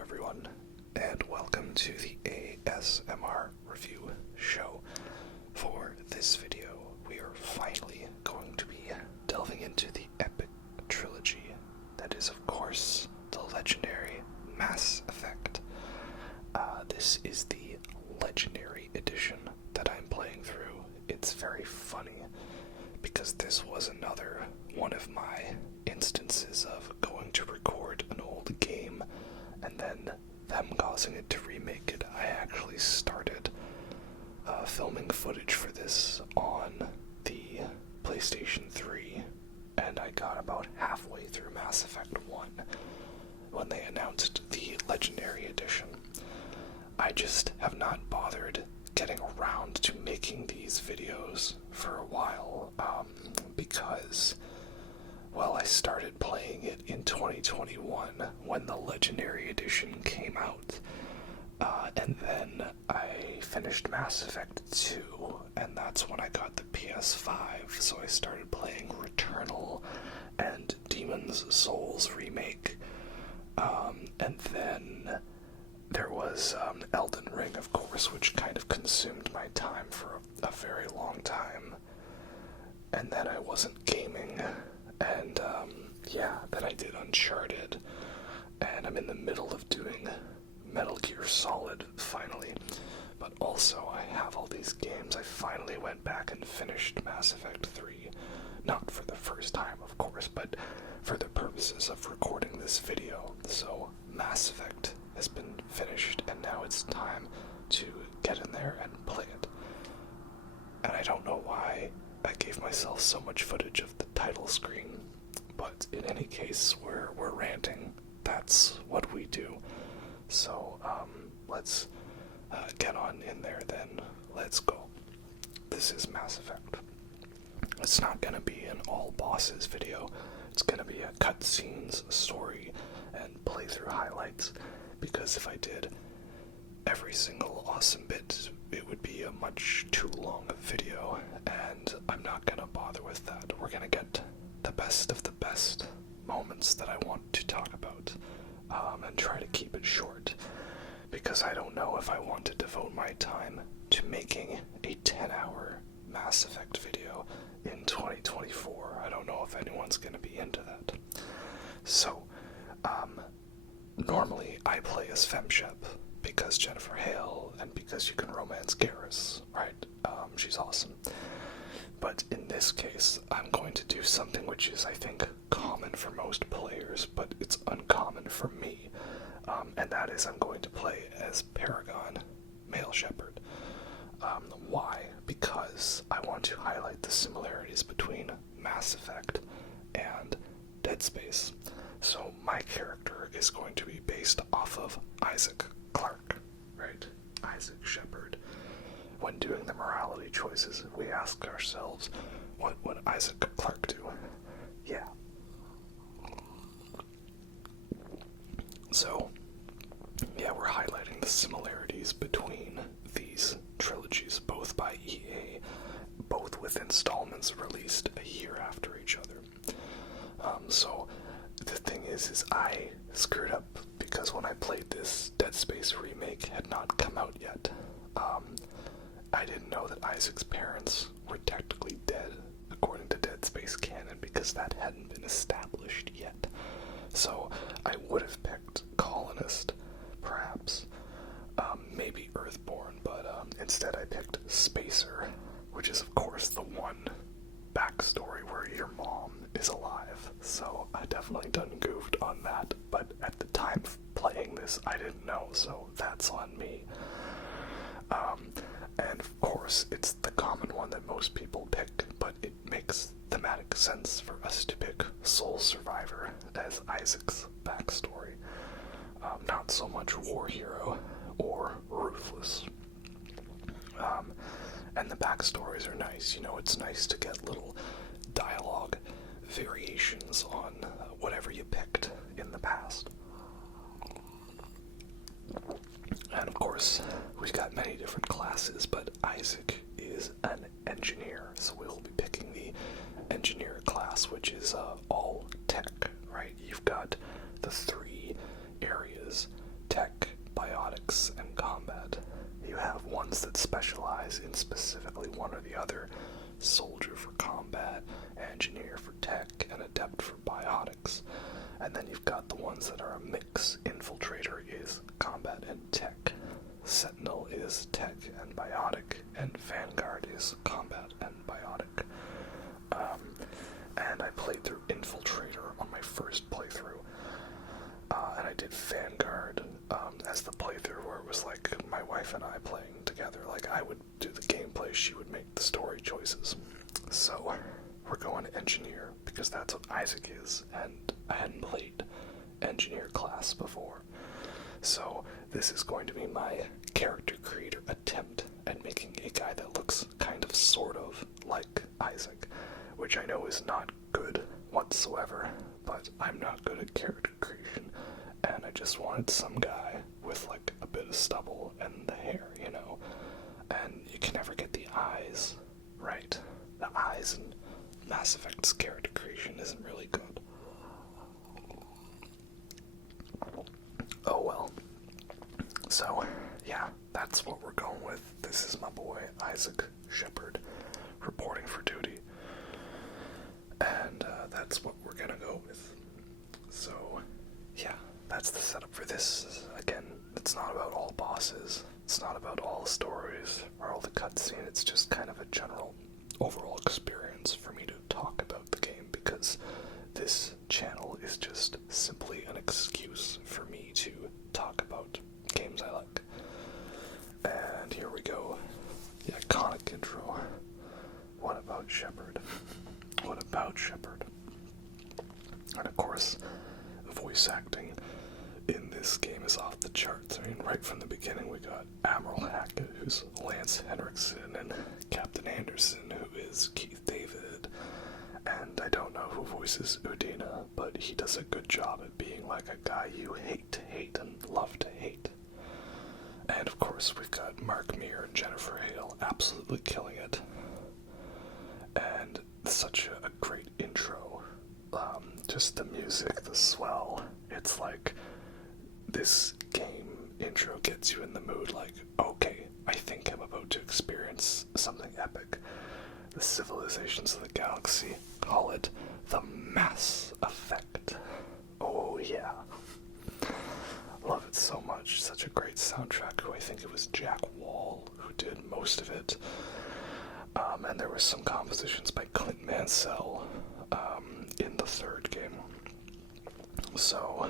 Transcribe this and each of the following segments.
everyone, and welcome to the ASMR review show. For this video, we are finally going to be delving into the epic trilogy that is, of course, the legendary Mass Effect. This is the Legendary Edition that I'm playing through. It's very funny, because this was another one of my instances of going to record an old game and then them causing it to remake it. I actually started filming footage for this on the PlayStation 3, and I got about halfway through Mass Effect 1 when they announced the Legendary Edition. I just have not bothered getting around to making these videos for a while, because, well, I started playing it in 2021 when the Legendary Edition came out, and then I finished Mass Effect 2, and that's when I got the PS5, so I started playing Returnal and Demon's Souls Remake, and then there was Elden Ring, of course, which kind of consumed my time for a very long time. And then I wasn't gaming, and then I did Uncharted, and I'm in the middle of doing Metal Gear Solid, finally. But also, I have all these games. I finally went back and finished Mass Effect 3. Not for the first time, of course, but for the purposes of recording this video. So, Mass Effect has been finished, and now it's time to get in there and play it. And I don't know why I gave myself so much footage of the title screen, but in any case, we're ranting. That's what we do. So, let's get on in there then. Let's go. This is Mass Effect. It's not gonna be an all bosses video. It's gonna be a cutscenes, a story, and playthrough highlights, because if I did every single awesome bit, it would be a much too long a video, and I'm not gonna bother with that. We're gonna get the best of the best moments that I want to talk about, and try to keep it short, because I don't know if I want to devote my time to making a 10-hour Mass Effect video in 2024. I don't know if anyone's gonna be into that. So, normally I play as FemShep, because Jennifer Hale, and because you can romance Garrus, right? She's awesome. But in this case, I'm going to do something which is, I think, common for most players, but it's uncommon for me. And that is I'm going to play as Paragon, male Shepard. Why? Because I want to highlight the similarities between Mass Effect and Dead Space. So my character is going to be based off of Isaac Clarke, right? Isaac Shepard. When doing the morality choices, we ask ourselves, what would Isaac Clarke do? Yeah. So, yeah, we're highlighting the similarities between these trilogies, both by EA, both with installments released a year after each other. So, the thing is I screwed up, because when I played this, Dead Space remake had not come out yet. I didn't know that Isaac's parents were technically dead, according to Dead Space canon, because that hadn't been established yet. So I would have picked Colonist, perhaps, maybe Earthborn, but instead I picked Spacer, which is of course the one backstory where your mom is alive. So I definitely done goofed on that, but at the time of playing this I didn't know, so that's on me. And of course it's the common one that most people pick, but it makes thematic sense for us to pick Soul Survivor as Isaac's backstory. Not so much War Hero or Ruthless. And the backstories are nice. You know, it's nice to get little dialogue variations on whatever you picked in the past. And of course, we've got many different classes, but Isaac is an engineer, so we'll be picking the engineer class, which is all tech, right? You've got the three areas: ones that specialize in specifically one or the other. Soldier for combat, engineer for tech, and adept for biotics. And then you've got the ones that are a mix. Infiltrator is combat and tech. Sentinel is tech and biotic, and Vanguard is combat and biotic. And I played through Infiltrator on my first playthrough, and I did Vanguard as the playthrough where it was like my wife and I playing together. Like, I would do the gameplay, she would make the story choices. So we're going to Engineer because that's what Isaac is, and I hadn't played Engineer class before. So this is going to be my character creator attempt at making a guy that looks kind of sort of like Isaac, which I know is not good whatsoever, but I'm not good at character creation, and I just wanted some guy with like a bit of stubble and the hair, you know, and you can never get the eyes right. The eyes in Mass Effect's character creation isn't really good. Oh well. So, yeah, that's what we're going with. This is my boy, Isaac Shepard, reporting for duty. And that's what we're gonna go with. So, yeah, that's the setup for this. Again, it's not about all bosses. It's not about all the stories or all the cutscene. It's just kind of a general overall experience for me to talk about the game, because this channel is just simply an excuse for me to talk about games I like. And here we go. The iconic intro. What about Shepard? What about Shepard? And of course, voice acting in this game is off the charts. I mean, right from the beginning we got Admiral Hackett, who's Lance Henriksen, and Captain Anderson, who is Keith David. And I don't know who voices Udina, but he does a good job at being like a guy you hate to hate and love to hate. And of course we've got Mark Meer and Jennifer Hale absolutely killing it. And such a great intro. Just the music, the swell. It's like this game intro gets you in the mood like, okay, I think I'm about to experience something epic. The civilizations of the galaxy call it the Mass Effect. Oh yeah. Love it so much. Such a great soundtrack. I think it was Jack Wall who did most of it. And there were some compositions by Clint Mansell in the third game. So,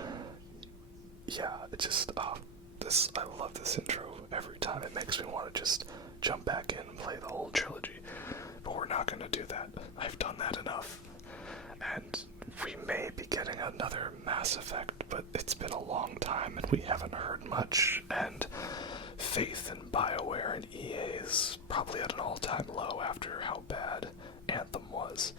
yeah, it just, I love this intro every time. It makes me want to just jump back in and play the whole trilogy. But we're not going to do that. I've done that enough. And we may be getting another Mass Effect, but it's been a long time and we haven't heard much. And faith in BioWare and EA is probably at an all-time low after how bad Anthem was.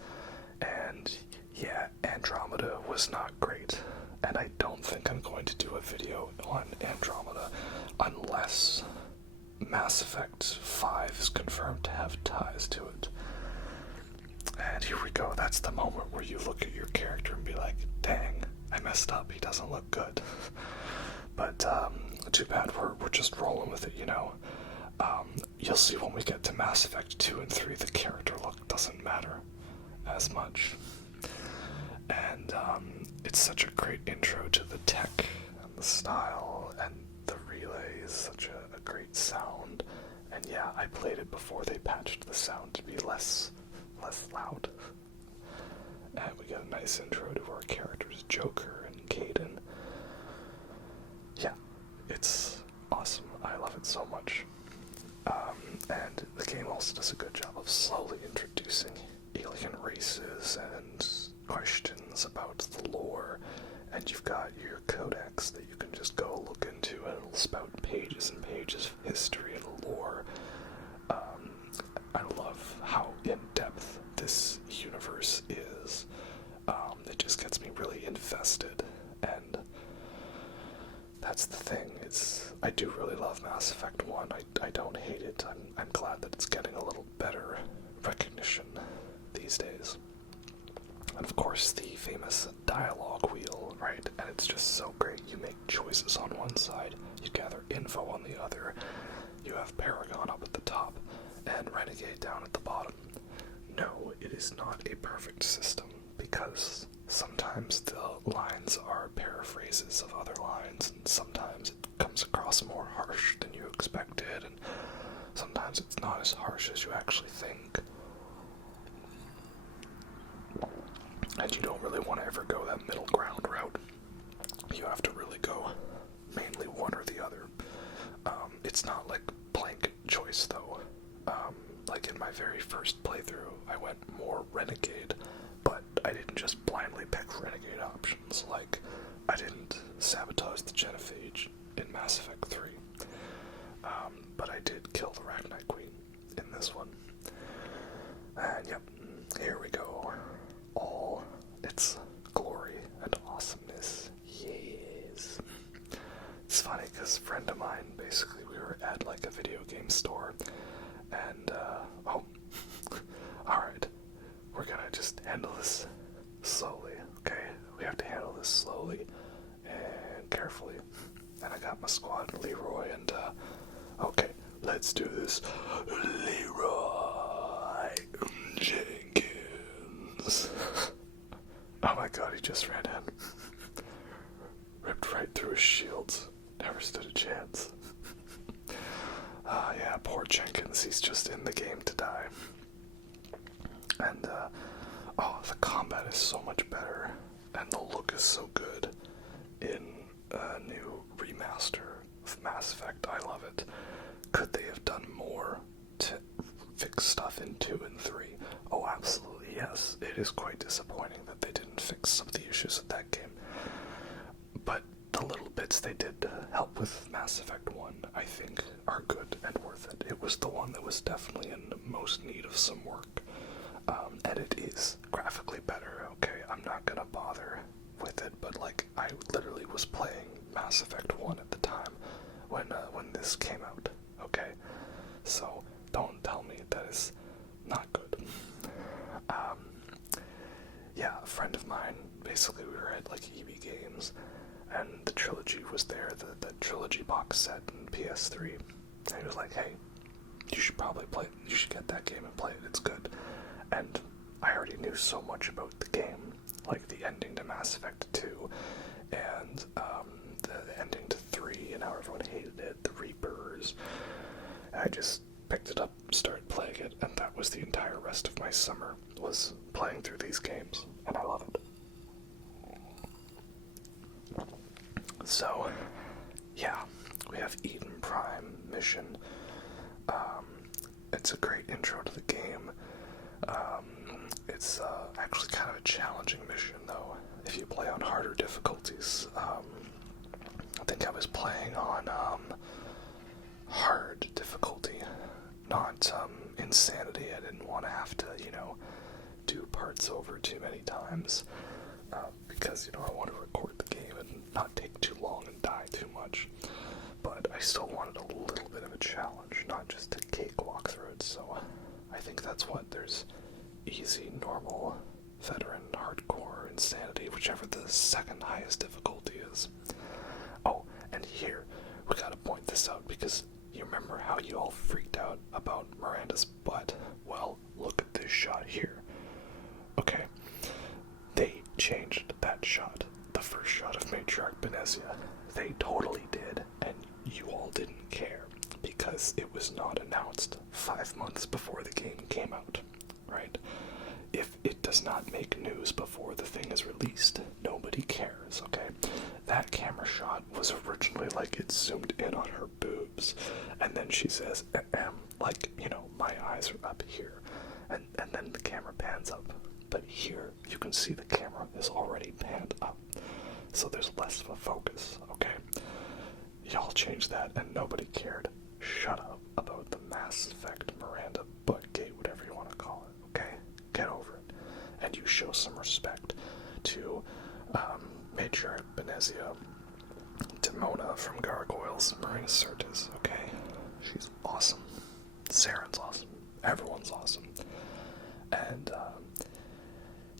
And yeah, Andromeda was not great. And I don't think I'm going to do a video on Andromeda unless Mass Effect 5 is confirmed to have ties to it. And here we go. That's the moment where you look at your character and be like, dang, I messed up. He doesn't look good. But too bad. We're just rolling with it, you know. You'll see when we get to Mass Effect 2 and 3, the character look doesn't matter as much. And it's such a great intro to the tech and the style, and the relay is such a great sound. And yeah, I played it before they patched the sound to be less loud. And we get a nice intro to our characters, Joker and Kaidan. Yeah, it's awesome. I love it so much. And the game also does a good job of slowly introducing alien races and questions about the lore. And you've got your codex that you can just go look into, and it'll spout pages and pages of history and lore. I love how in-depth this universe is. It just gets me really invested, and that's the thing. I do really love Mass Effect 1. I don't hate it. I'm glad that it's getting a little better recognition these days. And of course, the famous dialogue wheel, right? And it's just so great. You make choices on one side, you gather info on the other, you you have Paragon up at the top and Renegade down at the bottom. No, it is not a perfect system, because sometimes the lines are paraphrases of other lines, and sometimes it comes across more harsh than you expected, and sometimes it's not as harsh as you actually think. And you don't really want to ever go that middle ground route. You have to really go mainly one or the other. It's not like blank choice, though. Like in my very first playthrough, I went more Renegade, but I didn't just blindly pick Renegade options. Like, I didn't sabotage the Genophage in Mass Effect 3. But I did kill the Rachni Queen in this one. And yep, here we go. All its glory and awesomeness. Yes. It's funny because a friend of mine, basically, we were at like a video game store, and alright, we're gonna just handle this slowly, okay? We have to handle this slowly and carefully. And I got my squad, Leroy, and okay, let's do this. Leroy Jenkins. Oh my god, he just ran in. Ripped right through his shields. Never stood a chance. Yeah, poor Jenkins, he's just in the game to die. And, the combat is so much better, and the look is so good in a new remaster of Mass Effect. I love it. Could they have done more to fix stuff in 2 and 3? Oh, absolutely, yes. It is quite disappointing that they didn't fix some of the issues with that game. But the little bits they did to help with Mass Effect 1, I think, are good and worth it. It was the one that was definitely in the most need of some work. And it is graphically better, okay? I'm not gonna bother with it, but like, I literally was playing Mass Effect 1 at the time when this came out, okay? So, don't tell me that is not good. Yeah, a friend of mine, basically we were at like EB Games, and the trilogy was there, the trilogy box set in PS3, and he was like, hey, you should probably play it, you should get that game and play it, it's good. And I already knew so much about the game, like the ending to Mass Effect 2, and the ending to 3, and how everyone hated it, the Reapers. I just picked it up, started playing it, and that was the entire rest of my summer, was playing through these games, and I love it. So, yeah, we have Eden Prime mission. It's a great intro to the game. It's actually kind of a challenging mission, though, if you play on harder difficulties. I think I was playing on hard difficulty, not insanity. I didn't want to have to, do parts over too many times, because, I want to record the game and not take too long and die too much. But I still wanted a little bit of a challenge, not just a cakewalk through it, so I think that's what there's easy, normal, veteran, hardcore, insanity, whichever the second highest difficulty is. Oh, and here, we gotta point this out, because you remember how you all freaked out about Miranda's butt? Well, look at this shot here. Okay, they changed that shot, the first shot of Matriarch Benezia. They totally did, and you all didn't care, because it was not announced 5 months before the game came out, right? If it does not make news before the thing is released, nobody cares, okay? That camera shot was originally like it zoomed in on her boobs, and then she says, like, my eyes are up here, and then the camera pans up. But here, you can see the camera is already panned up, so there's less of a focus, okay? Y'all changed that, and nobody cared. Shut up about the Mass Effect Miranda Buttgate, whatever you want to call it, okay? Get over it. And you show some respect to Matriarch Benezia, Demona from Gargoyles, Marina Sirtis, okay? She's awesome. Saren's awesome. Everyone's awesome. And,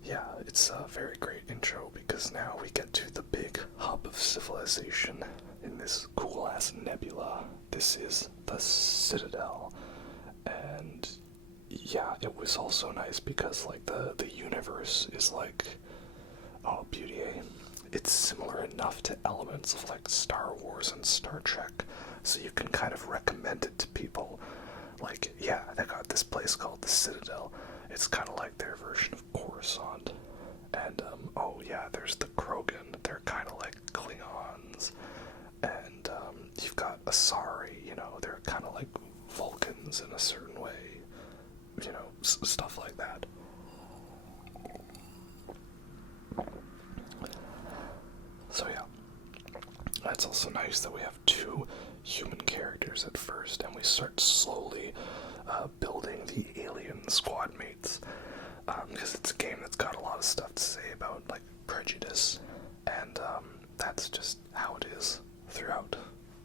yeah, it's a very great intro, because now we get to the big hub of civilization in this cool-ass nebula. This is the Citadel. And yeah, it was also nice because like the universe is like, oh beauty, it's similar enough to elements of like Star Wars and Star Trek, so you can kind of recommend it to people. Like, yeah, they got this place called the Citadel. It's kind of like their version of Coruscant. And oh yeah, there's the Krogan. They're kind of like Klingons. And you've got Asari. You know, they're kind of like Vulcans in a certain way. You know, stuff like that. So yeah, it's also nice that we have two human characters at first, and we start slowly building the alien squad mates, because it's a game that's got a lot of stuff to say about like prejudice, and that's just how it is throughout.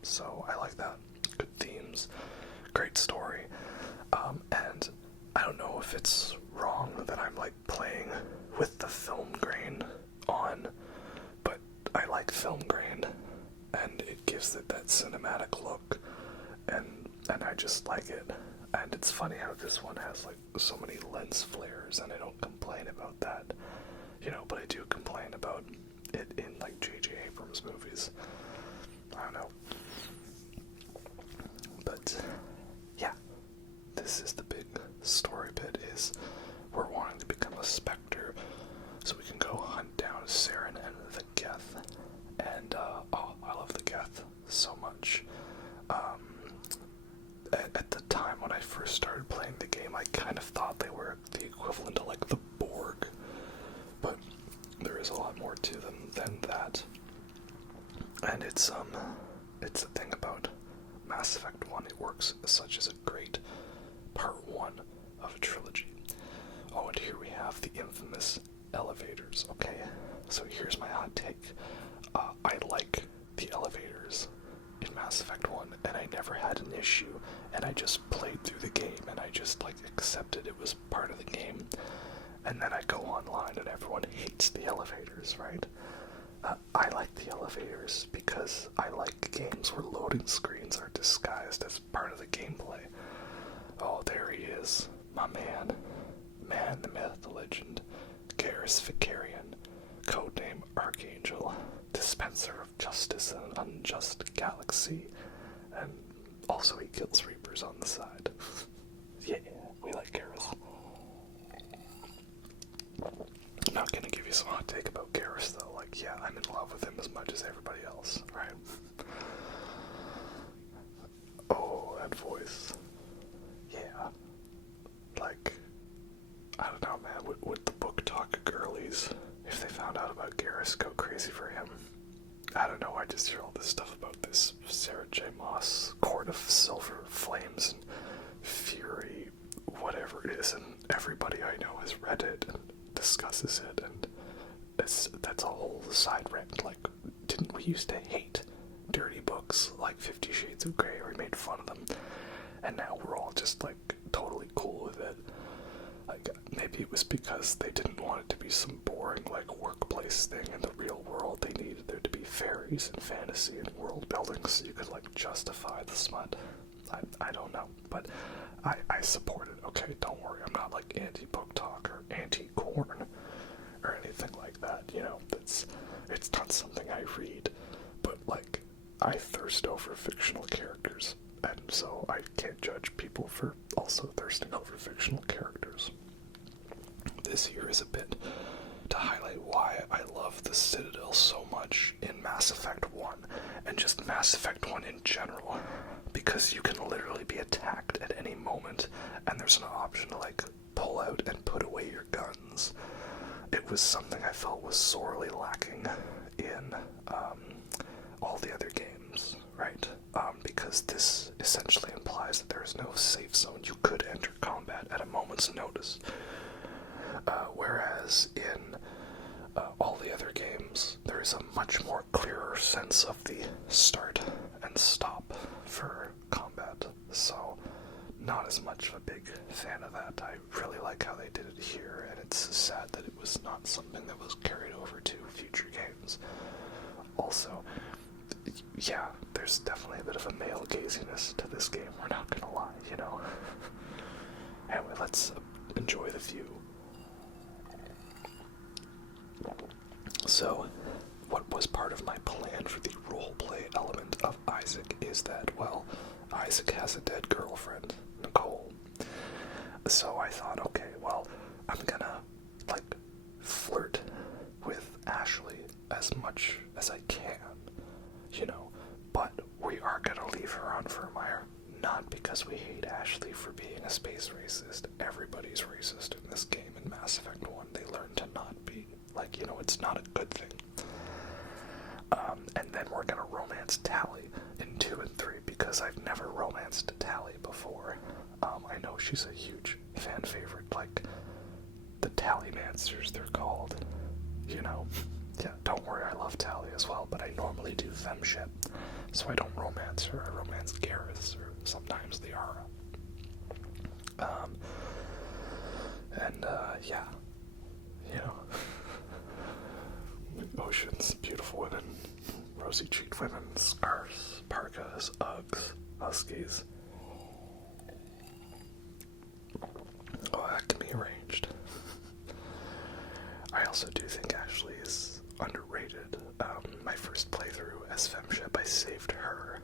So I like that. Good themes, great story, and I don't know if it's wrong that I'm like playing with the film grain on, but I like film grain, and it gives it that cinematic look, and I just like it. And it's funny how this one has like so many lens flares, and I don't complain about that, you know, but I do complain about it in like J.J. Abrams movies. I don't know. But yeah, this is the big story bit, is we're wanting to become a Spectre so we can go hunt down Saren and the Geth. And oh, I love the Geth so much. At the time when I first started playing the game, I kind of thought they were the equivalent to like the Borg, but there is a lot more to them than that. And it's the thing about Mass Effect 1, it works such as a great part 1 of a trilogy. Oh, and here we have the infamous elevators. Okay, so here's my hot take. I like the elevators in Mass Effect 1, and I never had an issue, and I just played through the game, and I just like accepted it was part of the game. And then I go online and everyone hates the elevators, right? I like the elevators because I like games where loading screens are disguised as part of the gameplay. Oh, there he is, my man, the myth, the legend, Garrus Vicarian, codename Archangel, dispenser of justice in an unjust galaxy, and also he kills Reapers on the side. Yeah, we like Garrus. I'm not gonna give you some hot take about Garrus though, like, yeah, I'm in love with him as much as everybody else, right? Oh, that voice. Yeah. Like, I don't know, man, would the book talk girlies, if they found out about Garrus, go crazy for him? I don't know, I just hear all this stuff about this Sarah J. Maas, Court of Silver Flames, and Fury, whatever it is, and everybody I know has read it and discusses it, and that's a whole side rant. Like, didn't we used to hate dirty books like 50 Shades of Grey, or we made fun of them, and now we're all just like totally cool with it? Like, maybe it was because they didn't want it to be some boring like workplace thing in the real world. They needed there to be fairies and fantasy and world building so you could like justify the smut. I don't know, but I support it, okay? Don't worry, I'm not like anti-book talk or anti-corn or anything like that, you know? It's not something I read, but like, I thirst over fictional characters, and so I can't judge people for also thirsting over fictional characters. This here is a bit to highlight why I love the Citadel so much in Mass Effect 1, and just Mass Effect 1 in general, because you can literally be attacked at any moment, and there's an option to like pull out and put away your guns. It was something I felt was sorely lacking in all the other games, right? Because this essentially implies that there is no safe zone. You could enter combat at a moment's notice. Whereas in all the other games, there is a much more clearer sense of the start and stop for combat. So, not as much of a big fan of that. I really like how they did it here, and it's sad that it was not something that was carried over to future games. Also, yeah, there's definitely a bit of a male gaziness to this game, we're not gonna lie, you know. Anyway, let's enjoy the view. So, what was part of my plan for the roleplay element of Isaac is that, well, Isaac has a dead girlfriend, Nicole. So I thought, okay, well, I'm gonna, like, flirt with Ashley as much as I can, you know, but we are gonna leave her on Vermeer, not because we hate Ashley for being a space racist. Everybody's racist in this game. In Mass Effect 1, they learn to not be. Like, you know, it's not a good thing. And then we're gonna romance Tally in 2 and 3, because I've never romanced Tally before. I know she's a huge fan favorite, like, the Tallymancers, they're called, you know. Yeah, don't worry, I love Tally as well, but I normally do femship, so I don't romance her. I romance Garrus, or sometimes Liara. Yeah, you know, oceans, beautiful women, rosy-cheeked women, scarves, parkas, Uggs, huskies. Oh, that can be arranged. I also do think Ashley is underrated. My first playthrough as femship, I saved her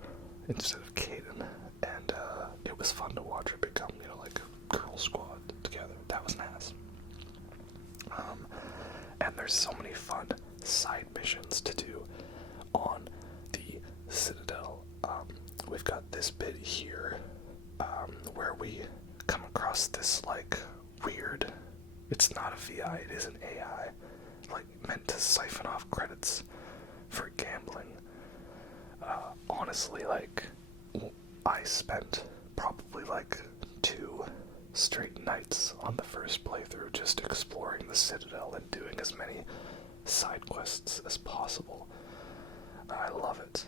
instead of Caden, and it was fun to watch her become, you know, like a girl squad together. That was nice. And there's so many fun side missions to do on the Citadel. We've got this bit here where we come across this, like, weird, it's not a VI, it is an AI, like, meant to siphon off credits for gambling. Honestly, like, I spent probably, like, 2 straight nights on the first playthrough just exploring the Citadel and doing as many side quests as possible. I love it.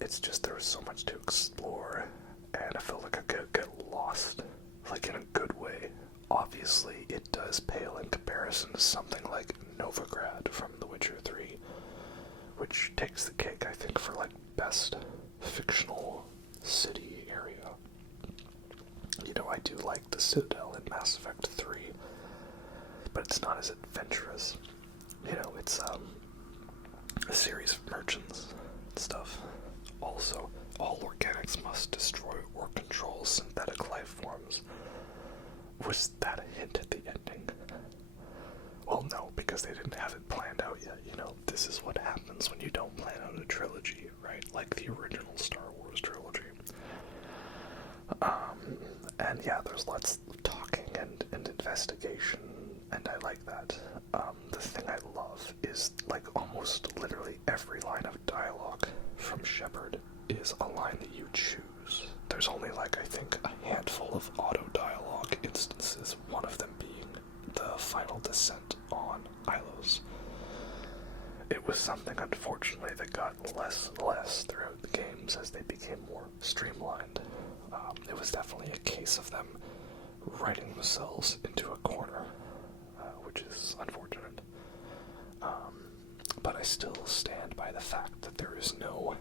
It's just there was so much to explore, and I felt like I could get lost, like, in a good way. Obviously, it does pale in comparison to something like Novigrad from The Witcher 3, which takes the cake, I think, for, like, best fictional city area. You know, I do like the Citadel in Mass Effect 3, but it's not as adventurous. You know, it's a series of merchants and stuff. Also, all organics must destroy or control synthetic life forms. Was that a hint at the ending? Well, no, because they didn't have it planned out yet. You know, this is what happens when you don't plan out a trilogy, right? Like the original Star Wars trilogy. And yeah, there's lots of talking and investigation, and I like that. The thing I love is, like, almost literally every line of dialogue from Shepard is a line that you choose. There's only, like, I think a handful of auto-dialogue instances, one of them being the final descent on Ilos. It was something, unfortunately, that got less and less throughout the games as they became more streamlined. It was definitely a case of them writing themselves into a corner, which is unfortunate. But I still stand by the fact that there is no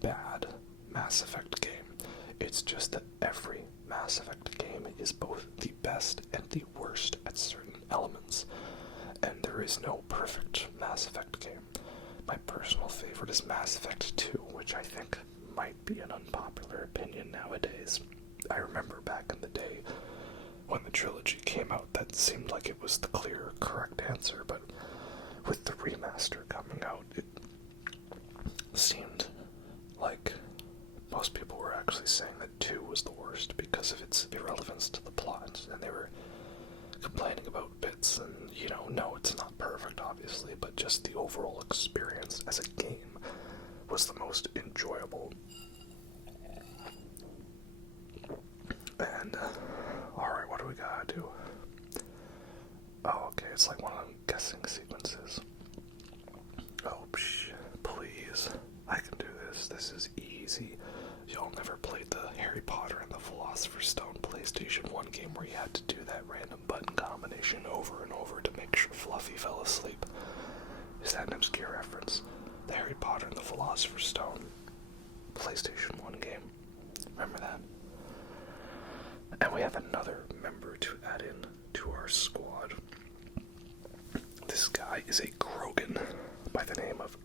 bad Mass Effect game. It's just that every Mass Effect game is both the best and the worst at certain elements, and there is no perfect Mass Effect game. My personal favorite is Mass Effect 2, which I think might be an unpopular opinion nowadays. I remember back in the day when the trilogy came out, that seemed like it was the clear, correct answer, but with the remaster coming out, it seemed like most people were actually saying that 2 was the worst because of its irrelevance to the plot, and they were complaining about bits, and, you know, no, it's not perfect, obviously, but just the overall experience as a game was the most enjoyable. And, alright, what do we gotta do? Oh, okay, it's like one of them guessing sequences. Oh, please. I can do this. This is easy. Y'all never played the Harry Potter and the Philosopher's Stone PlayStation 1 game where you had to do that random button combination over and over to make sure Fluffy fell asleep. Is that an obscure reference? the Harry Potter and the Philosopher's Stone PlayStation 1 game. Remember that? And we have another member to add in to our squad. This guy is a Krogan by the name of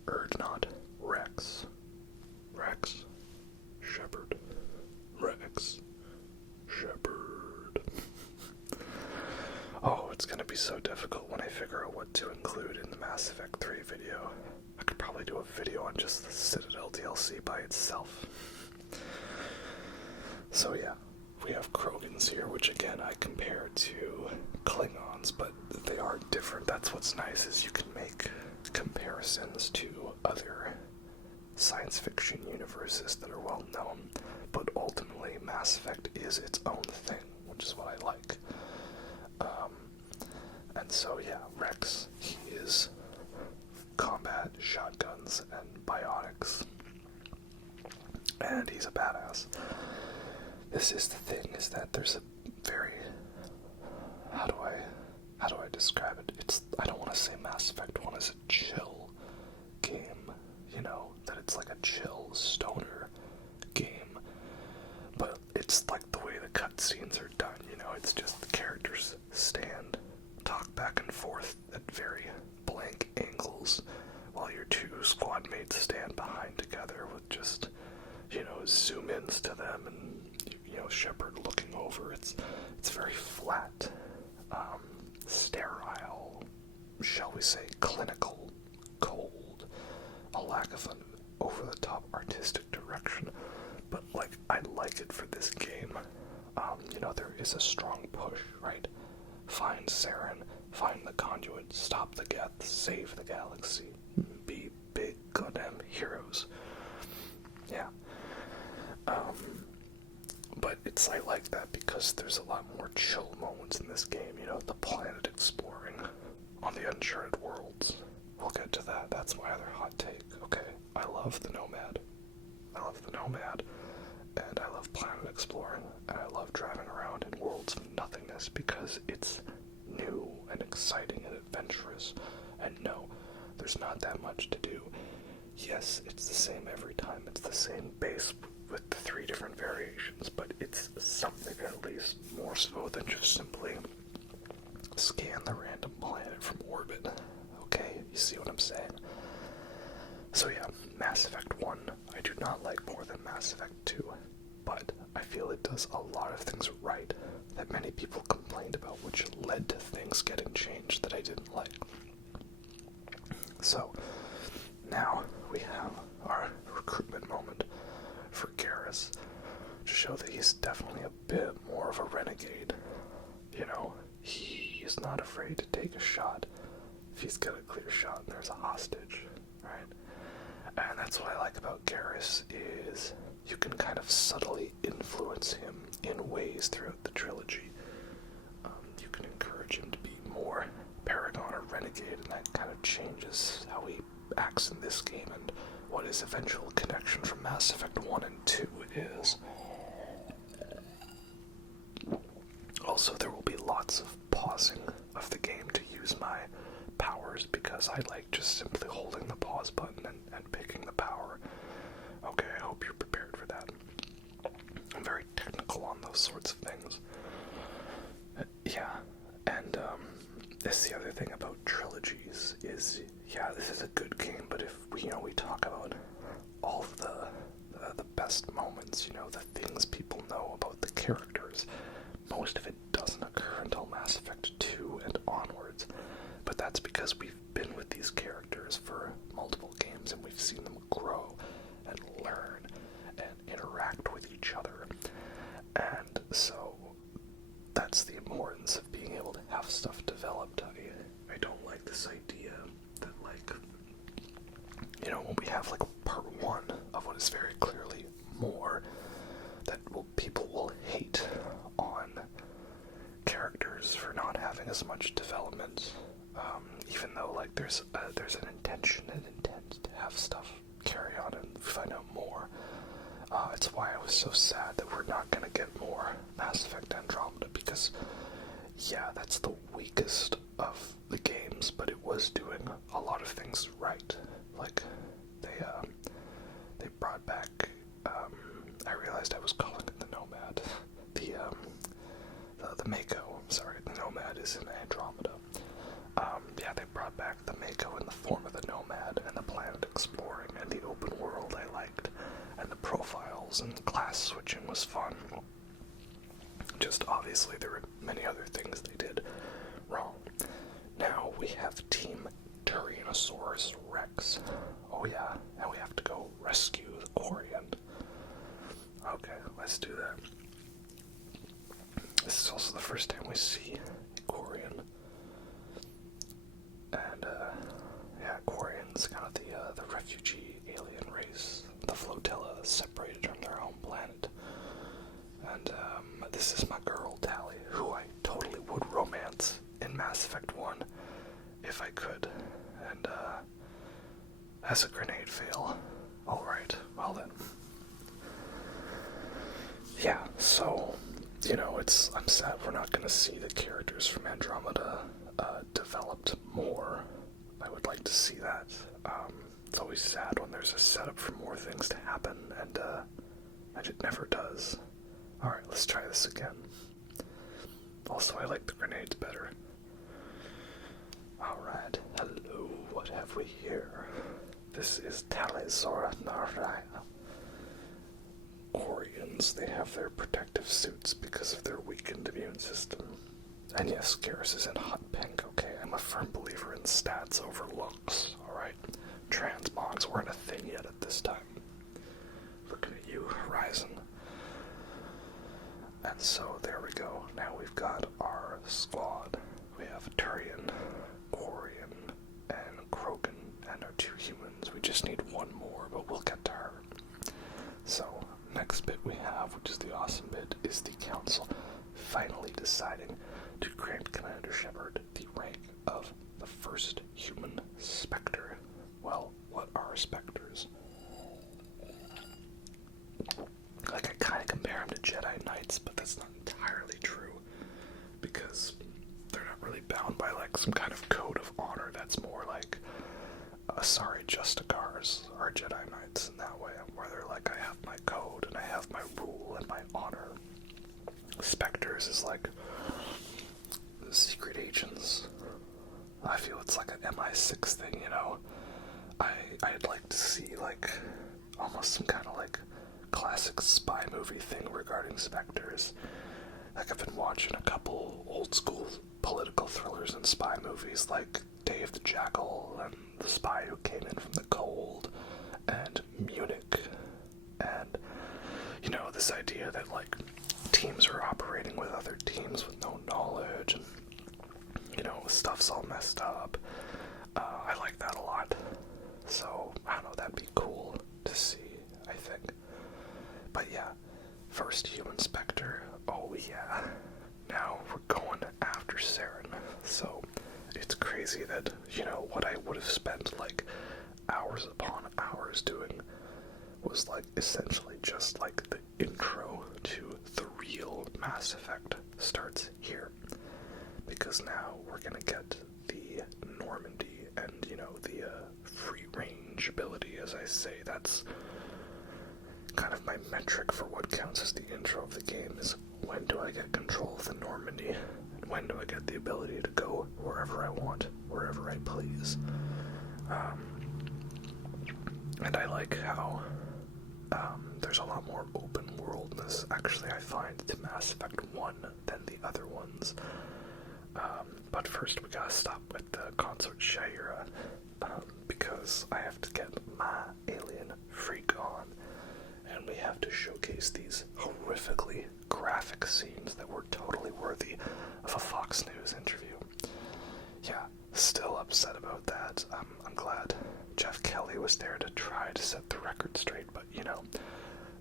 Wrex. Wrex. Shepard. Wrex. Shepard. Oh, it's gonna be so difficult when I figure out what to include in the Mass Effect 3 video. I could probably do a video on just the Citadel DLC by itself. So yeah, we have Krogans here, which again I compare to Klingons, but they are different. That's what's nice, is you can make comparisons to other science fiction universes that are well known, but ultimately Mass Effect is its own thing, which is what I like. And so yeah, Wrex, he is combat, shotguns, and biotics, and he's a badass. This is the thing, is that there's a very, how do I describe it? I don't want to say Mass Effect 1 is a chill game, you know, that it's like a chill stoner game, but it's like the way the cutscenes are done, you know, it's just the characters stand, talk back and forth at very blank angles, while your two squad mates stand behind together with just, you know, zoom-ins to them, and, you know, Shepard looking over. It's very flat, sterile, shall we say, clinical, cold, a lack of an over-the-top artistic direction, but, like, I like it for this game. You know, there is a strong push, right? Find Saren, find the conduit, stop the Geth, save the galaxy, be big goddamn heroes. Yeah. But I like that because there's a lot more chill moments in this game, you know, the planet exploring on the uncharted worlds. We'll get to that. That's my other hot take. Okay, I love the Nomad. And I love planet exploring, and I love driving around in worlds of nothingness because it's new and exciting and adventurous. And no, there's not that much to do. Yes, it's the same every time. It's the same base with the 3 different variations, but it's something at least more so than just simply scan the random planet from orbit. Okay, you see what I'm saying? So yeah, Mass Effect 1 I do not like more than Mass Effect 2, but I feel it does a lot of things right that many people complained about, which led to things getting changed that I didn't like. So, now we have our recruitment moment for Garrus to show that he's definitely a bit more of a renegade. You know, he's not afraid to take a shot if he's got a clear shot and there's a hostage, right? And that's what I like about Garrus, is you can kind of subtly influence him in ways throughout the trilogy. You can encourage him to be more Paragon or Renegade, and that kind of changes how he acts in this game and what his eventual connection from Mass Effect 1 and 2 is. Also, there will be lots of pausing of the game to use my powers, because I like just simply holding the pause button and picking the power. Okay, I hope you're prepared for that. I'm very technical on those sorts of things. Yeah, and that's the other thing about trilogies is, yeah, this is a good game, but if we talk about all of the best moments, the things people know about the characters, most of it doesn't occur until Mass Effect 2 and onwards. But that's because we've been with these characters for multiple games and we've seen them grow and learn and interact with each other. And so that's the importance of being able to have stuff developed. I don't like this idea that, when we have part 1 of what is very clearly more, that people will hate on characters for not having as much development, even though there's an intention and intent to have stuff carry on and find out more. It's why I was so sad that we're not going to get more Mass Effect Andromeda, because that's the weakest of the games, but it was doing a lot of things right. they brought back, I realized I was calling it the Nomad, the Mako, sorry, the Nomad is in Andromeda. Yeah, they brought back the Mako in the form of the Nomad, and the planet exploring, and the open world I liked, and the profiles and class switching was fun. Just obviously there were many other things they did wrong. Now we have Team Tyrannosaurus Wrex. Oh yeah, and we have to go rescue the Quarian. Okay, let's do that. This is also the first time we see a Quarian. And, yeah, Quarians, kind of the refugee alien race. The flotilla separated from their own planet. And, this is my girl, Tally, who I totally would romance in Mass Effect 1 if I could. And, that's a grenade fail. Alright, well then. Yeah, so, you know, I'm sad we're not going to see the characters from Andromeda developed more. I would like to see that. It's always sad when there's a setup for more things to happen, and it never does. Alright, let's try this again. Also, I like the grenades better. Alright, hello, what have we here? This is Talizora Novaria. Quarians, they have their protective suits because of their weakened immune system. And yes, Garrus is in hot pink, okay? I'm a firm believer in stats over looks, alright? Transmogs weren't a thing yet at this time. Looking at you, Horizon. And so, there we go. Now we've got our squad. We have Thorian, Quarian, and Krogan, and our 2 humans. We just need one more, but we'll get to her. So, next bit we have, which is the awesome bit, is the Council finally deciding to grant Commander Shepard the rank of the first human Spectre. Well, what are Spectres? Like, I kind of compare them to Jedi Knights, but that's not entirely true, because they're not really bound by, like, some kind of code of honor. That's more like, Justicars are Jedi Knights in that way, where they're like, I have my code, and I have my rule, and my honor. Spectres is like secret agents. I feel it's like an MI6 thing, you know? I'd like to see, like, almost some kind of, like, classic spy movie thing regarding Spectres. Like, I've been watching a couple old-school political thrillers and spy movies, like Dave the Jackal and The Spy Who Came In From the Cold, and Munich, and, you know, this idea that, like, teams are operating with other teams with no knowledge, and, you know, stuff's all messed up. I like that a lot. So, I don't know, that'd be cool to see, I think. But yeah, first human Spectre, oh yeah. Now we're going after Saren. So, it's crazy that, you know, what I would have spent, like, hours upon hours doing was, like, essentially just, like, the intro to the real Mass Effect starts here. Because now we're gonna get the Normandy and, you know, the free range ability, as I say. That's kind of my metric for what counts as the intro of the game, is when do I get control of the Normandy, and when do I get the ability to go wherever I want, wherever I please. And I like how there's a lot more open worldness, actually, I find, to Mass Effect 1 than the other ones. But first we gotta stop with the Consort Liara, because I have to get my alien freak on, and we have to showcase these horrifically graphic scenes that were totally worthy of a Fox News interview. Yeah, still upset about that. I'm glad Jeff Kelly was there to try to set the record straight, but, you know,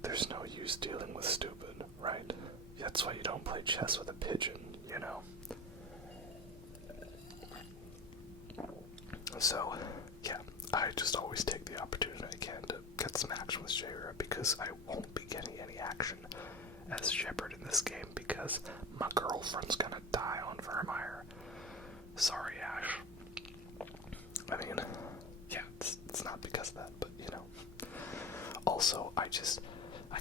there's no use dealing with stupid, right? That's why you don't play chess with a pigeon, you know? So, yeah, I just always take the opportunity I can to get some action with Liara, because I won't be getting any action as Shepard in this game, because my girlfriend's gonna die on Vermeer. Sorry, Ash. I mean, yeah, it's not because of that, but, you know, also, I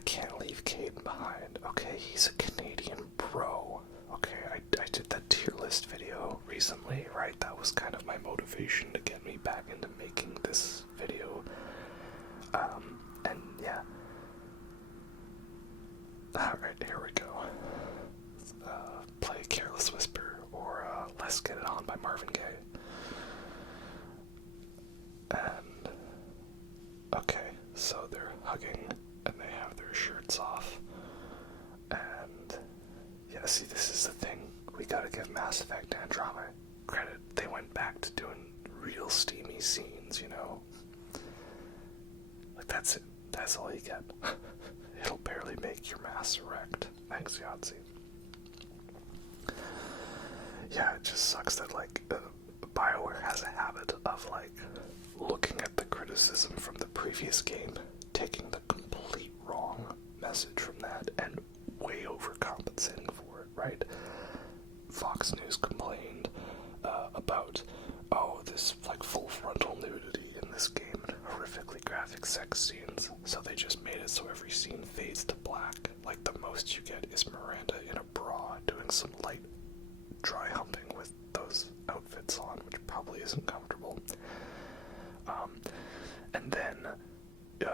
can't leave Caden behind, okay? He's a Canadian bro, okay? I did that tier list video recently, right? That was kind of my motivation to get me back into making this video. And yeah. Alright, here we go. Play Careless Whisper, or Let's Get It On by Marvin Gaye. And, okay, so they're hugging, and they have their shirts off. And, yeah, see, this is the thing. We gotta give Mass Effect Andromeda credit. They went back to doing real steamy scenes, you know? Like, that's it. That's all you get. It'll barely make your mass erect. Thanks, Yahtzee. Yeah, it just sucks that, like, BioWare has a habit of, like, looking at the criticism from the previous game, taking the complete wrong message from that, and way overcompensating for it, right? Fox News complained about, this, like, full frontal nudity in this game, and horrifically graphic sex scenes, so they just made it so every scene fades to black. Like, the most you get is Miranda in a bra doing some light dry humping with those outfits on, which probably isn't comfortable. And then,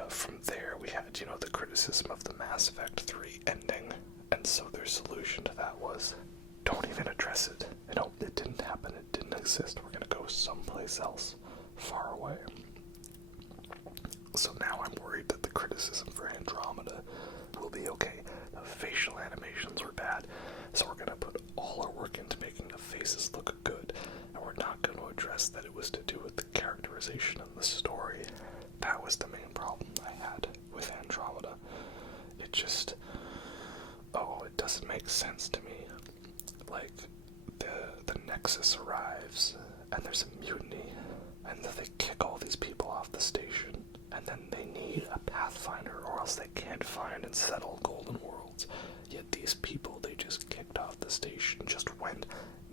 from there, we had, the criticism of the Mass Effect 3 ending, and so their solution to that was, don't even address it. It didn't happen, it didn't exist, we're gonna go someplace else, far away. So now I'm worried that the criticism for Andromeda will be, okay, the facial animations were bad, so we're gonna put all our work into making the faces look good, and we're not going to address that it was to do with the characterization and the story. That was the main problem I had with Andromeda. It just, it doesn't make sense to me. Like, the Nexus arrives, and there's a mutiny, and then they kick all these people off the station, and then they need a Pathfinder, or else they can't find and settle Golden Worlds. Yet these people they just kicked off the station just went,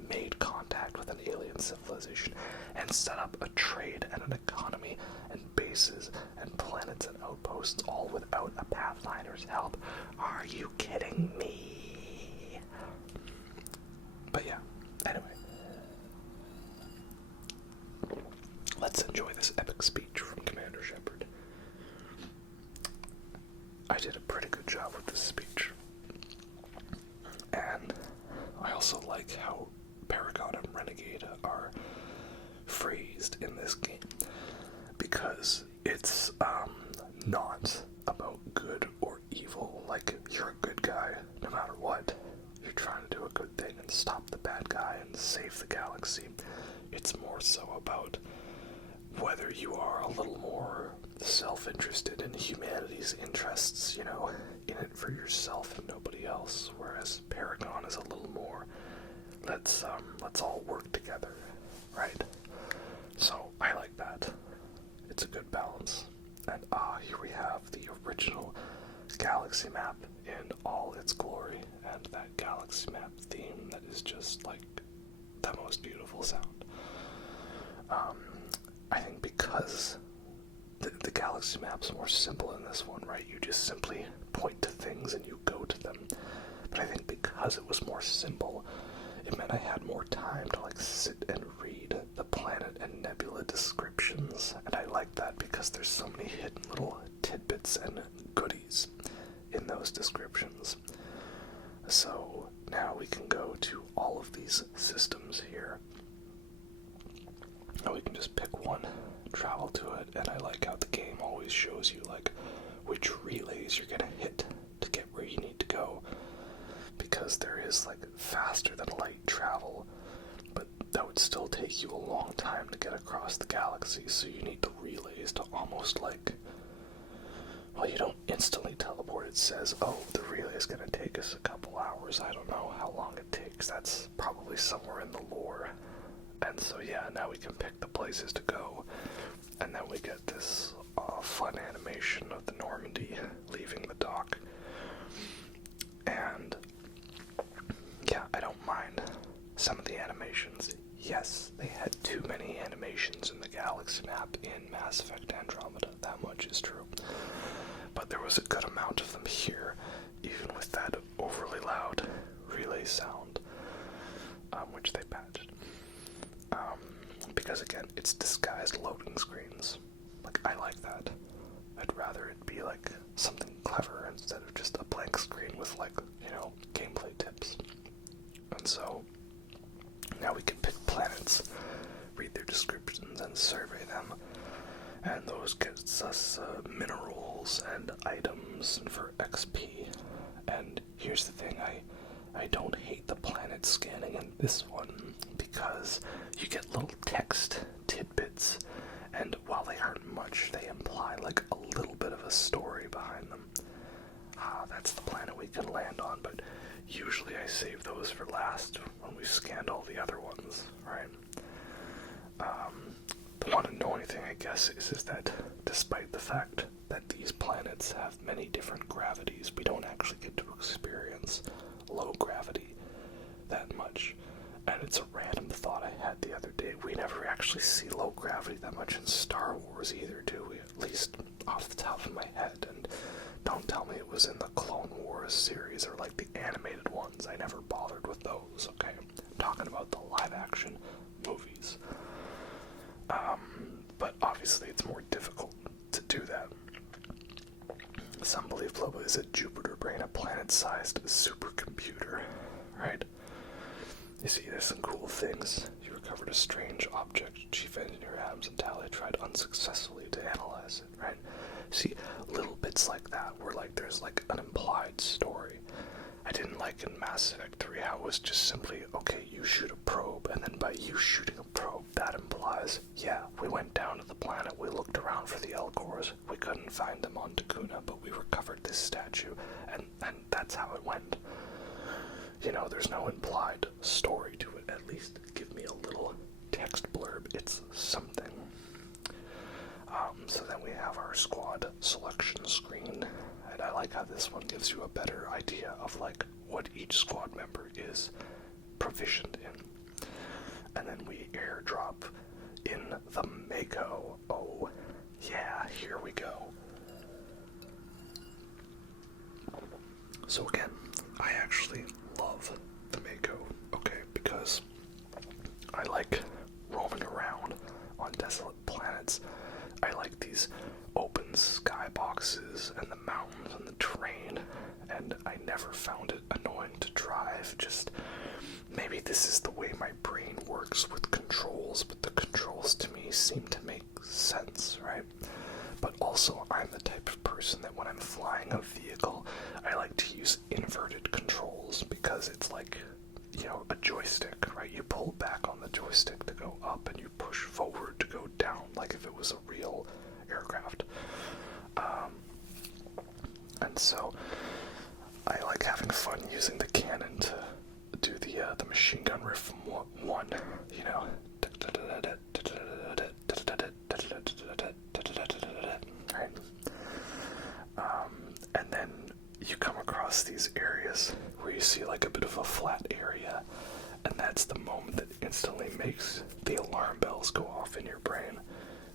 made contact with an alien civilization, and set up a trade and an economy and bases and planets and outposts, all without a Pathfinder's help. Are you kidding me? But yeah, anyway. Let's enjoy this epic speech from Commander Shepard. I did a pretty good job with this speech. And I also like how Paragon and Renegade are phrased in this game, because it's not about good or evil. Like, you're a good guy no matter what. You're trying to do a good thing and stop the bad guy and save the galaxy. It's more so about whether you are a little more self-interested in humanity's interests, in it for yourself and nobody else, whereas Paragon is a little more, let's all work together, right? So, I like that. It's a good balance. And here we have the original galaxy map in all its glory, and that galaxy map theme that is just, like, the most beautiful sound. I think because the galaxy map's more simple in this one, right? You just simply point to things and you go to them. But I think because it was more simple, it meant I had more time to, like, sit and read the planet and nebula descriptions. And I like that because there's so many hidden little tidbits and goodies in those descriptions. So now we can go to all of these systems here. And we can just pick one, travel to it, and I like how the game always shows you, like, which relays you're gonna hit to get where you need to go. Because there is, like, faster than light travel, but that would still take you a long time to get across the galaxy, so you need the relays to almost, like, well, you don't instantly teleport. It says, the relay is gonna take us a couple hours. I don't know how long it takes. That's probably somewhere in the lore. And so, yeah, now we can pick the places to go. And then we get this fun animation of the Normandy leaving the dock. And, yeah, I don't mind some of the animations. Yes, they had too many animations in the galaxy map in Mass Effect Andromeda. That much is true. But because again, it's disguised loading screens. Like, I like that. I'd rather it be like something clever instead of just a blank screen with like, gameplay tips. And so now we can pick planets, read their descriptions, and survey them. And those gets us minerals and items for XP. And here's the thing, I don't hate the planet scanning in this one, because you get little text tidbits, and while they aren't much, they imply like a little bit of a story behind them. That's the planet we can land on, but usually I save those for last when we've scanned all the other ones, right? The one annoying thing, I guess, is that despite the fact that these planets have many different gravities, we don't actually get to experience low gravity that much. And it's a random thought I had the other day. We never actually see low gravity that much in Star Wars either, do we? At least off the top of my head. And don't tell me it was in the Clone Wars series or like the animated ones. I never bothered with those, okay? I'm talking about the live-action movies. But obviously it's more difficult to do that. Some believe Lobo is a Jupiter brain, a planet-sized supercomputer, right? You see, there's some cool things. You recovered a strange object. Chief Engineer Adams and Tally tried unsuccessfully to analyze it, right? See, little bits like that where like there's like an implied story. I didn't like in Mass Effect 3 how it was just simply, okay, you shoot a probe, and then by you shooting a probe, that implies, yeah, we went down to the planet, we looked around for the Elcors, we couldn't find them on Takuna, but we recovered this statue, and that's how it went. There's no implied story to it. At least give me a little text blurb. It's something. So then we have our squad selection screen, and I like how this one gives you a better idea of like what each squad member is proficient in. And then we airdrop in the Mako. Oh, yeah, here we go. So again, I actually love the Mako, okay, because I like roaming around on desolate planets. I like these open skyboxes and the mountains and the terrain, and I never found it annoying to drive. Just maybe this is the way my brain works with controls, but the controls to me seem to make sense, right? But also, I'm the type of person that when I'm flying a vehicle, I like to use inverted controls, because it's like, a joystick, right? You pull back on the joystick to go up, and you push forward to go down, like if it was a real aircraft. And so, I like having fun using the cannon to do the machine gun riff from one, Right? And then you come across these areas where you see like a bit of a flat area, and that's the moment that instantly makes the alarm bells go off in your brain.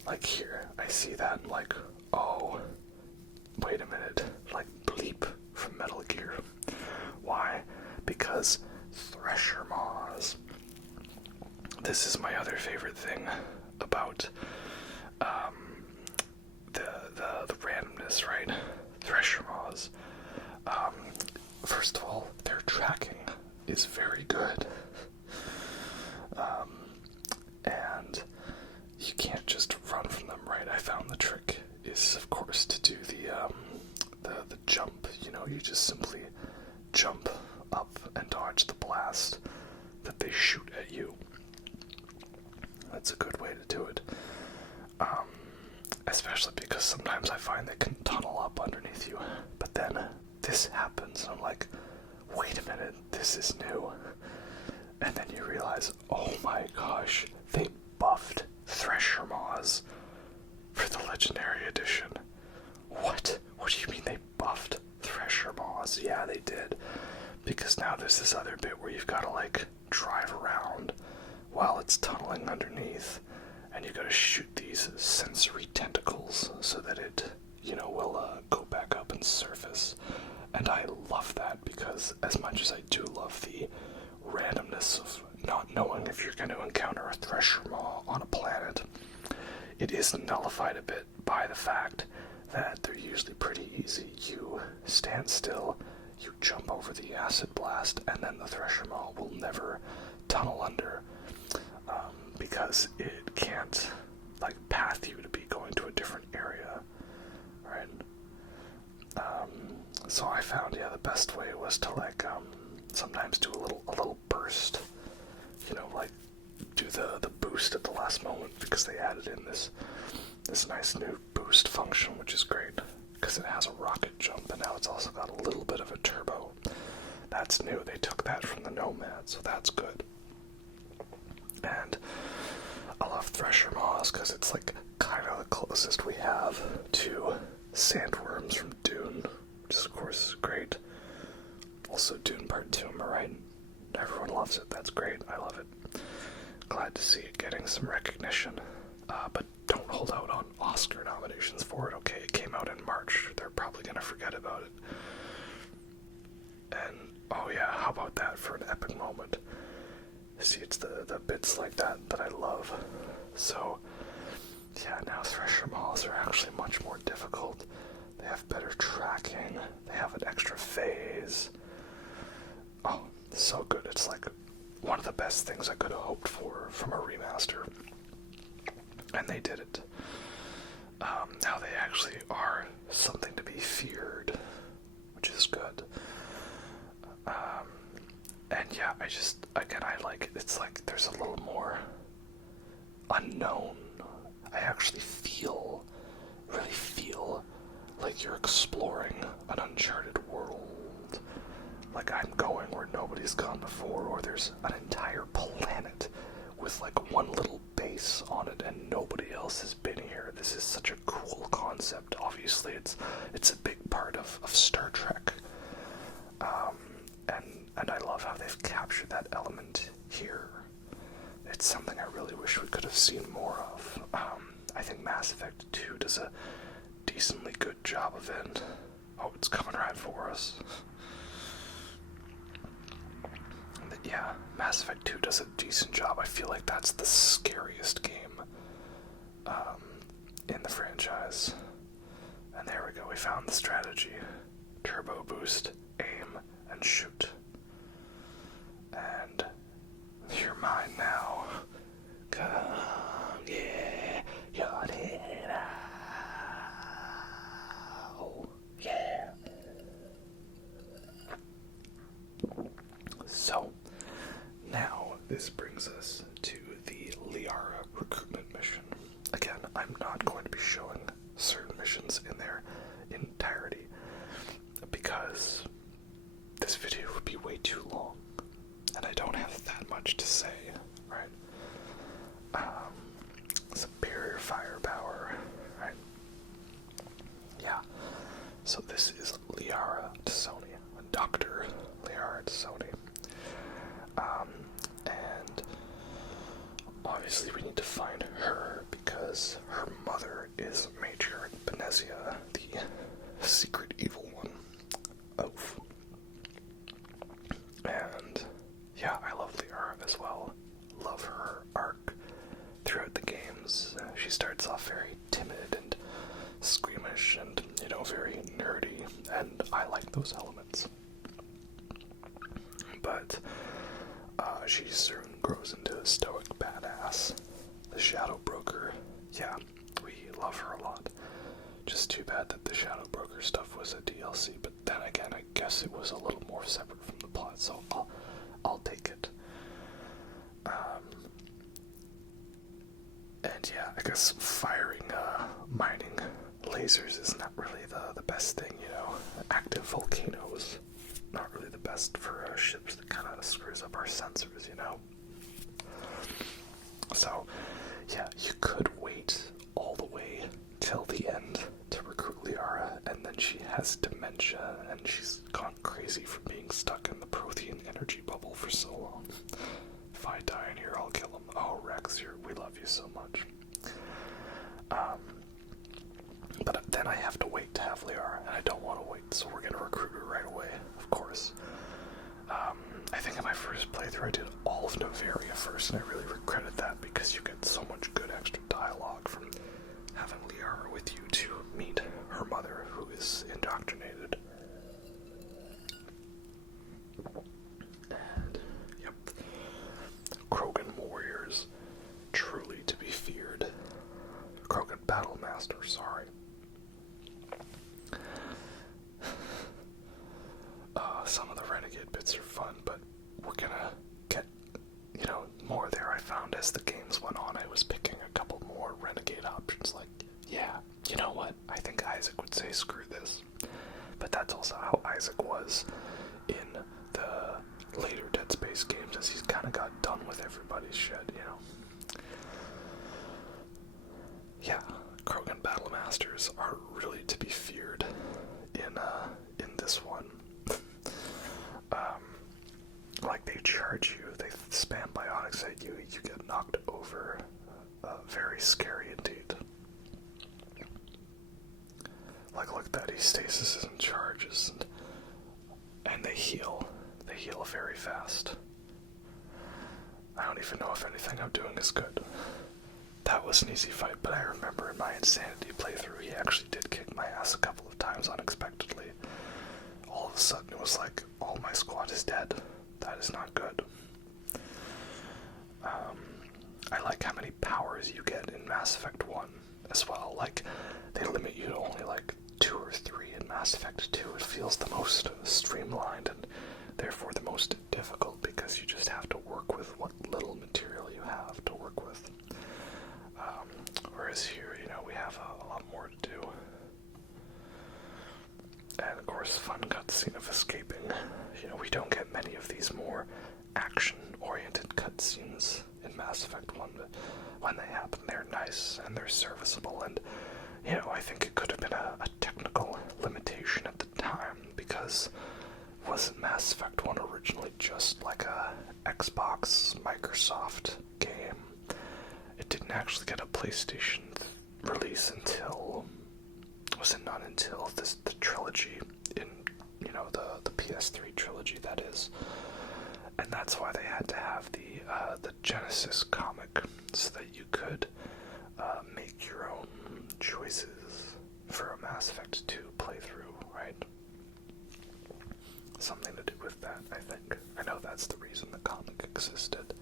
Like here, I see that and like, oh, wait a minute, like bleep from Metal Gear. Why? Because Thresher Maws. This is my other favorite thing about the randomness, right? Thresher Maws. First of all, their tracking is very good. And you can't just run from them, right? I found the trick is, of course, to do the jump. You just simply jump up and dodge the blast that they shoot at you. That's a good way to do it. Especially because sometimes I find they can tunnel up underneath you. But then this happens, and I'm like, wait a minute, this is new. And then you realize, oh my gosh, they buffed Thresher Maws for the Legendary Edition. What? What do you mean they buffed Thresher Maws? Yeah, they did. Because now there's this other bit where you've got to, like, drive around while it's tunneling underneath. And you gotta shoot these sensory tentacles so that it, will go back up and surface. And I love that, because as much as I do love the randomness of not knowing if you're going to encounter a Thresher Maw on a planet, it is nullified a bit by the fact that they're usually pretty easy. You stand still, you jump over the acid blast, and then the Thresher Maw will never tunnel under, because it can't, like, path you to be going to a different area, right? So I found, the best way was to, like, sometimes do a little burst, like, do the boost at the last moment, because they added in this nice new boost function, which is great, because it has a rocket jump, and now it's also got a little bit of a turbo. That's new. They took that from the Nomad, so that's good. And I love Thresher Maws, because it's, like, kind of the closest we have to sandworms from Dune, which is, of course, great. Also, Dune Part 2, am I right? Everyone loves it. That's great. I love it. Glad to see it getting some recognition. But don't hold out on Oscar nominations for it, okay? It came out in March. They're probably going to forget about it. And, oh yeah, how about that for an epic moment? See, it's the bits like that I love. So, yeah, now Thresher Maws are actually much more difficult. They have better tracking. They have an extra phase. Oh, so good. It's like one of the best things I could have hoped for from a remaster. And they did it. Now they actually are something to be feared, which is good. And yeah, I like it. It's like there's a little more unknown. I actually really feel like you're exploring an uncharted world. Like I'm going where nobody's gone before, or there's an entire planet with like one little base on it and nobody else has been here. This is such a cool concept. Obviously it's a big part of Star Trek. And I love how they've captured that element here. It's something I really wish we could have seen more of. I think Mass Effect 2 does a decently good job of it. Oh, it's coming right for us. But yeah, Mass Effect 2 does a decent job. I feel like that's the scariest game in the franchise. And there we go, we found the strategy. Turbo boost, aim, and shoot. And you're mine now. Come, yeah, you're it now. Yeah. So, now this brings us to the Liara recruitment mission. Again, I'm not going to be showing certain missions in their entirety because this video would be way too long, and I don't have that much to say, right? Superior firepower, right? Yeah. So this is Liara T'Soni, Dr. Liara T'Soni. And obviously we need to find her because her mother is Matriarch Benezia, the secret evil one. Oof. And yeah, I love Liara as well. Love her arc throughout the games. She starts off very timid and squeamish and, very nerdy, and I like those elements. But she soon grows into a stoic badass. The Shadow Broker, yeah, we love her a lot. Just too bad that the Shadow Broker stuff was a DLC, but then again, I guess it was a little more separate from the plot, so I'll take it. And yeah, I guess firing mining lasers is not really the best thing, Active volcanoes, not really the best for ships. That kind of screws up our sensors, So, yeah, you could wait all the way till the end to recruit Liara, and then she has dementia, and she's gone crazy from being stuck in the Prothean energy bubble for so long. If I die in here, I'll kill him. Oh, Wrex, we love you so much. But then I have to wait to have Liara, and I don't want to wait, so we're going to recruit her right away, of course. I think in my first playthrough playthrough, I did all of Novaria first, and I really regretted that because you get so much good extra dialogue from having Liara with you to meet her mother, who is indoctrinated. And, yep, Krogan warriors, truly to be feared. Krogan Battlemaster, sorry. Some of the Renegade bits are fun, but we're gonna get, more there. I found as the games went on, I was picking a couple more Renegade options, like, yeah, you know what, I think Isaac would say screw this. But that's also how Isaac was in the later Dead Space games, as he's kind of got done with everybody's shit, Yeah, Krogan Battlemasters are really to be feared in this one. Like, they charge you, they spam biotics at you, you get knocked over. Very scary indeed. Like, look at that, he stasis and charges, and they heal. They heal very fast. I don't even know if anything I'm doing is good. That was an easy fight, but I remember in my Insanity playthrough, he actually did kick my ass a couple of times unexpectedly. All of a sudden, it was like, all my squad is dead. That is not good. I like how many powers you get in Mass Effect 1 as well. Like, they limit you to only like 2 or 3 in Mass Effect 2. It feels the most streamlined and therefore the most difficult because you just have to work with what little material you have to work with. Whereas here, we have a lot more to do. And of course, fun cutscene of escaping. We don't get many of these more action-oriented cutscenes in Mass Effect 1, but when they happen, they're nice and they're serviceable, and, I think it could have been a technical limitation at the time, because wasn't Mass Effect 1 originally just like a Xbox, Microsoft game? It didn't actually get a PlayStation release until, was it not until the trilogy in, the PS3 trilogy, that is. And that's why they had to have the Genesis comic, so that you could make your own choices for a Mass Effect 2 playthrough, right? Something to do with that, I think. I know that's the reason the comic existed.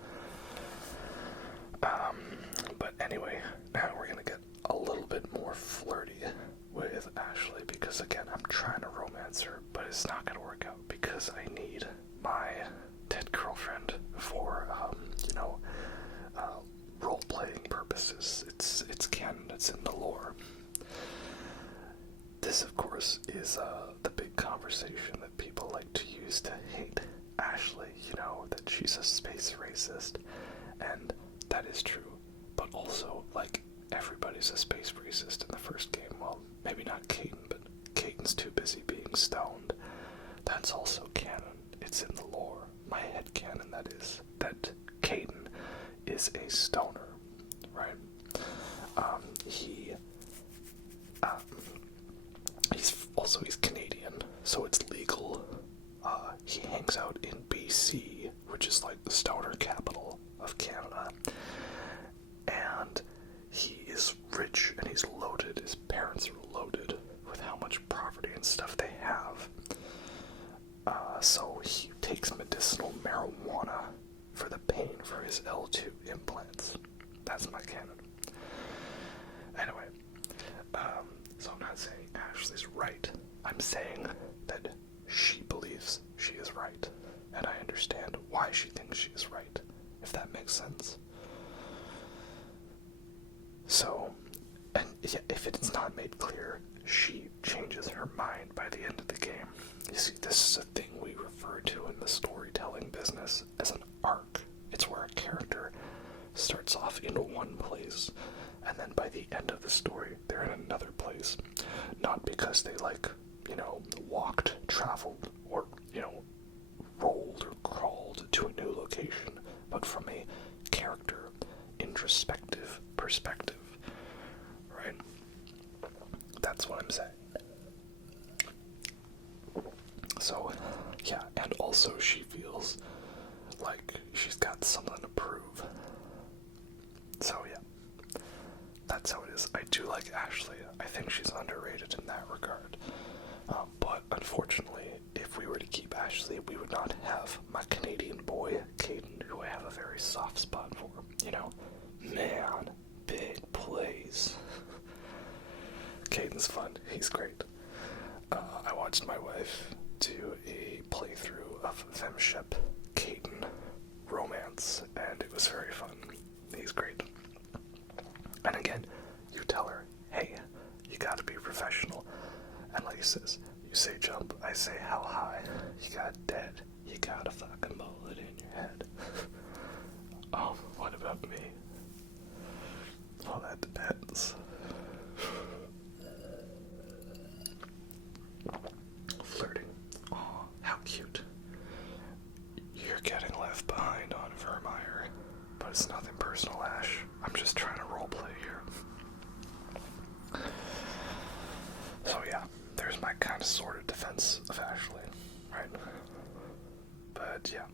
But anyway, now we're gonna get a little bit more flirty with Ashley, because again, I'm trying to romance her, but it's not gonna work out because I need my dead girlfriend for, role-playing purposes. It's canon, it's in the lore. This, of course, is the big conversation that people like to use to hate Ashley, that she's a space racist, and that is true, but also, like, everybody's a space racist in the first game. Well, maybe not Caden, but Caden's too busy being stoned. That's also canon. It's in the lore. My headcanon, that is, that Caden is a stoner, right? He's Canadian, so it's legal. He hangs out in BC, which is like the stoner capital of Canada, and he is rich and he's loaded. His parents are loaded with how much property and stuff they have. So he takes medicinal marijuana for the pain for his L2 implants. That's my canon. Anyway, so I'm not saying Ashley's right. I'm saying that she believes she is right, and I understand why she thinks she is right, if that makes sense. So, and if it's not made clear, she changes her mind by the end of the game. You see, this is a thing we refer to in the storytelling business as an arc. It's where a character starts off in one place, and then by the end of the story, they're in another place. Not because they, walked, traveled, or, rolled or crawled to a new location, but from a character introspective perspective, right? That's what I'm saying. So, yeah, and also she feels like she's got something to prove. So yeah, that's how it is. I do like Ashley. I think she's underrated in that regard. But unfortunately, if we were to keep Ashley, we would not have my Canadian boy, Caden, who I have a very soft spot for. You know, man, big plays. Caden's fun. He's great. I watched my wife do a playthrough of Femship Caden romance, and it was very fun. He's great. And again, you tell her, hey, you gotta be professional. And like he says, you say jump, I say how high. You got dead, you got a fucking bullet in your head. Oh, what about me? Well, that depends. Flirting. Oh, how cute. You're getting left behind on Vermeer. But it's nothing personal, Ash. I'm just trying to roleplay here. So yeah, there's my kind of sort of defense of Ashley, right? But yeah.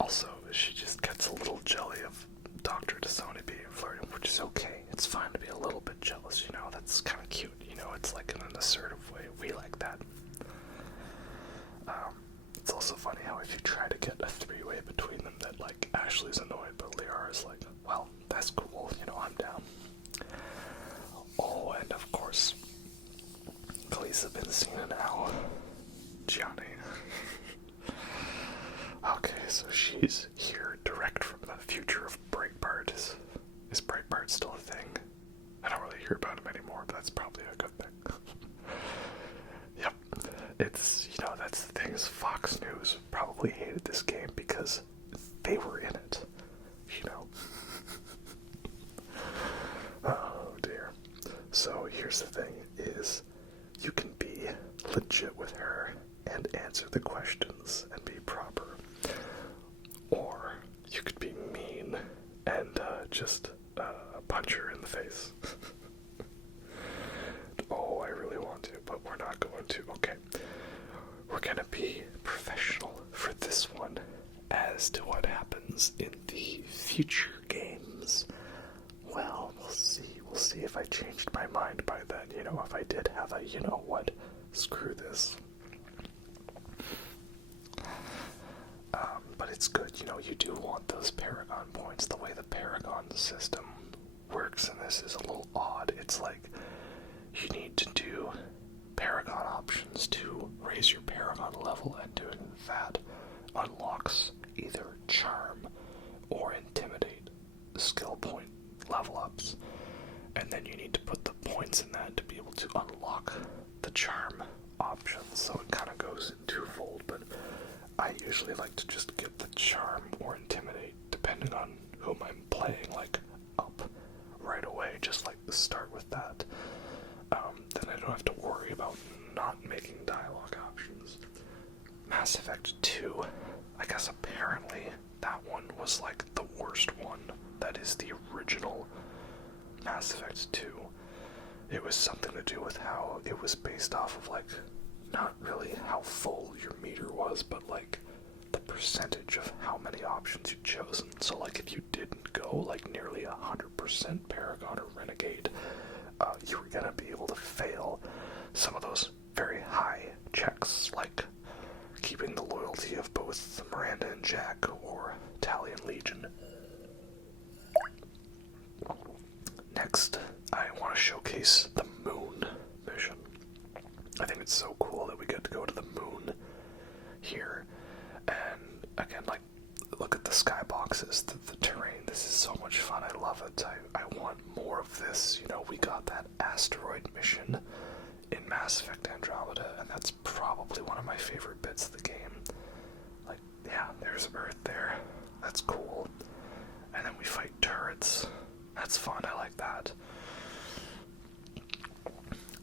Also, she just gets a little jelly of Dr. Dasoni being flirting, which is okay. It's fine to be a little bit jealous, you know? That's kind of cute, you know? It's like in an assertive way. We like that. It's also funny how if you try to get a three-way between them, that, like, Ashley's annoyed, but Liara's like, well, that's cool, you know, I'm down. Oh, and of course, Khaleesa Benzina now. Gianni. Okay, so she's here direct from the future of Breitbart. Is Breitbart still a thing? I don't really hear about him anymore, but that's probably a good thing. Yep. It's, you know, that's the thing is Fox News probably hated this game because they were in it. You know? Oh dear. So here's the thing is you can be legit with her and answer the questions and be proper. Or you could be mean and just punch her in the face. Oh, I really want to, but we're not going to. Okay. We're gonna be professional for this one. As to what happens in the future games, well, we'll see. We'll see if I changed my mind by then. You know, if I did have a, you know what, screw this. But it's good, you know, you do want those Paragon points. The way the Paragon system works in this is a little odd. It's like you need to do Paragon options to raise your Paragon level, and doing that unlocks either Charm or Intimidate skill point level ups. And then you need to put the points in that to be able to unlock the Charm options. So it kind of goes in twofold, but I usually like to just get the Charm or Intimidate, depending on whom I'm playing, like, up right away, just like to start with that. Then I don't have to worry about not making dialogue options. Mass Effect 2, I guess apparently that one was like the worst one. That is the original Mass Effect 2. It was something to do with how it was based off of, like, not really how full your meter was, but like the percentage of how many options you'd chosen. So like if you didn't go like nearly 100% Paragon or Renegade, you were gonna be able to fail some of those very high checks, like keeping the loyalty of both Miranda and Jack or Talion Legion. Next, I want to showcase the Moon mission. I think it's so cool that we get to go to the moon here. And again, like, look at the skyboxes, the terrain. This is so much fun. I love it. I want more of this. You know, we got that asteroid mission in Mass Effect Andromeda, and that's probably one of my favorite bits of the game. Like, yeah, there's Earth there. That's cool. And then we fight turrets. That's fun. I like that.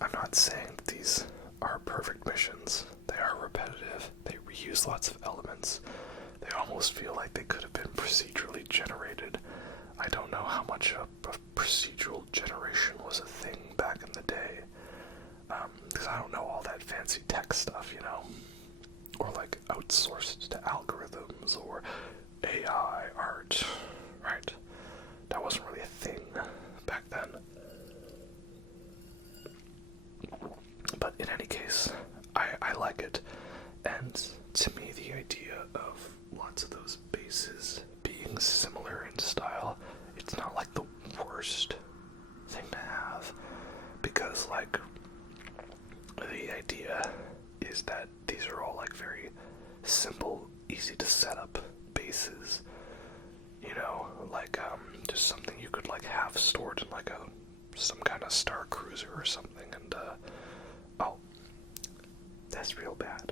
I'm not saying that these are perfect missions. They are repetitive. They reuse lots of elements. They almost feel like they could have been procedurally generated. I don't know how much of procedural generation was a thing back in the day. Because I don't know all that fancy tech stuff, you know? Or like outsourced to algorithms or AI art, right? That wasn't really a thing back then. But in any case, I like it, and to me the idea of lots of those bases being similar in style, it's not like the worst thing to have, because like the idea is that these are all like very simple, easy to set up bases, you know, like just something you could like have stored in like some kind of star cruiser or something, and oh, that's real bad.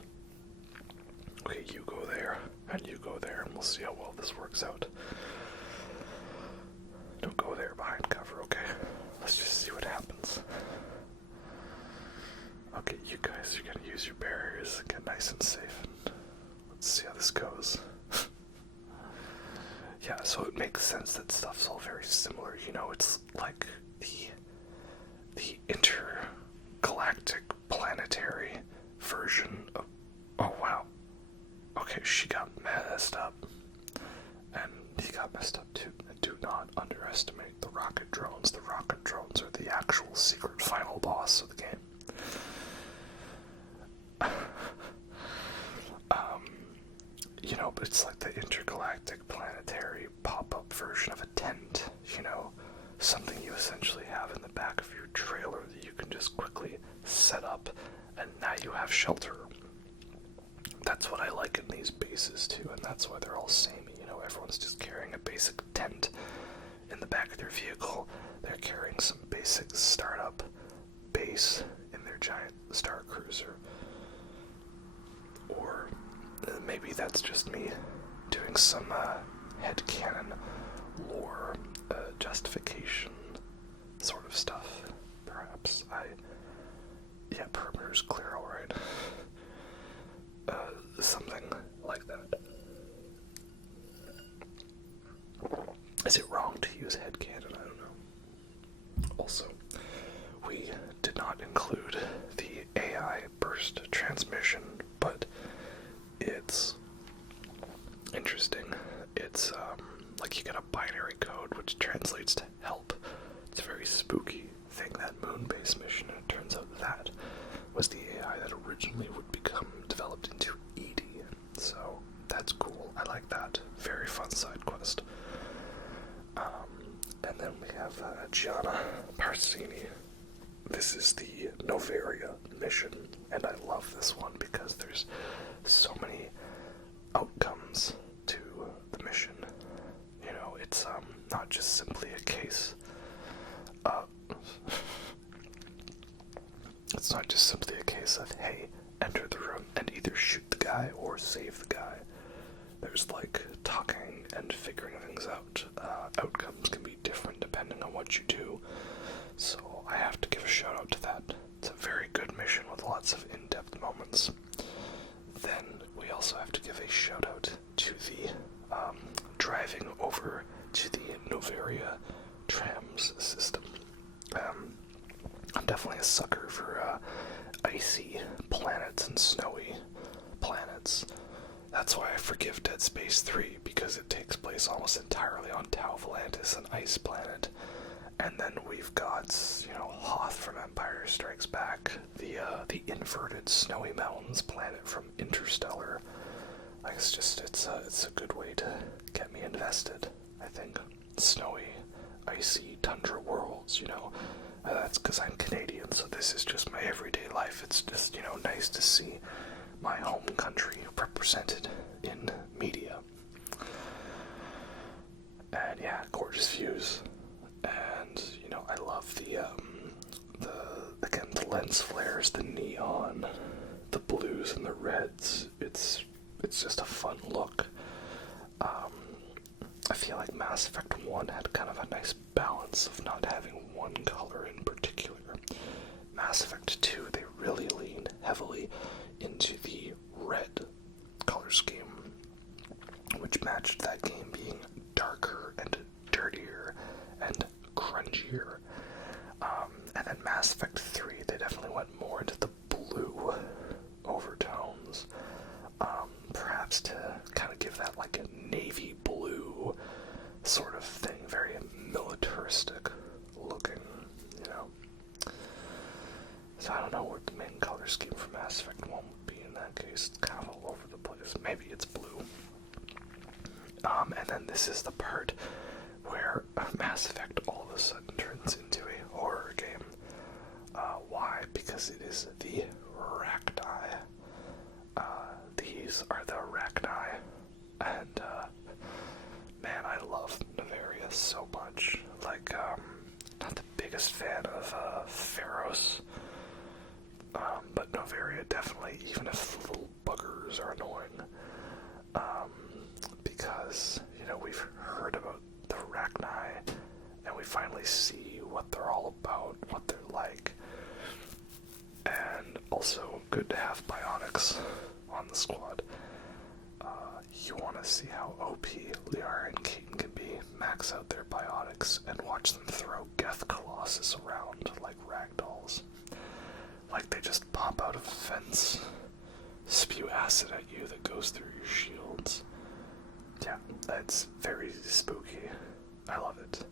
Okay, you go there, and you go there, and we'll see how well this works out. Don't go there behind cover, okay? Let's just see what happens. Okay, you guys are gonna use your barriers, get nice and safe, and let's see how this goes. Yeah, so it makes sense that stuff's all very similar, you know, it's like the intergalactic planetary version of, oh wow, okay, she got messed up, and he got messed up too. Do not underestimate the rocket drones. The rocket drones are the actual secret final boss of the game. You know, but it's like the intergalactic planetary pop-up version of a tent, you know, something you essentially have in the back of your trailer that you can just quickly set up, and now you have shelter. That's what I like in these bases too, and that's why they're all samey, you know, everyone's just carrying a basic tent in the back of their vehicle, they're carrying some basic startup base in their giant star cruiser. Or maybe that's just me doing some headcanon lore justification sort of stuff, perhaps. Yeah, perimeter's clear, alright. Something like that. Is it wrong to use headcanon? I don't know. Also, we did not include the AI burst transmission, but it's interesting. It's like you get a binary code which translates to help. It's a very spooky thing, that moon-based mission, and it turns out that was the AI that originally would become developed into ED. So that's cool. I like that. Very fun side quest. And then we have Gianna Parsini. This is the Novaria mission, and I love this one because there's so many outcomes to the mission. You know, it's not just simply a case. It's not just simply a case of, hey, enter the room and either shoot the guy or save the guy. There's like talking and figuring things out. Outcomes can be different depending on what you do. So I have to give a shout out to that. It's a very good mission with lots of in-depth moments. Then we also have to give a shout out to the driving over to the Novaria trams system. I'm definitely a sucker for icy planets and snowy planets. That's why I forgive Dead Space 3, because it takes place almost entirely on Tau of Atlantis, an ice planet. And then we've got, you know, Hoth from Empire Strikes Back, the inverted snowy mountains planet from Interstellar. Like, it's a good way to get me invested, I think. Snowy, icy tundra worlds, you know. That's because I'm Canadian, so this is just my everyday life. It's just, you know, nice to see my home country represented in media. And yeah, gorgeous views. And, you know, I love the lens flares, the neon, the blues and the reds. It's just a fun look. I feel like Mass Effect 1 had kind of a nice balance of not having one color in particular. Mass Effect 2, they really leaned heavily into the red color scheme, which matched that game being darker and dirtier and grungier. And then Mass Effect 3, they definitely went more into the blue overtones. Perhaps mats to kind of give that like a navy blue sort of thing, very militaristic looking, you know. So I don't know what the main color scheme for Mass Effect 1 would be in that case. It's kind of all over the place. Maybe it's blue. And then this is the part where Mass Effect all of a sudden turns into a horror game. Why? Because it is the Rachni. These are the Rachni. And, man, I love Novaria so much. Like, not the biggest fan of Feros. But Novaria definitely, even if the little buggers are annoying. Because, you know, we've heard about the Rachni, and we finally see what they're all about, what they're like. And also, good to have Bionics on the squad. You want to see how OP Liara and Keaton can be, max out their Bionics, and watch them throw Geth Colossus around like ragdolls. Like they just pop out of a fence, spew acid at you that goes through your shields. Yeah, that's very spooky. I love it.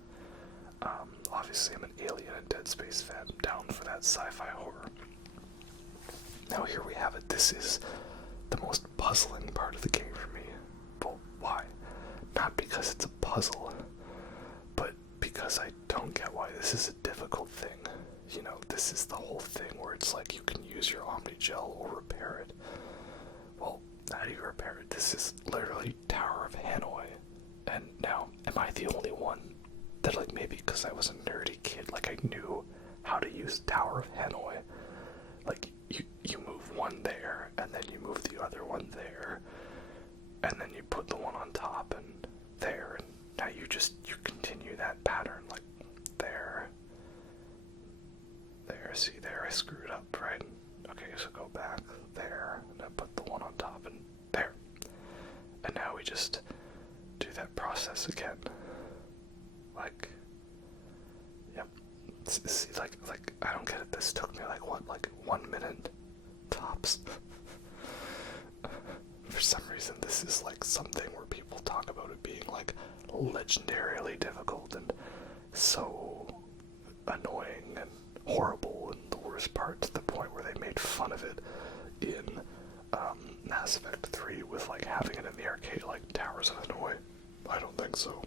Obviously I'm an Alien and Dead Space fan. I'm down for that sci-fi horror. Now here we have it. This is the most puzzling part of the game for me. Well, why? Not because it's a puzzle, but because I don't get why this is a difficult thing. You know, this is the whole thing where it's like you can use your Omnigel or repair it. Well, how do you repair it? This is literally Tower of Hanoi. And now, am I the only one that, like, maybe because I was a nerdy kid, like, I knew how to use Tower of Hanoi? Like, you move one there, and then you move the other one there, and then you put the one on top and there, and now you continue that pattern, like, there, see, there, I screwed up, right? Okay, so go back there, and then put the one on top, and there. And now we just do that process again. Like, yep. See, like, I don't get it. This took me, like, what, like 1 minute tops? For some reason, this is, like, something where people talk about it being, like, legendarily difficult and so annoying and horrible, and the worst part to the point where they made fun of it in Mass Effect 3 with, like, having it in the arcade, like, Towers of Hanoi. I don't think so.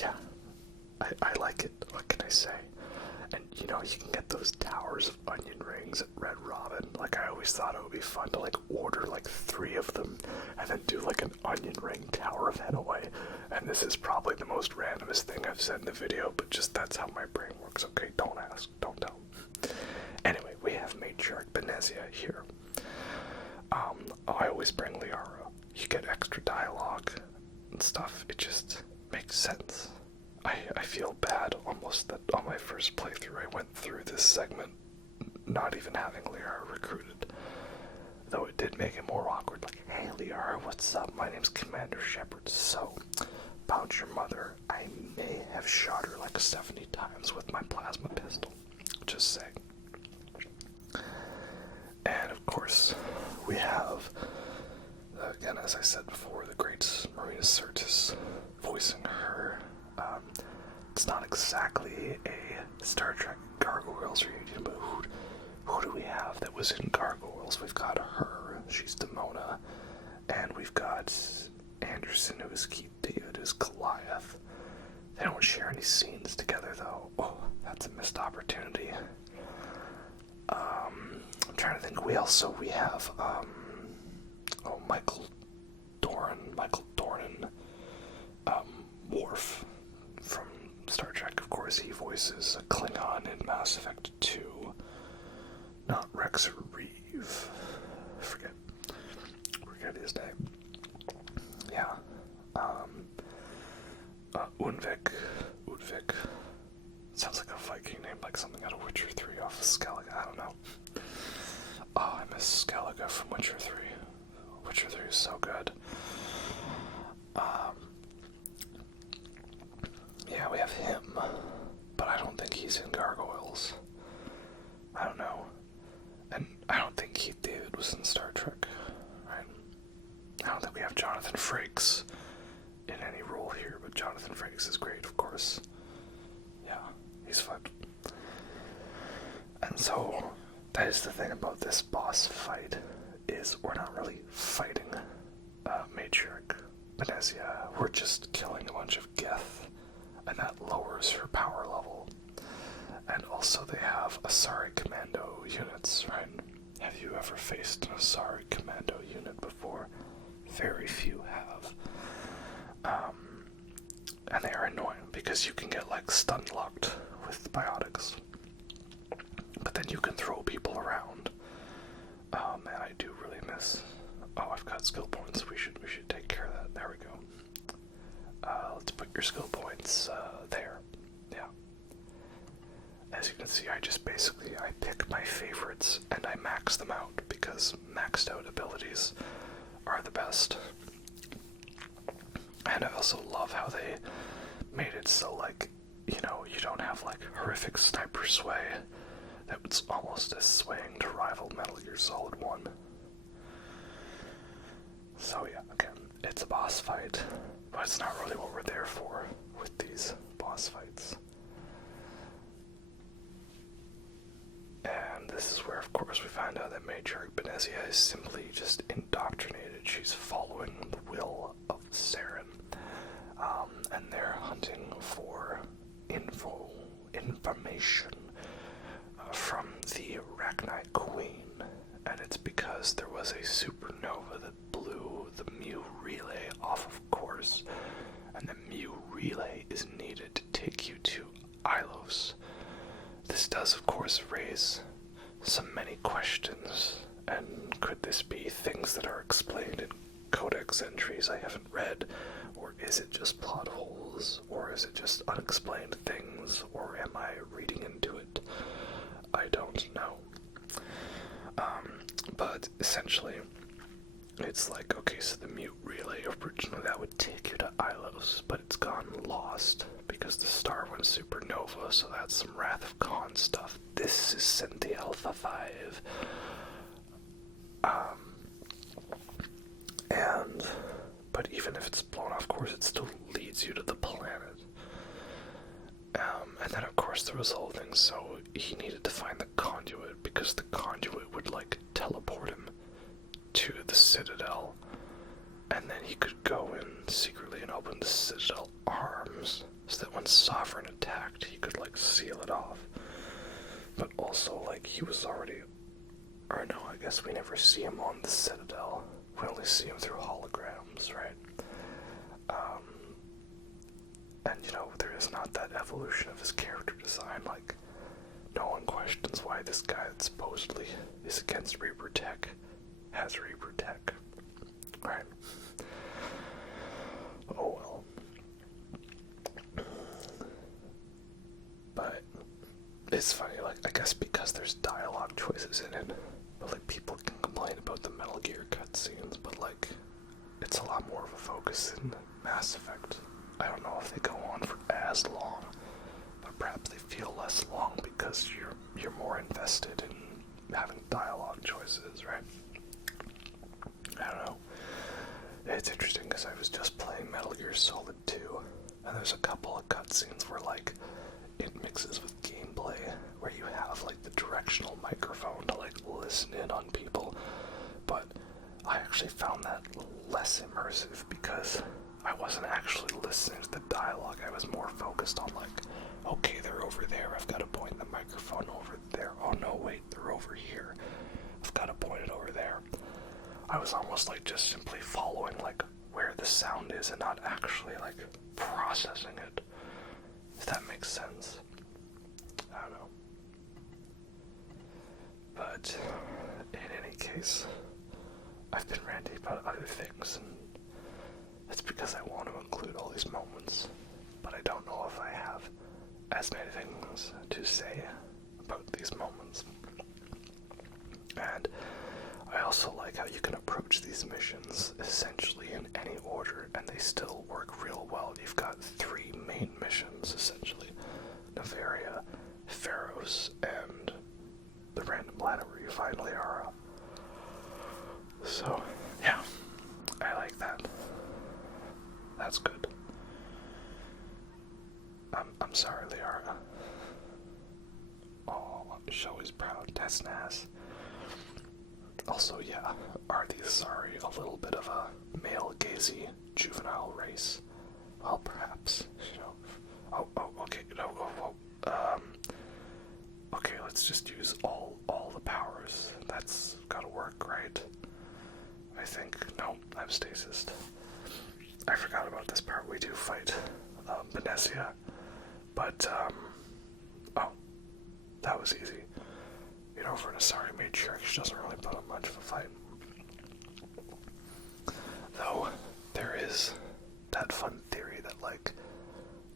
Yeah, I like it, what can I say? And, you know, you can get those towers of onion rings at Red Robin. Like, I always thought it would be fun to, like, order, like, 3 of them, and then do, like, an onion ring Tower of Hanoi. And this is probably the most randomest thing I've said in the video, but just that's how my brain works, okay? Don't ask, don't tell. Anyway, we have Matriarch Benezia here. I always bring Liara. You get extra dialogue and stuff. It just makes sense. I feel bad almost that on my first playthrough I went through this segment not even having Liara recruited. Though it did make it more awkward, like, hey Liara, what's up? My name's Commander Shepard. So, about your mother, I may have shot her like 70 times with my plasma pistol. Just saying. And of course, we have, again, as I said before, the great Marina Sirtis voicing her. It's not exactly a Star Trek Gargoyles reunion, but who do we have that was in Gargoyles? We've got her, she's Demona, and we've got Anderson, who is Keith David, who's Goliath. They don't share any scenes together, though. Oh, that's a missed opportunity. I'm trying to think. We have, Michael Dornan, Worf from Star Trek. Of course, he voices a Klingon in Mass Effect 2. Not Wrex or Reeve. Forget his name. Yeah. Udvik. Sounds like a Viking name, like something out of Witcher 3 off of Skellige. I don't know. Oh, I miss Skellige from Witcher 3. Witcher 3 is so good. Yeah, we have him, but I don't think he's in Gargoyles. I don't know. And I don't think shows in Star Trek. Right? I don't think we have Jonathan Frakes in any role here, but Jonathan Frakes is great, of course. Yeah, he's fun. And so, that is the thing about this boss fight, is we're not really fighting Matriarch Benezia. We're just killing a bunch of Geth, and that lowers her power level. And also they have Asari commando units, right? Have you ever faced an Asari commando unit before? Very few have. And they are annoying because you can get like stun locked with biotics. But then you can throw people around. And I do really miss. Oh, I've got skill points. We should take care of that. There we go. Let's put your skill points there. Yeah. As you can see, I pick my favorites and I max them out because maxed out abilities are the best. And I also love how they made it so, like, you know, you don't have like horrific sniper sway. That was almost as swaying to rival Metal Gear Solid 1. So yeah, again, it's a boss fight, but it's not really what we're there for with these boss fights. And this is where, of course, we find out that Matriarch Benezia is simply just indoctrinated. She's following the will of Saren. And they're hunting for information from the Rachni Queen. And it's because there was a supernova that blew the Mu relay off of course. And the Mu relay is needed to take you to Ilos. This does, of course, raise so many questions. And could this be things that are explained in codex entries I haven't read? Or is it just plot holes? Or is it just unexplained things? Or am I reading into it? I don't know. But essentially, it's like, okay, so the mute relay, originally that would take you to Ilos, but it's gone lost because the star went supernova, so that's some Wrath of Khan stuff. This is Cynthia Alpha 5. But even if it's blown off course, it still leads you to the planet. And then, of course, there was the whole thing, so he needed to find the conduit, because the conduit would, like, teleport him to the Citadel, and then he could go in secretly and open the Citadel arms, so that when Sovereign attacked, he could, like, seal it off. But also, like, he was already... Or no, I guess we never see him on the Citadel. We only see him through holograms, right? And, you know, there is not that evolution of his character design. Like, no one questions why this guy that supposedly is against Reaper Tech has Reaper Tech, right? Oh well. But it's funny, like, I guess because there's dialogue choices in it, but, like, people can complain about the Metal Gear cutscenes, but, like, it's a lot more of a focus in Mass Effect. I don't know if they go on for as long, but perhaps they feel less long because you're more invested in having dialogue choices, right? I don't know. It's interesting because I was just playing Metal Gear Solid 2, and there's a couple of cutscenes where, like, it mixes with gameplay, where you have, like, the directional microphone to, like, listen in on people, but I actually found that less immersive because I wasn't actually listening to the dialogue. I was more focused on, like, okay, they're over there, I've got to point the microphone over there. Oh no, wait, they're over here. I've got to point it over there. I was almost, like, just simply following, like, where the sound is and not actually, like, processing it. If that makes sense. I don't know. But, in any case, I've been ranting about other things, and it's because I want to include all these moments, but I don't know if I have as many things to say about these moments. And I also like how you can approach these missions essentially in any order, and they still work real well. You've got 3 main missions, essentially. Novaria, Feros, Feros, and the random planet where you find Liara. And, you know, there is not that evolution of his character design. Like, no one questions why this guy that's supposedly is against Reaper Tech has Reaper Tech, right? Nesnas. Also, yeah, are the Asari a little bit of a male-gazy juvenile race? Well, perhaps, you know. Okay, okay, let's just use all the powers. That's gotta work, right? I think. No, I'm stasist. I forgot about this part. We do fight Benezia, but oh, that was easy. You know, for an Asari Matriarch, she doesn't really put up much of a fight. Though, there is that fun theory that, like,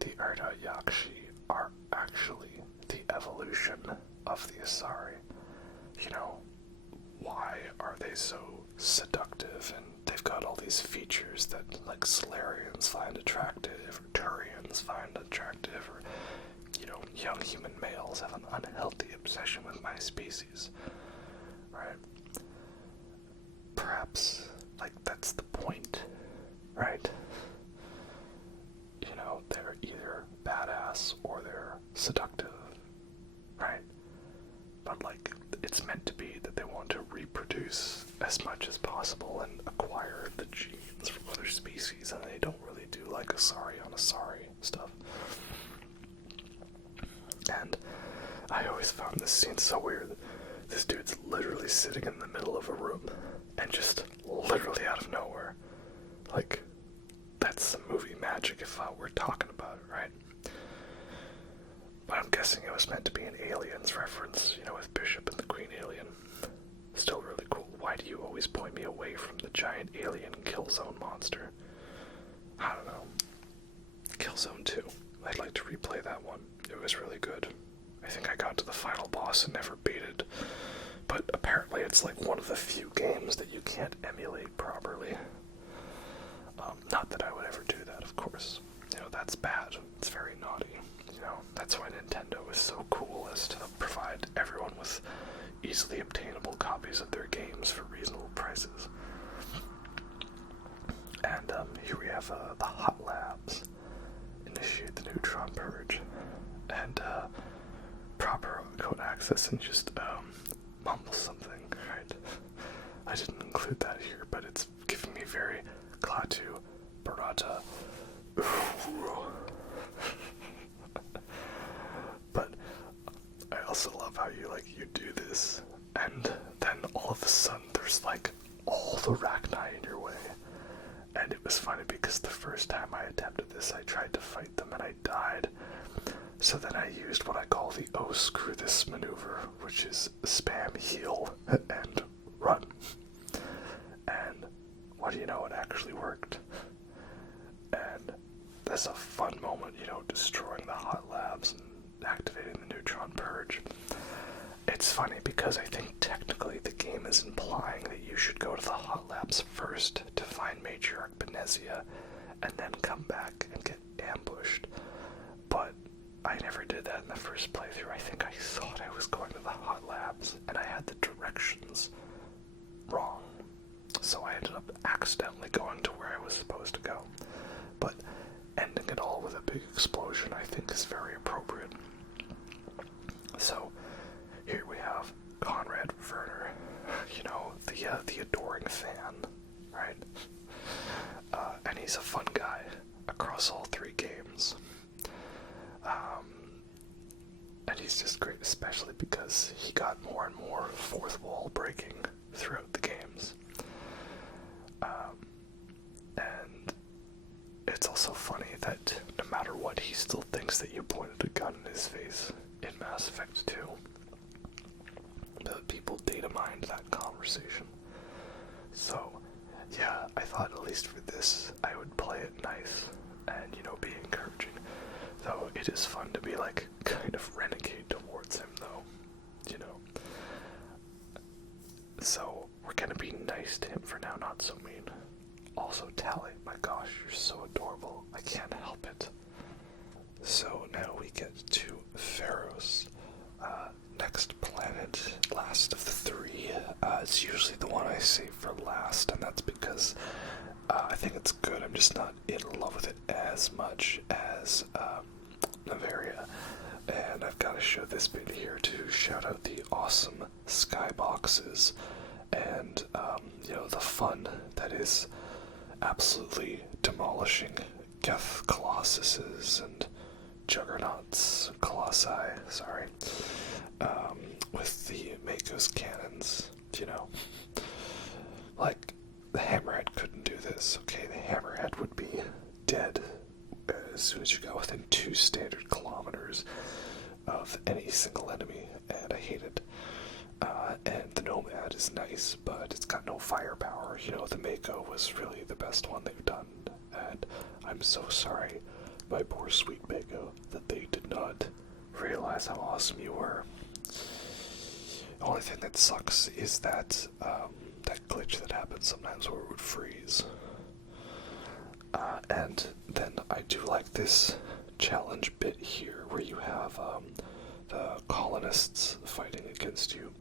the Erda Yakshi are actually the evolution of the Asari. You know, why are they so seductive, and they've got all these features that, like, Solarians find attractive, or Thorians find attractive, or, you know, young human males have an unhealthy obsession with my species, right? Perhaps, like, that's the point, right? You know, they're either badass or they're seductive, right? But, like, it's meant to be that they want to reproduce as much as possible and acquire the genes from other species, and they don't really do, like, Asari on Asari stuff. And I always found this scene so weird. This dude's literally sitting in the middle of a room, and just literally out of nowhere. Like, that's some movie magic if we're talking about it, right? But I'm guessing it was meant to be an Aliens reference, you know, with Bishop and the Queen Alien. Still really cool. Why do you always point me away from the giant alien Killzone monster? I don't know. Killzone 2. I'd like to replay that one. It was really good. I think I got to the final boss and never beat it. But apparently it's like one of the few games that you can't emulate properly. Not that I would ever do that, of course. You know, that's bad. It's very naughty. You know, that's why Nintendo is so cool as to provide everyone with easily obtainable copies of their games for reasonable prices. And here we have the Hot Labs. Initiate the neutron purge. And proper code access and just mumble something, right? I didn't include that here, but it's giving me very Klaatu, Barata. But I also love how you do this, and then all of a sudden there's like all the Rachni in your way. And it was funny because the first time I attempted this, I tried to fight them and I died. So then I used what I call the "oh screw this" maneuver, which is spam heal and run. And what do you know, it actually worked. And that's a fun moment, you know, destroying the Hot Labs and activating the neutron purge. It's funny because I think technically the game is implying that you should go to the Hot Labs first to find Matriarch Benezia and then come back and get ambushed. But I never did that in the first playthrough. I think I thought I was going to the Hot Labs and I had the directions wrong. So I ended up accidentally going to where I was supposed to go. But ending it all with a big explosion I think is very appropriate. So here we have Conrad Werner, you know, the adoring fan, right? And he's a fun guy across all three games. And he's just great, especially because he got more and more fourth wall breaking throughout the games. And it's also funny that no matter what, he still thinks that you pointed a gun in his face in Mass Effect 2. But people data mined that conversation. So, yeah, I thought at least for this, I would play it nice and, you know, be encouraging. Though it is fun to be, like, kind of renegade towards him, though, you know. So, we're gonna be nice to him for now, not so mean. Also, Tally, my gosh, you're so adorable. I can't help it. So, now we get to Feros. Next planet, last of the three. It's usually the one I save for last, and that's because I think it's good. I'm just not in love with it as much as Novaria. And I've got to show this bit here to shout out the awesome skyboxes and, the fun that is absolutely demolishing Geth Colossuses and Juggernauts, Colossi, sorry, with the Mako's cannons, Like, the Hammerhead couldn't do this, okay? The Hammerhead would be dead as soon as you got within 2 standard kilometers of any single enemy, and I hate it. And the Nomad is nice, but it's got no firepower. The Mako was really the best one they've done, and I'm so sorry, my poor sweet Mako, that they did not realize how awesome you were. The only thing that sucks is that, that glitch that happens sometimes where it would freeze. And then I do like this challenge bit here where you have the colonists fighting against you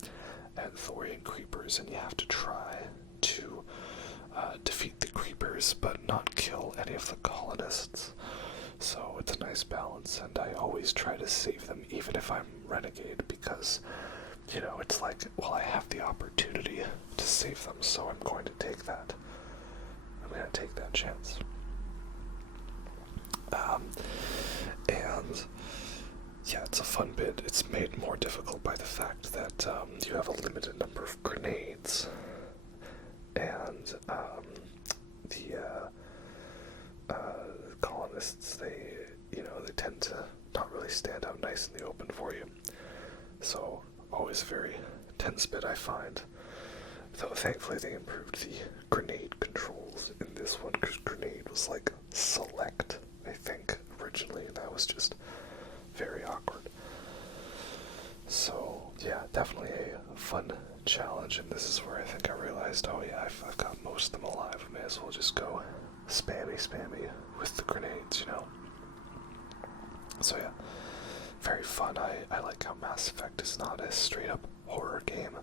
and Thorian creepers, and you have to try to defeat the creepers but not kill any of the colonists. So it's a nice balance, and I always try to save them even if I'm renegade, because it's like, well, I have the opportunity to save them, so I'm going to take that. I'm going to take that chance. And yeah, it's a fun bit. It's made more difficult by the fact that you have a limited number of grenades, and the colonists, they tend to not really stand out nice in the open for you. So always a very tense bit, I find. Though thankfully they improved the grenade controls in this one, because grenade was like select, I think, originally, and that was just very awkward. So yeah, definitely a fun challenge, and this is where I think I realized, oh yeah, I've got most of them alive, I may as well just go spammy with the grenades, So yeah, very fun. I like how Mass Effect is not a straight up horror game,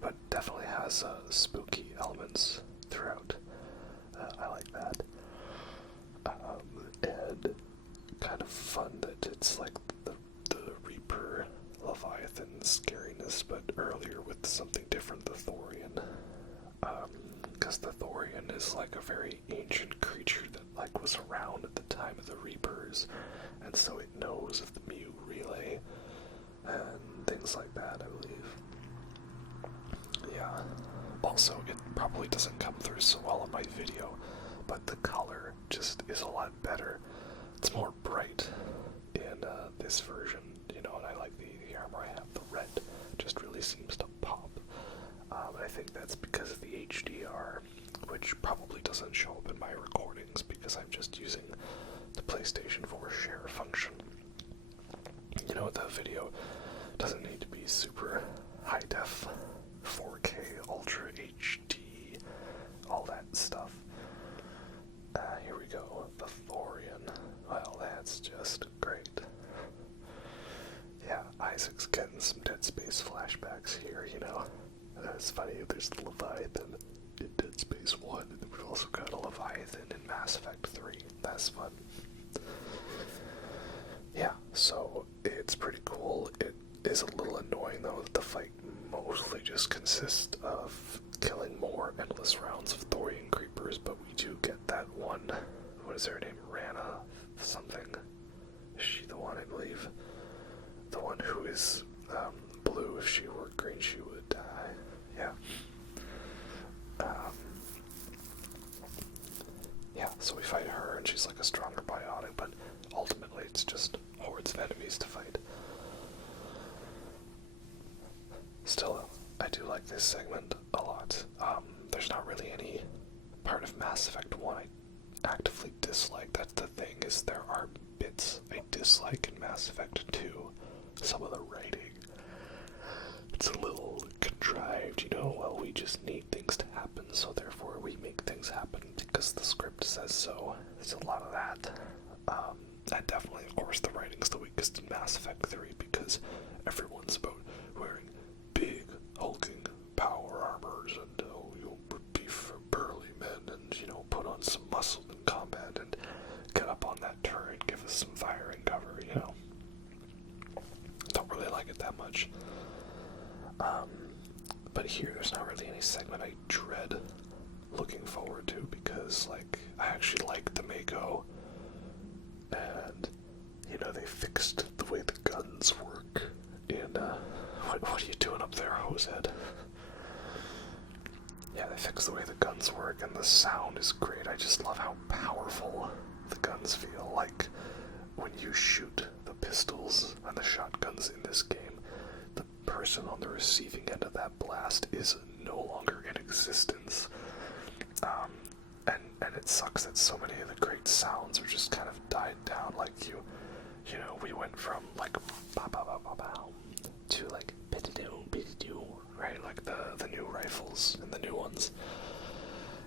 but definitely has spooky elements throughout. I like that. And kind of fun that it's like the Reaper Leviathan scariness, but earlier with something different, the Thorian. Because the Thorian is like a very ancient creature that was around at the time of the Reapers, and so it knows of the Mu relay and things like that, I believe. Yeah. Also, it probably doesn't come through so well in my video, but the color just is a lot better. It's more bright in this version, and I like the armor I have. The red just really seems to pop. I think that's because of the HDR, which probably doesn't show up in my recordings because I'm just using the PlayStation 4 share function. The video doesn't need to be super high def, 4K, Ultra HD, all that stuff. Here we go, the Thorian. Well, that's just great. Yeah, Isaac's getting some Dead Space flashbacks here, It's funny, there's the Leviathan in Dead Space 1, and then we've also got a Leviathan in Mass Effect 3. That's fun. Yeah, so it's pretty cool. It is a little annoying, though, that the fight mostly just consists of killing more endless rounds of Thorian creepers, but we do get that one, what is her name, Rana something? Is she the one, I believe? The one who is blue. If she were green, she would die. Yeah. Yeah, so we fight her, and she's like a stronger biotic, but ultimately it's just hordes of enemies to fight. Still, I do like this segment a lot. There's not really any part of Mass Effect 1 I actively dislike. That's the thing, is there are bits I dislike in Mass Effect 2. Some of the writing, it's a little contrived, well, we just need things to happen, so therefore we make things happen because the script says so. There's a lot of that. And definitely, of course, the writing's the weakest in Mass Effect 3 because everyone's about wearing big, hulking power armors and, be burly men and, put on some muscle in combat and get up on that turret, give us some firing cover, and I dread looking forward to, because, like, I actually like the Mako, and, you know, they fixed the way the guns work in, what are you doing up there, Hosehead? Yeah, they fixed the way the guns work, and the sound is great. I just love how powerful the guns feel. Like, when you shoot the pistols and the shotguns in this game, the person on the receiving end of that blast is no longer in existence. And it sucks that so many of the great sounds are just kind of died down. Like, you know, we went from, like, ba ba ba ba ba to, like, bididoo, right? Like, the new rifles and the new ones.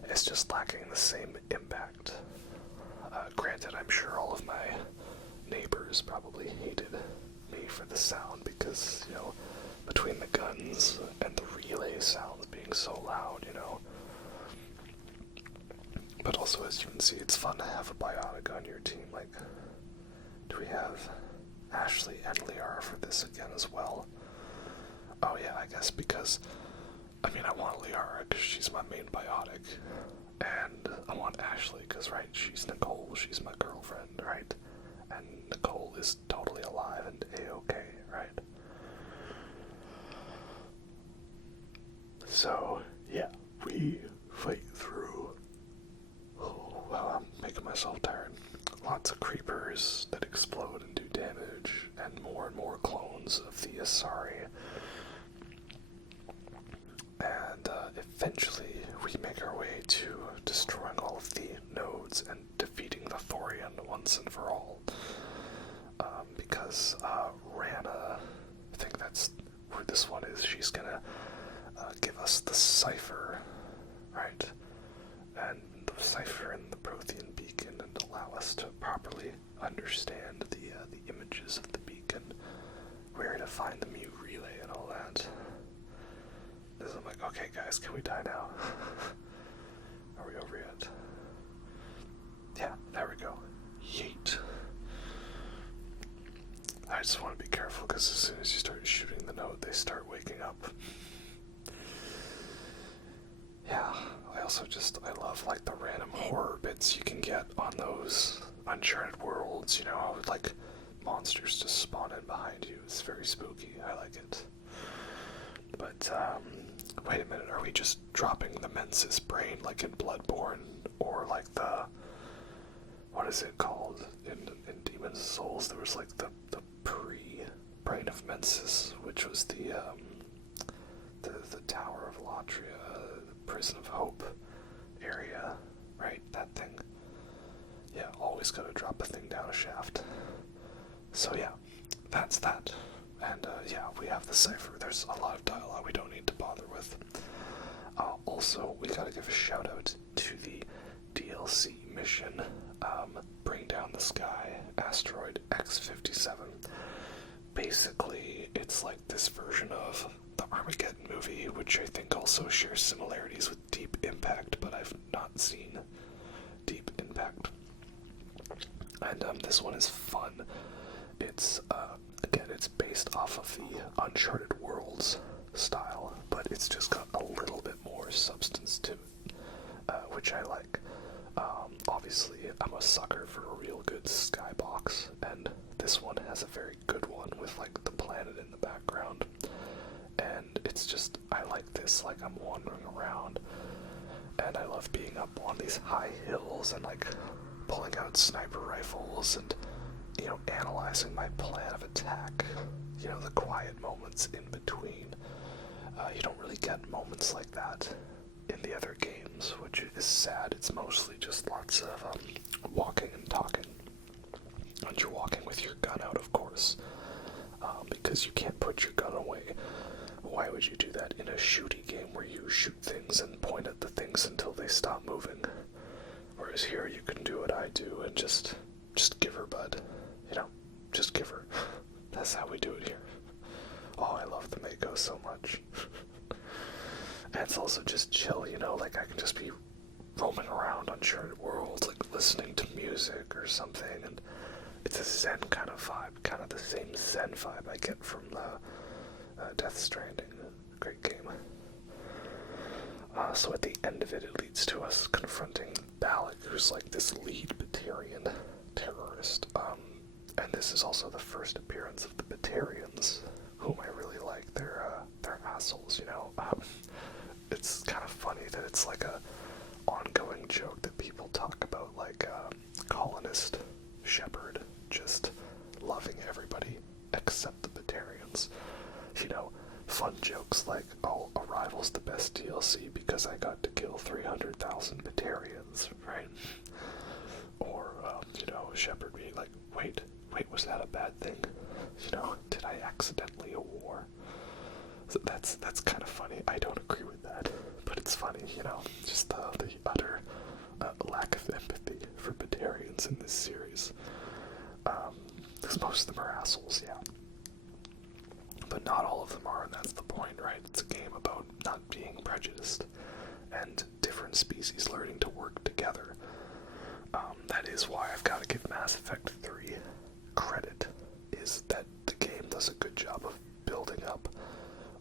It's just lacking the same impact. Granted, I'm sure all of my neighbors probably hated me for the sound, because, you know, between the guns and the relay sounds being so loud, you know. But also, as you can see, it's fun to have a biotic on your team. Like, do we have Ashley and Liara for this again as well? Oh yeah, I guess because, I mean, I want Liara because she's my main biotic, and I want Ashley because, right, she's Nicole, she's my girlfriend, right? And Nicole is totally alive and A-okay, right? So, yeah, we fight through. Oh, well, I'm making myself tired. Lots of creepers that explode and do damage, and more clones of the Asari. And eventually we make our way to destroying all of the nodes and defeating the Thorian once and for all. Because Rana, I think that's where this one is, she's gonna give us the cipher, right? And the cipher in the Prothean beacon, and allow us to properly understand the images of the beacon, where to find the mute relay and all that. I'm like, okay guys, can we die now? Are we over yet? Yeah, there we go. Yeet. I just want to be careful, because as soon as you start shooting the node, they start waking up. Yeah, I love, like, the random horror bits you can get on those Uncharted worlds, you know, like, monsters just spawn in behind you. It's very spooky. I like it. But, wait a minute, are we just dropping the Mensis brain like in Bloodborne? Or like the, what is it called? In Demon's Souls, there was like the pre-brain of Mensis, which was the Tower of Latria, the Prison of Hope area, right? That thing. Yeah, always gotta drop a thing down a shaft. So yeah, that's that. And yeah, we have the cipher. There's a lot of dialogue we don't need to bother with. Also, we gotta give a shout out to the DLC mission, Bring Down the Sky, Asteroid X-57. Basically, it's like this version of the Armageddon movie, which I think also shares similarities with Deep Impact, but I've not seen Deep Impact. And this one is fun. It's, again, it's based off of the Uncharted Worlds style, but it's just got a little bit more substance to it, which I like. Obviously, I'm a sucker for a real good skybox, and this one has a very good one with, like, the planet in the background. And it's just, I like this, like, I'm wandering around, and I love being up on these high hills and, like, pulling out sniper rifles and, you know, analyzing my plan of attack. You know, the quiet moments in between. You don't really get moments like that in the other games, which is sad. It's mostly just lots of walking and talking. And you're walking with your gun out, of course, because you can't put your gun away. Why would you do that in a shooty game where you shoot things and point at the things until they stop moving? Whereas here you can do what I do and just give her, bud. You know, just give her. That's how we do it here. Oh, I love the Mako so much. And it's also just chill, you know, like I can just be roaming around Uncharted Worlds, like listening to music or something, and it's a zen kind of vibe, kind of the same zen vibe I get from the Death Stranding. Great game. So at the end of it, it leads to us confronting Balak, who's like this lead Batarian terrorist. And this is also the first appearance of the Batarians, whom I really like. They're assholes, you know. It's kind of funny that it's like a ongoing joke that people talk about, like colonist Shepard just loving everybody except the Batarians. You know, fun jokes like, oh, Arrival's the best DLC because I got to kill 300,000 Batarians, right? Or, you know, Shepard being like, wait, was that a bad thing? You know, did I accidentally a war? So that's kind of funny. I don't agree with that, but it's funny, you know, just the utter lack of empathy for Batarians in this series. Because most of them are assholes, yeah. But not all of them are, and that's the point, right? It's a game about not being prejudiced and different species learning to work together. That is why I've got to give Mass Effect 3 credit, is that the game does a good job of building up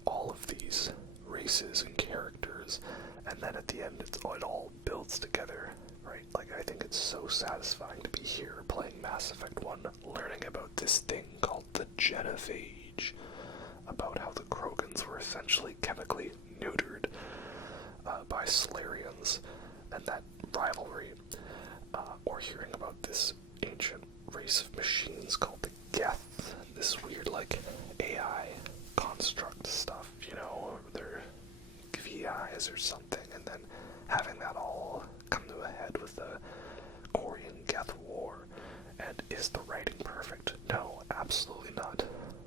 all of these races and characters, and then at the end it all builds together, right? Like, I think it's so satisfying to be here playing Mass Effect 1, learning about this thing called the Genophage, about how the Krogans were essentially chemically neutered by Salarians, and that rivalry, or hearing about this ancient race of machines called the Geth, this weird, like, AI construct stuff, you know, or they're VIs or something, and then having that all come to a head with the Quarian Geth War. And is the writing perfect? No, absolutely not.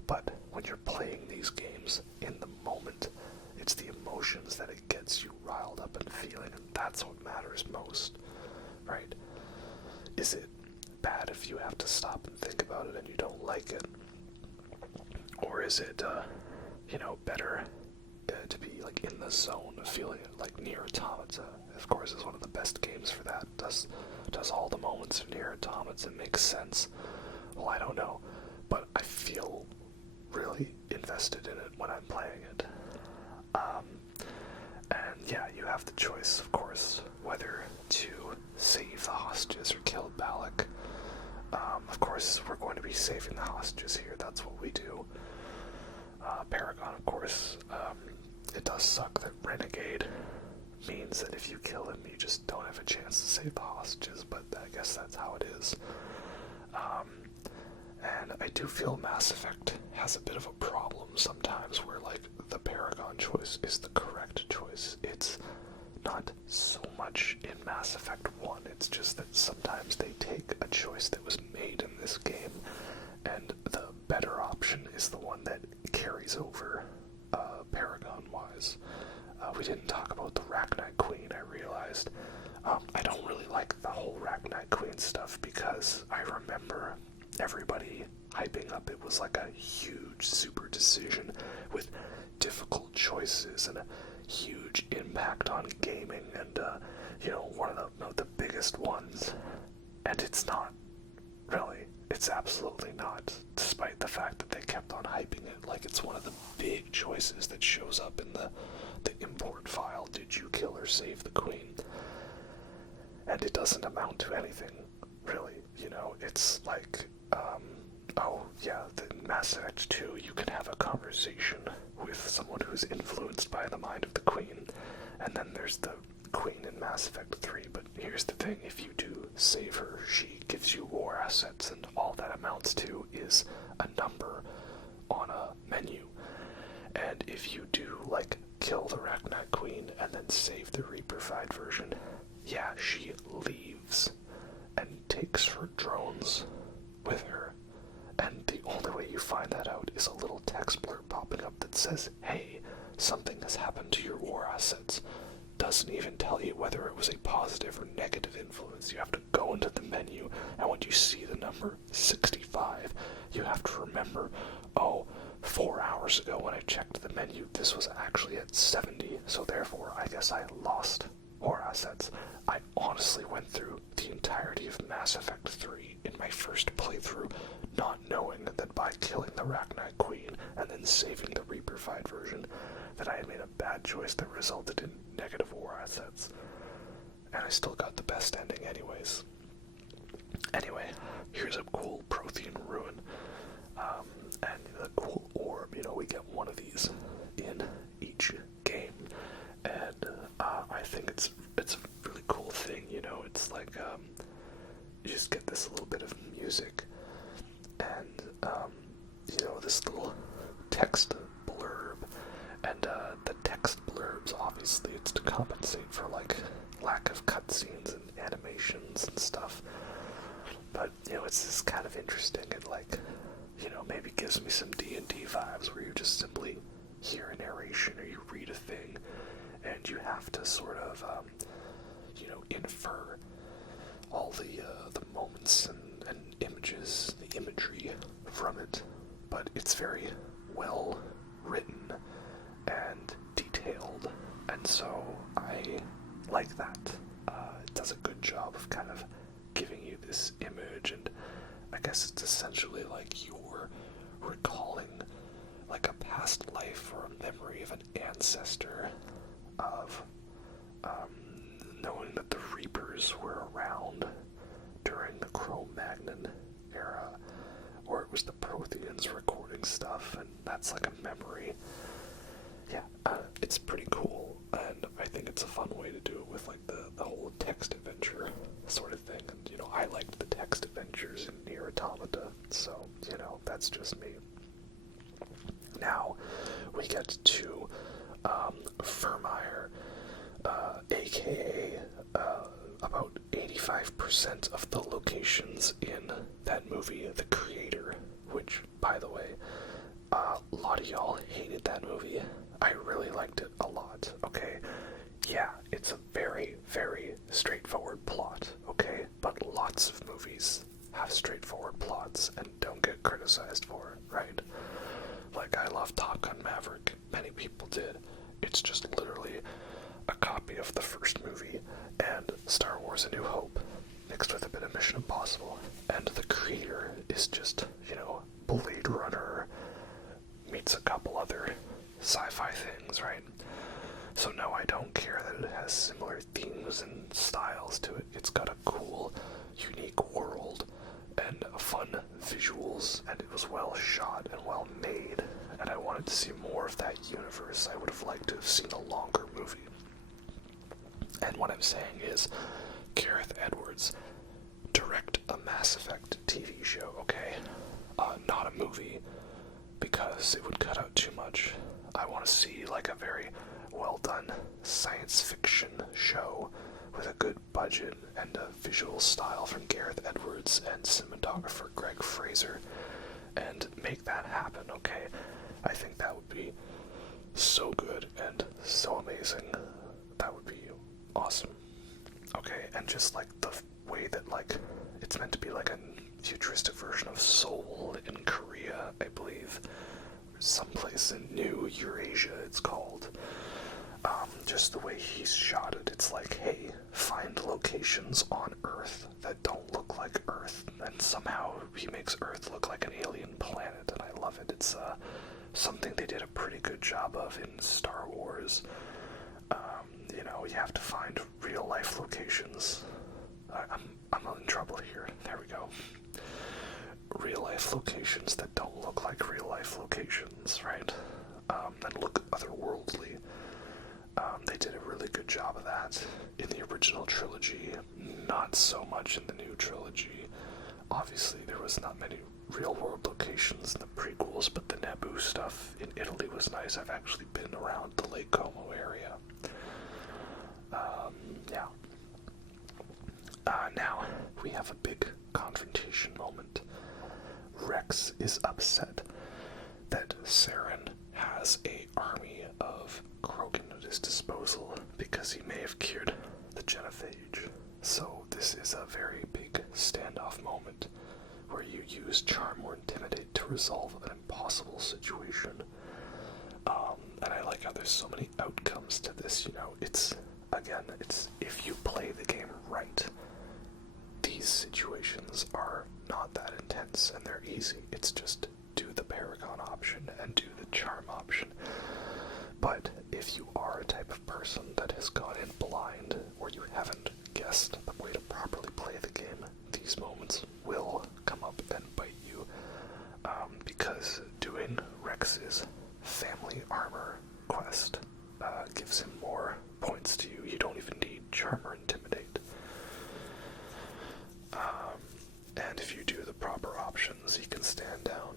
But when you're playing these games in the moment, it's the emotions that it gets you riled up and feeling, and that's what matters most, right? Is it bad if you have to stop and think about it and you don't like it? Or is it, you know, better to be, like, in the zone, feeling it, like Nier Automata, of course, is one of the best games for that. Does all the moments of Nier Automata make sense? Well, I don't know, but I feel really invested in it when I'm playing it. And yeah, you have the choice, of course, whether to save the hostages or kill Balak. Of course, we're going to be saving the hostages here. That's what we do. Paragon, of course, it does suck that Renegade means that if you kill him, you just don't have a chance to save the hostages, but I guess that's how it is. And I do feel Mass Effect has a bit of a problem sometimes where, like, the Paragon choice is the correct choice. It's not so much in Mass Effect 1, it's just that sometimes they take a choice that was made in this game, and the better option is the one that carries over, Paragon-wise. We didn't talk about the Rachni Queen, I realized. I don't really like the whole Rachni Queen stuff because I remember everybody hyping up it was like a huge super decision with difficult choices and a huge impact on gaming and, you know, one of the biggest ones. And it's not, really. It's absolutely not, despite the fact that they kept on hyping it like it's one of the big choices that shows up in the import file. Did you kill or save the queen? And it doesn't amount to anything, really. You know, it's like, oh yeah, in Mass Effect 2 you can have a conversation with someone who's influenced by the mind of the queen, and then there's the queen in Mass Effect 3, but here's the thing, if you do save her, she gives you war assets, and all that amounts to is a number on a menu. And if you do, like, kill the Rachni Queen and then save the Reaper-fied version, yeah, she leaves and takes her drones with her. And the only way you find that out is a little text blurb popping up that says, hey, something has happened to your war assets. Doesn't even tell you whether it was a positive or negative influence. You have to go into the menu, and when you see the number 65, you have to remember, oh, 4 hours ago when I checked the menu, this was actually at 70, so therefore I guess I lost war assets. I honestly went through the entirety of Mass Effect 3 in my first playthrough, not knowing that by killing the Rachni Queen and then saving the Reaper-fied version, that I had made a bad choice that resulted in negative war assets. And I still got the best ending anyways. Anyway, here's a cool Prothean ruin. And the cool orb, we get one of these in each game. And I think it's a really cool thing, it's like, you just get this little bit of music, and, this little text blurb, and the text blurbs, obviously, it's to compensate for, like, lack of cutscenes and animations and stuff, but, it's just kind of interesting, and, like, maybe gives me some D&D vibes, where you just simply hear a narration, or you read a thing, and you have to sort of, infer all the moments and images, the imagery from it, but it's very well written and detailed, and so I like that. It does a good job of kind of giving you this image, and I guess it's essentially like you're recalling like a past life or a memory of an ancestor of knowing that the Reapers were around during the Cro-Magnon era, or it was the Protheans recording stuff, and that's like a memory. Yeah, it's pretty cool, and I think it's a fun way to do it with like the whole text adventure sort of thing, and I liked the text adventures in Nier Automata, so that's just me. Now we get to Vermeer, aka about 85% of the locations in that movie, The Creator, which, by the way, a lot of y'all hated that movie. I really liked it a lot, okay? Yeah, it's a very, very straightforward plot, okay? But lots of movies have straightforward plots and don't get criticized for it, right? Like, I love Top Gun Maverick. Many people did. It's just literally a copy of the first movie and Star Wars A New Hope mixed with a bit of Mission Impossible. And The Creator is just, Blade Runner meets a couple other sci-fi things, right? So no, I don't care that it has similar themes and styles to it. It's got a cool, unique world and fun visuals, and it was well shot and well made, and I wanted to see more of that universe. I would have liked to have seen a longer movie. And what I'm saying is, Gareth Edwards, direct a Mass Effect TV show, okay? Not a movie, because it would cut out too much. I want to see like a very well done science fiction show with a good budget and a visual style from Gareth Edwards and cinematographer Greg Fraser, and make that happen, okay? I think that would be so good and so amazing. That would be awesome. Okay, and just like the way that like it's meant to be like a futuristic version of Seoul in Korea, I believe, someplace in New Eurasia it's called. Just the way he's shot it, it's like, hey, find locations on Earth that don't look like Earth, and somehow he makes Earth look like an alien planet, and I love it. It's something they did a pretty good job of in Star Wars. You have to find real life locations. I'm in trouble here. There we go. Real life locations that don't look like real life locations, right? And look otherworldly. They did a really good job of that in the original trilogy, not so much in the new trilogy. Obviously, there was not many real-world locations in the prequels, but the Naboo stuff in Italy was nice. I've actually been around the Lake Como area. Now, we have a big confrontation moment. Wrex is upset that Saren has an army of Krogan at his disposal because he may have cured the genophage. So this is a very big standoff moment where you use charm or intimidate to resolve an impossible situation. And I like how there's so many outcomes to this, it's if you play the game right, these situations are not that intense. moments, and they're easy. It's just do the Paragon option and do the Charm option. But if you are a type of person that has gone in blind, or you haven't guessed the way to properly play the game, these moments will come up and bite you, because doing Wrex's family armor quest gives him more points to you. You don't even need Charm or Intimidate. And if you do the proper options, he can stand down.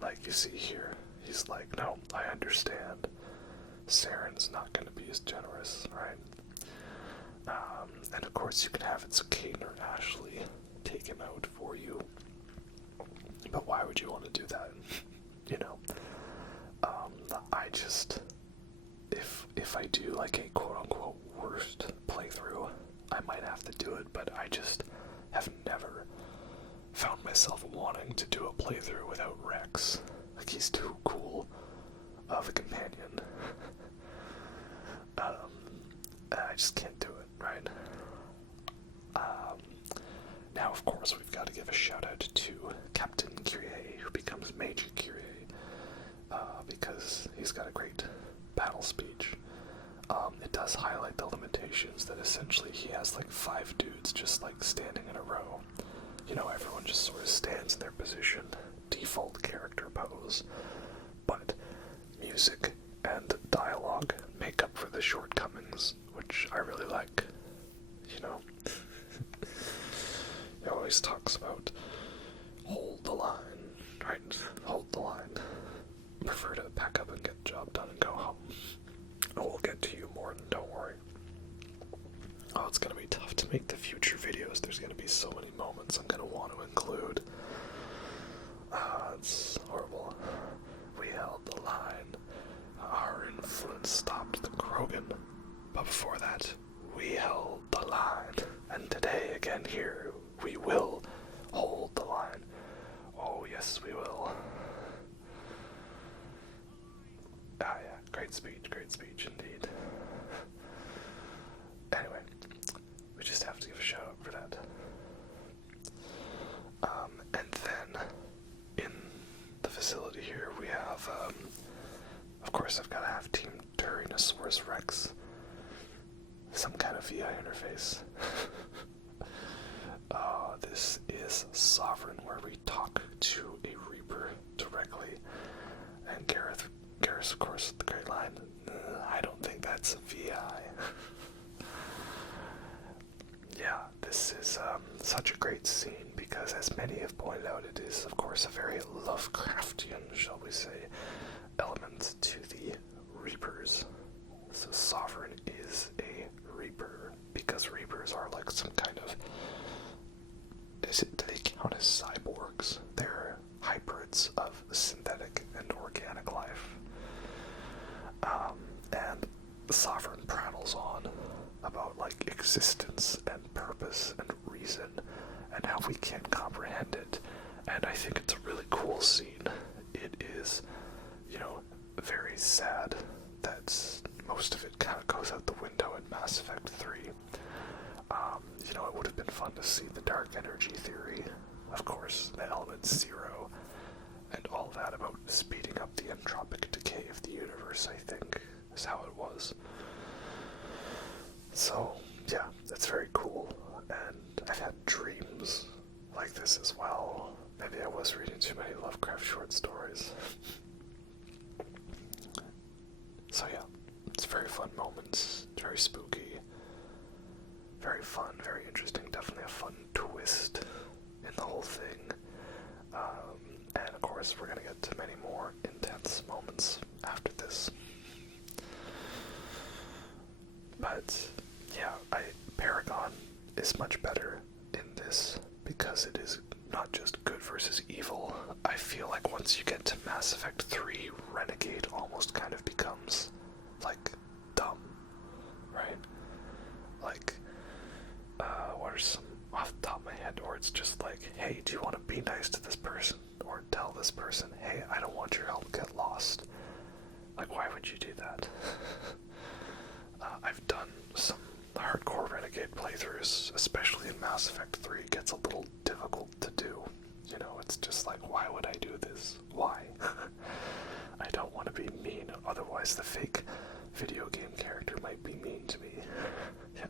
Like you see here, he's like, no, I understand. Saren's not going to be as generous, right? And of course you can have it so Kane or Ashley take him out for you. But why would you want to do that? You know? I just... If I do like a quote-unquote worst playthrough, I might have to do it, but I just have never found myself wanting to do a playthrough without Wrex. Like, he's too cool of a companion. I just can't do it, right? Now, of course, we've got to give a shout-out to Captain Kyrie, who becomes Major Kyrie, because he's got a great battle speech. It does highlight the limitations that essentially he has like 5 dudes just like standing in a row. You know, everyone just sort of stands in their position, default character pose. But music and dialogue make up for the shortcomings, which I really like. You know, he always talks about hold the line, right? Hold the line. Prefer to pack up and get the job done and go home. We'll get to you more, don't worry. Oh, it's gonna be tough to make the future videos. There's gonna be so many moments I'm gonna want to include. It's horrible. We held the line. Our influence stopped the Krogan. But before that, we held the line. And today, again here, we will hold the line. Oh, yes, we will. Ah, yeah, great speech indeed. Anyway, we just have to give a shout out for that. And then, in the facility here, we have, of course, I've got to have Team Tyrannosaurus Rex. Some kind of VI interface. This is Sovereign, where we talk to a Reaper directly. And Gareth, of course, the great line, I don't think that's a VI. Yeah, this is such a great scene, because as many have pointed out, it is, of course, a very Lovecraftian, shall we say, element to the Reapers. So Sovereign is a Reaper, because Reapers are like some kind of... do they count as cyborgs? They're hybrids of synthetic and organic life. And the Sovereign prattles on about like existence and purpose and reason and how we can't comprehend it. And I think it's a really cool scene. It is, you know, very sad that most of it kind of goes out the window in Mass Effect 3. You know, it would have been fun to see the dark energy theory, of course, the element 0, and all that about speeding up the entropic decay of the universe, I think, is how it was. So, yeah, that's very cool, and I've had dreams like this as well. Maybe I was reading too many Lovecraft short stories. So yeah, it's very fun moments, very spooky, very fun, very interesting, definitely a fun twist in the whole thing. And of course, we're going to get to many more intense moments after this. But yeah, Paragon is much better in this because it is not just good versus evil. I feel like once you get to Mass Effect 3, Renegade almost kind of becomes, like, dumb, right? Like, what are some off the top of my head, or it's just like, hey, do you want to be nice to this person? Or tell this person, hey, I don't want your help get lost. Like, why would you do that? I've done some hardcore Renegade arcade playthroughs, especially in Mass Effect 3, gets a little difficult to do. You know, it's just like, why would I do this? Why? I don't want to be mean, otherwise the fake video game character might be mean to me. Yeah,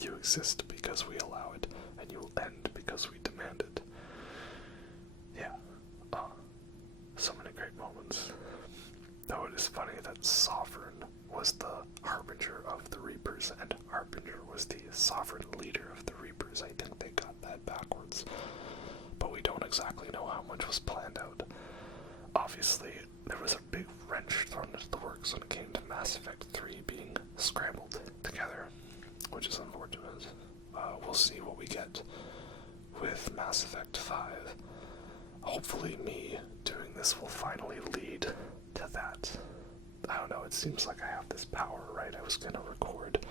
you exist because we allow it, and you will end because we demand it. Yeah, so many great moments. Though it is funny that Sovereign was the Harbinger of the Reapers, and Harbinger was the sovereign leader of the Reapers. I think they got that backwards. But we don't exactly know how much was planned out. Obviously, there was a big wrench thrown into the works when it came to Mass Effect 3 being scrambled together, which is unfortunate. We'll see what we get with Mass Effect 5. Hopefully me doing this will finally lead to that. I don't know, it seems like I have this power, right? I was going to record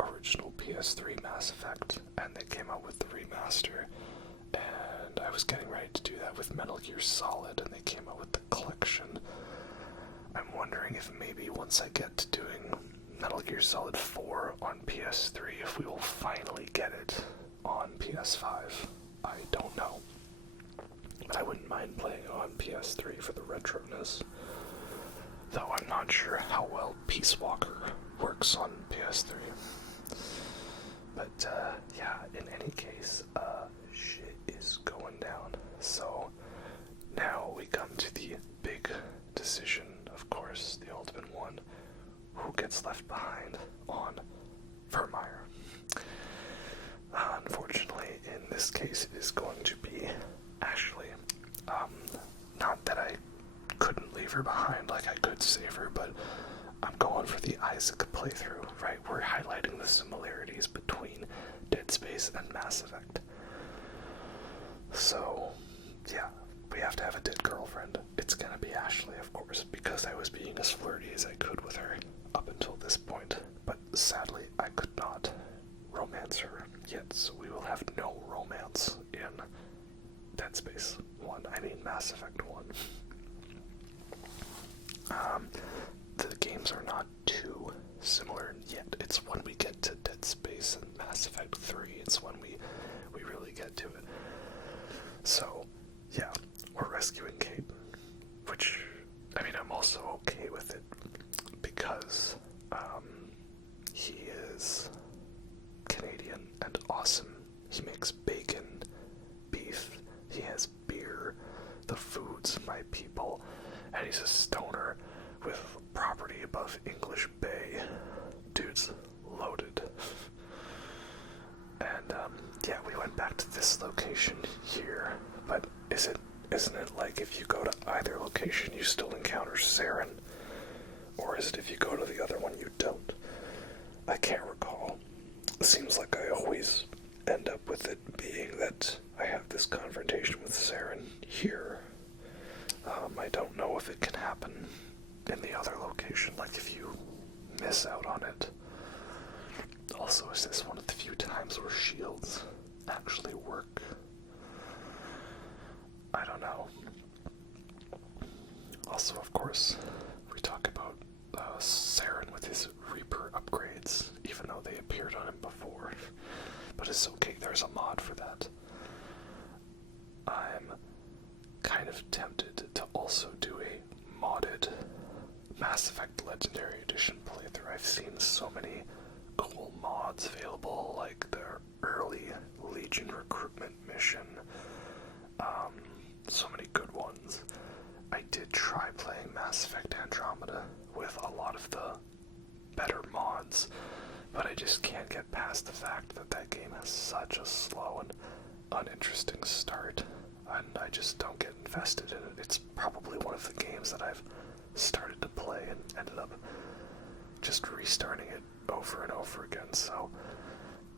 original PS3 Mass Effect, and they came out with the remaster, and I was getting ready to do that with Metal Gear Solid, and they came out with the collection. I'm wondering if maybe once I get to doing Metal Gear Solid 4 on PS3, if we will finally get it on PS5. I don't know. But I wouldn't mind playing on PS3 for the retroness. Though I'm not sure how well Peace Walker works on PS3. But, yeah, in any case, shit is going down. So, now we come to the big decision, of course, the ultimate one. Who gets left behind on Vermeer? Unfortunately, in this case, it is going to be Ashley. Not that I couldn't leave her behind, like I could save her, but I'm going for the Isaac playthrough, right? We're highlighting the similarities between Dead Space and Mass Effect. So, yeah, we have to have a dead girlfriend. It's gonna be Ashley, of course, because I was being as flirty as I could with her up until this point, but sadly I could not romance her yet, so we will have no romance in Dead Space 1, Mass Effect 1. The games are not too similar yet. It's when we get to Dead Space and Mass Effect 3, it's when we really get to it. So, yeah, we're rescuing Kate, which, I'm also okay with it, because, he is Canadian and awesome. He makes bacon, beef, he has beer, the food's my people, and he's a stoner with property above English Bay. Dude's loaded. And, yeah, we went back to this location here, but isn't it like if you go to either location you still encounter Saren? Or is it if you go to the other one you don't? I can't recall. It seems like I always end up with it being that I have this confrontation with Saren here. I don't know if it can happen in the other location, like if you miss out on it. Also, is this one of the few times where shields actually work? I don't know. Also, of course, we talk about Saren with his Reaper upgrades, even though they appeared on him before. But it's okay, there's a mod for that. I'm kind of tempted to also do a modded Mass Effect Legendary Edition playthrough. I've seen so many cool mods available, like the early Legion recruitment mission. So many good ones. I did try playing Mass Effect Andromeda with a lot of the better mods, but I just can't get past the fact that that game has such a slow and uninteresting start, and I just don't get invested in it. It's probably one of the games that I've started to play and ended up just restarting it over and over again, so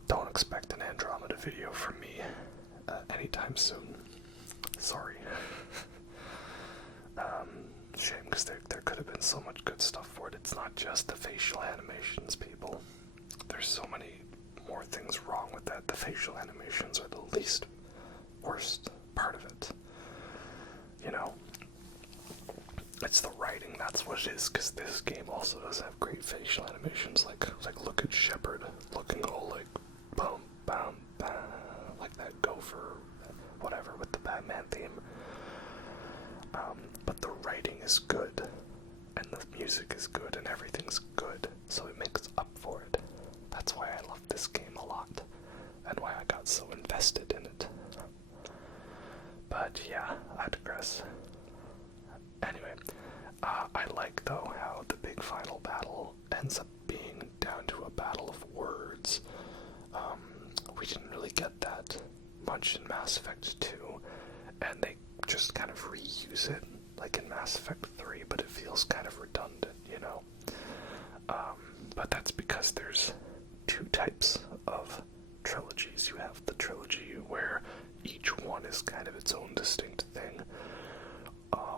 don't expect an Andromeda video from me anytime soon. Sorry. Shame, because there could have been so much good stuff for it. It's not just the facial animations, people. There's so many more things wrong with that. The facial animations are the least worst part of it. You know? It's the writing, that's what it is, because this game also does have great facial animations, like look at Shepard, looking all like, boom, is good, and the music is good, and everything's good, so it makes up for it. That's why I love this game a lot, and why I got so invested in it. But yeah, I digress. Anyway, I like, though, how the big final battle ends up being down to a battle of words. We didn't really get that much in Mass Effect 2, and they just kind of reuse it, like in Mass Effect 3, but it feels kind of redundant, you know? But that's because there's two types of trilogies. You have the trilogy where each one is kind of its own distinct thing,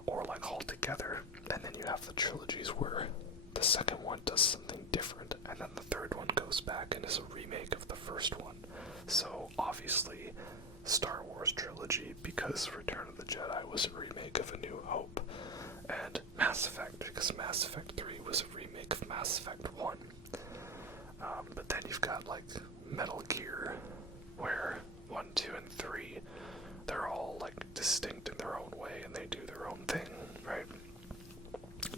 or like all together, and then you have the trilogies where the second one does something different, and then the third one goes back and is a remake of the first one. So obviously Star Wars trilogy, because Return of the Jedi was a remake of A New Hope, and Mass Effect, because Mass Effect 3 was a remake of Mass Effect 1. But then you've got like Metal Gear, where 1, 2, and 3, they're all like distinct in their own way, and they do their own thing, right?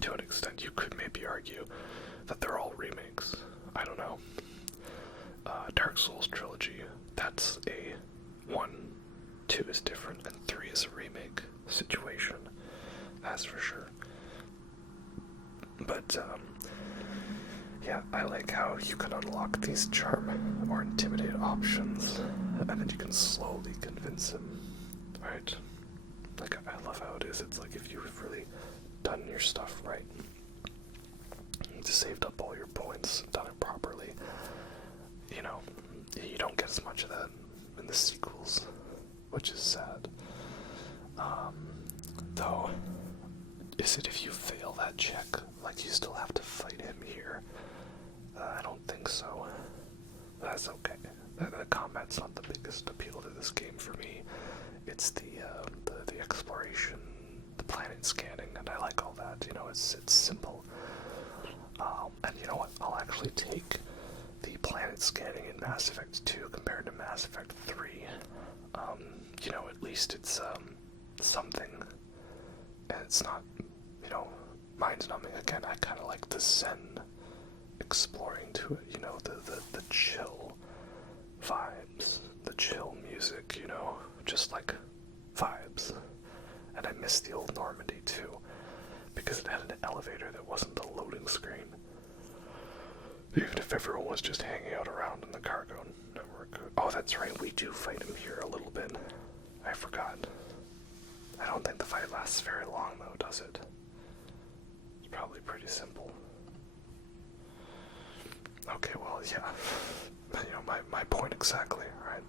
To an extent, you could maybe argue that they're all remakes. I don't know. Dark Souls trilogy, that's a 1, 2 is different, and 3 is a remake situation. That's for sure. But, yeah, I like how you can unlock these charm or intimidate options, and then you can slowly convince him, right? Like, I love how it is. It's like if you've really done your stuff right, saved up all your points, done it properly, you know, you don't get as much of that in the sequels, which is sad. Though, is it if you fail that check, like you still have to fight him here? I don't think so. That's okay. The combat's not the biggest appeal to this game for me. It's the exploration, the planet scanning, and I like all that. You know, it's simple. And you know what? I'll actually take the planet scanning in Mass Effect 2 compared to Mass Effect 3. You know, at least it's something, and it's not, you know, mind-numbing. Again, I kind of like the zen exploring to it, you know, the chill vibes, the chill music, you know, just like vibes. And I miss the old Normandy too, because it had an elevator that wasn't the loading screen. Even if everyone was just hanging out around in the cargo network. Oh, that's right, we do fight him here a little bit. I forgot. I don't think the fight lasts very long though, does it? It's probably pretty simple. Okay, well, yeah. You know, my point exactly, right?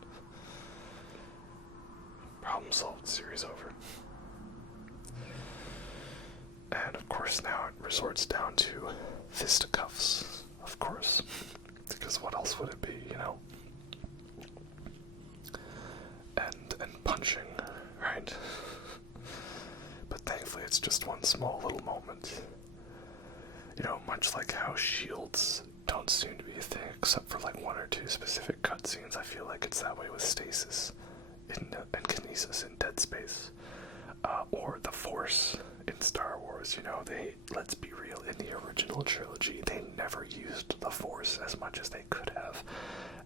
Problem solved, series over. And of course now it resorts down to fisticuffs, of course. Because what else would it be, you know? And punching, right? But thankfully it's just one small little moment. You know, much like how shields don't seem to be a thing, except for like 1 or 2 specific cutscenes. I feel like it's that way with stasis and kinesis in Dead Space, or the Force in Star Wars. You know, let's be real, in the original trilogy, they never used the Force as much as they could have,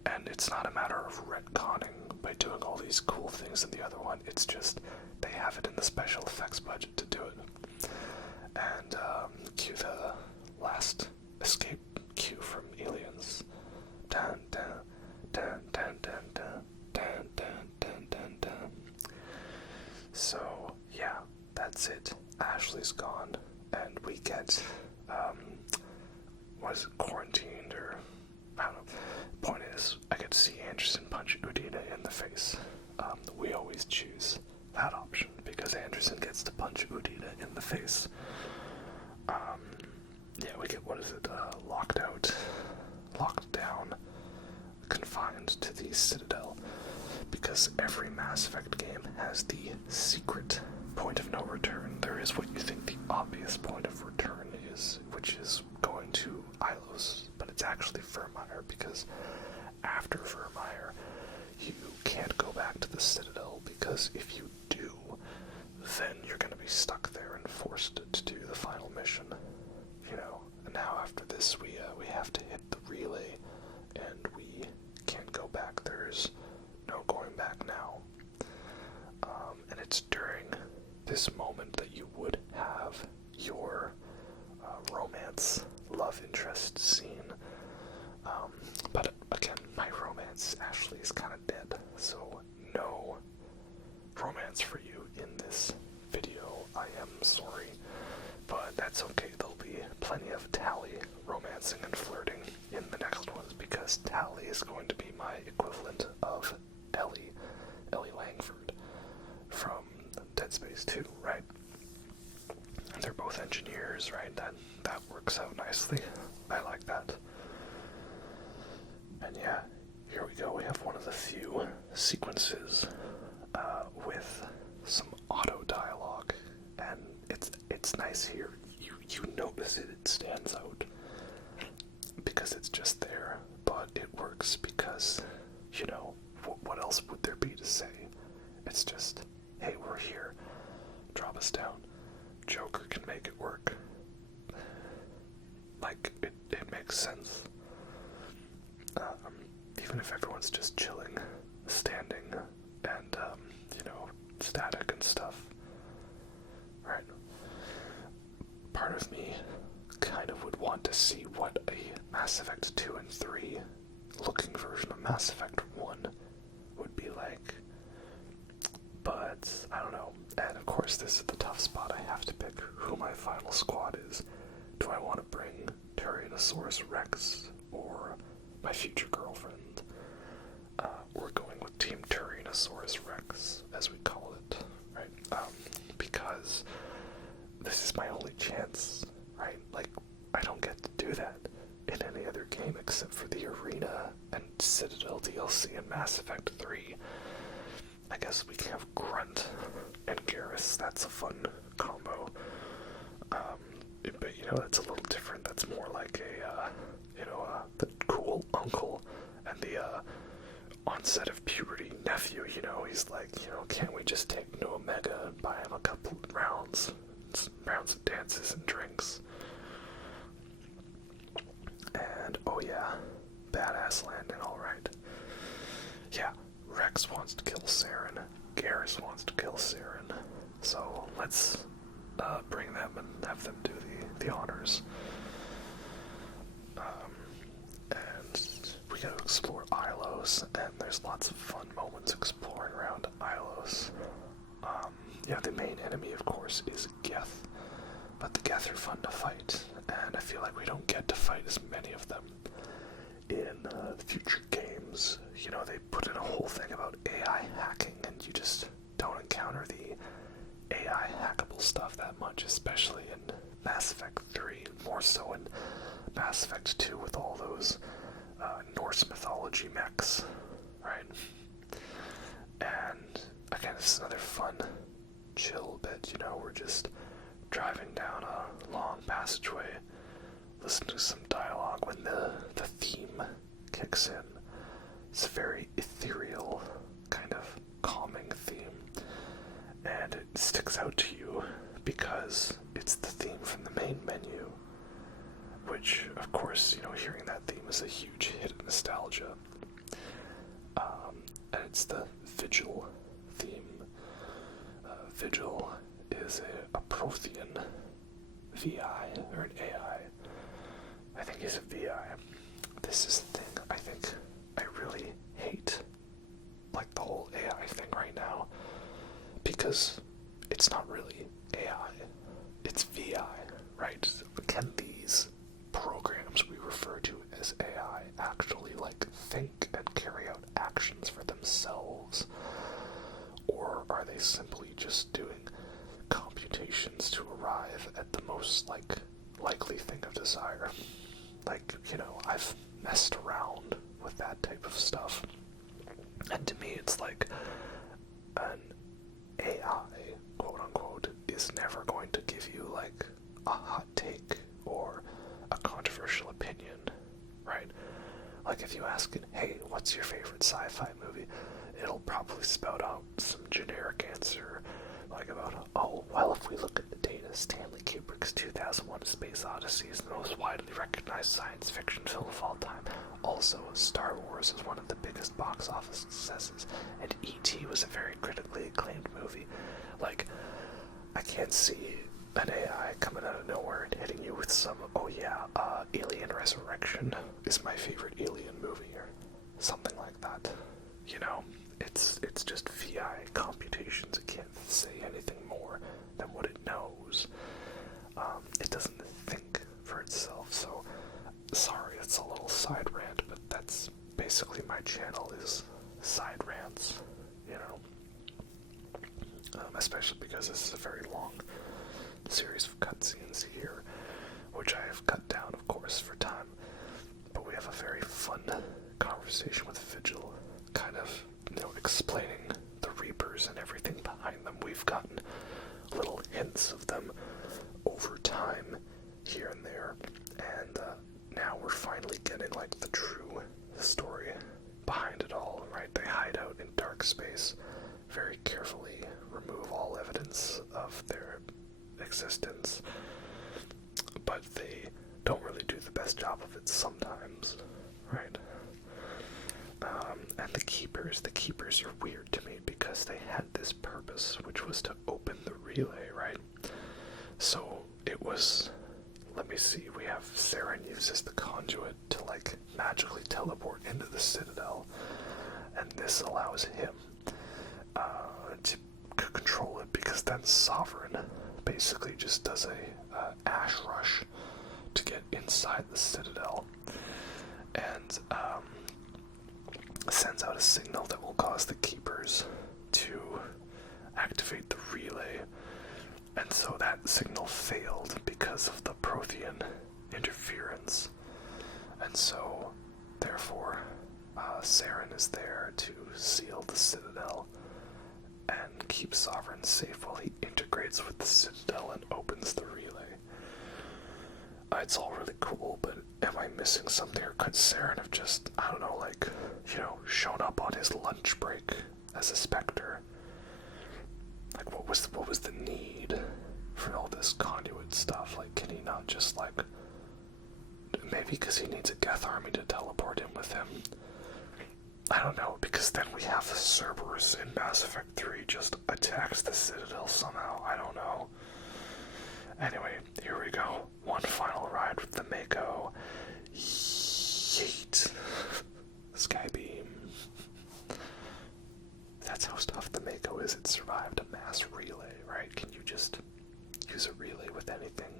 and it's not a matter of retconning by doing all these cool things in the other one. It's just they have it in the special effects budget to do it. And cue the last escape cue from Aliens. Dun dun dun dun dun dun dun dun dun dun dun. So yeah, that's it. Ashley's gone, and we get what is it, quarantined, or I don't know. Point is, I get to see Anderson punch Udina in the face. We always choose that option because Anderson gets to punch Udina in the face. Yeah, we get, what is it, locked down, confined to the Citadel, because every Mass Effect game has the secret point of no return. There is what you think the obvious point of return is, which is going to Ilos, but it's actually Virmire, because after Virmire, you can't go back to the Citadel, because if you do, then you're going to be stuck there and forced to do the final mission, you know. And now after this, we have to hit the relay, and we can't go back. There's no going back now. And it's during this moment that you would have your romance love interest scene. But again, my romance actually is kind of dead, so no romance for you in this video. I am sorry, but that's okay. There'll be plenty of Tally romancing and flirting in the next ones, because Tally is going to be my equivalent of Ellie Langford from Dead Space 2, right? They're both engineers, right? That works out nicely. I like that. And yeah, here we go. We have one of the few sequences with some auto dialogue, and it's nice here. You notice it. It stands out because it's just there, but it works because, you know, what else would there be to say? It's just, hey, we're here. Drop us down. Joker can make it work. Like, it makes sense. Even if everyone's just chilling, standing, and, you know, static and stuff. Right. Part of me kind of would want to see what a Mass Effect 2 and 3 looking version of Mass Effect 1 would be like. But, I don't know. And of course, this is the tough spot. I have to pick who my final squad is. Do I want to bring Tyrannosaurus Rex or my future girlfriend? We're going with Team Tyrannosaurus Rex, as we call it, right? Because this is my only chance, right? Like, I don't get to do that in any other game except for the Arena and Citadel DLC in Mass Effect 3. I guess we can have Grunt and Garrus. That's a fun combo. But, you know, that's a little different. That's more like the cool uncle and the onset of puberty nephew, you know. He's like, you know, can't we just take No Omega and buy him a couple of rounds of dances and drinks? And, oh yeah, badass landing, alright. Yeah, Wrex wants to kill Saren. Garrus wants to kill Saren. So, let's bring them and have them do the honors. And we gotta explore Ilos, and there's lots of fun moments exploring around Ilos. Yeah, the main enemy, of course, is Geth, but the Geth are fun to fight, and I feel like we don't get to fight as many of them in future games. You know, they put in a whole thing about AI hacking, and you just don't encounter the AI hackable stuff that much, especially in Mass Effect 3, more so in Mass Effect 2 with all those Norse mythology mechs, right? And again, it's another fun, chill bit, you know, we're just driving down a long passageway, listen to some dialogue when the theme kicks in. It's a very ethereal, kind of calming theme, and it sticks out to you because it's the theme from the main menu, which, of course, you know, hearing that theme is a huge hit of nostalgia. And it's the Vigil theme. Vigil is a Prothean VI, or an AI. I think he's a VI. This is the thing I think I really hate, like the whole AI thing right now, because it's not really AI, it's VI, right? Can these programs we refer to as AI actually, like, think and carry out actions for themselves? Or are they simply just doing computations to arrive at the most, like, likely thing of desire? Like, you know, I've messed around with that type of stuff, and to me it's like an AI, quote-unquote, is never going to give you, like, a hot take or a controversial opinion, right? Like, if you ask it, hey, what's your favorite sci-fi movie? It'll probably spout out some generic answer, like about, oh, well, if we look at the data, Stanley Kubrick's 2001: A Space Odyssey is the most widely recognized science fiction film of all time. Also, Star Wars is one of the biggest box office successes, and E.T. was a very critically acclaimed movie. Like, I can't see an AI coming out of nowhere and hitting you with some, oh yeah, Alien Resurrection is my favorite Alien movie, or something like that. You know, it's just VI computations. It can't say anything more than what it knows. It doesn't think for itself, so sorry, it's a little side rant, but that's basically my channel, is side rants, you know. Especially because this is a very long series of cutscenes here, which I have cut down, of course, for time. But we have a very fun conversation with Vigil, kind of, you know, explaining the Reapers and everything behind them. We've gotten little hints of them over time, here and there, and now we're finally getting, like, the true story behind it all, right? They hide out in dark space, very carefully remove all evidence of their existence, but they don't really do the best job of it sometimes, right? And the Keepers are weird to me because they had this purpose, which was to open the relay, right? So it was, let me see, we have Saren uses the conduit to, like, magically teleport into the Citadel, and this allows him to control it, because then Sovereign basically just does a ash rush to get inside the Citadel, and sends out a signal that will cause the Keepers to activate the relay. And so that signal failed because of the Prothean interference. And so, therefore, Saren is there to seal the Citadel and keep Sovereign safe while he integrates with the Citadel and opens the relay. It's all really cool, but am I missing something, or could Saren have just, I don't know, like, you know, shown up on his lunch break as a Spectre? Like, what was the need for all this conduit stuff? Like, can he not just, like, maybe because he needs a Geth army to teleport in with him? I don't know, because then we have the Cerberus in Mass Effect 3 just attacks the Citadel somehow. I don't know. Anyway, here we go. One final ride with the Mako. Yeet. Skybeam. That's how tough the Mako is. It survived a mass relay, right? Can you just use a relay with anything?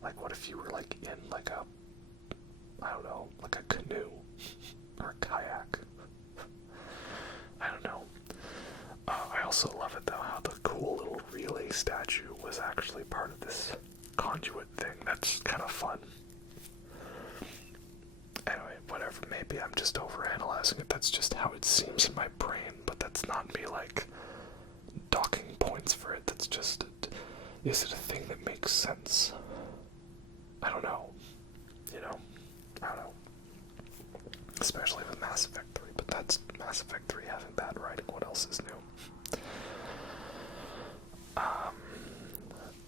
Like, what if you were, like, in, like, a, I don't know, like a canoe or a kayak? I don't know. I also love it, though, how the cool little relay statue was actually part of this conduit thing. That's kind of fun. Anyway, whatever, maybe I'm just overanalyzing it. That's just how it seems in my brain, but that's not me, like, docking points for it. That's just, is it a thing that makes sense? I don't know. You know? I don't know. Especially with Mass Effect 3, but that's Mass Effect 3 having bad writing. What else is new?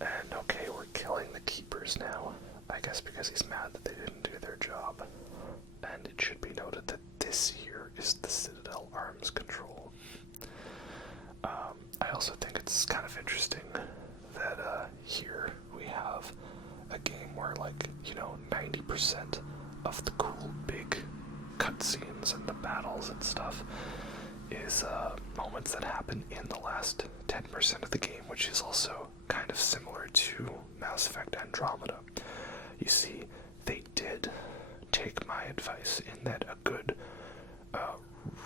And okay, we're killing the Keepers now. I guess because he's mad that they didn't do their job. And it should be noted that this here is the Citadel arms control. I also think it's kind of interesting that here we have a game where, like, you know, 90% of the cool big cutscenes and the battles and stuff is moments that happen in the last 10% of the game, which is also kind of similar to Mass Effect Andromeda. You see, they did take my advice in that a good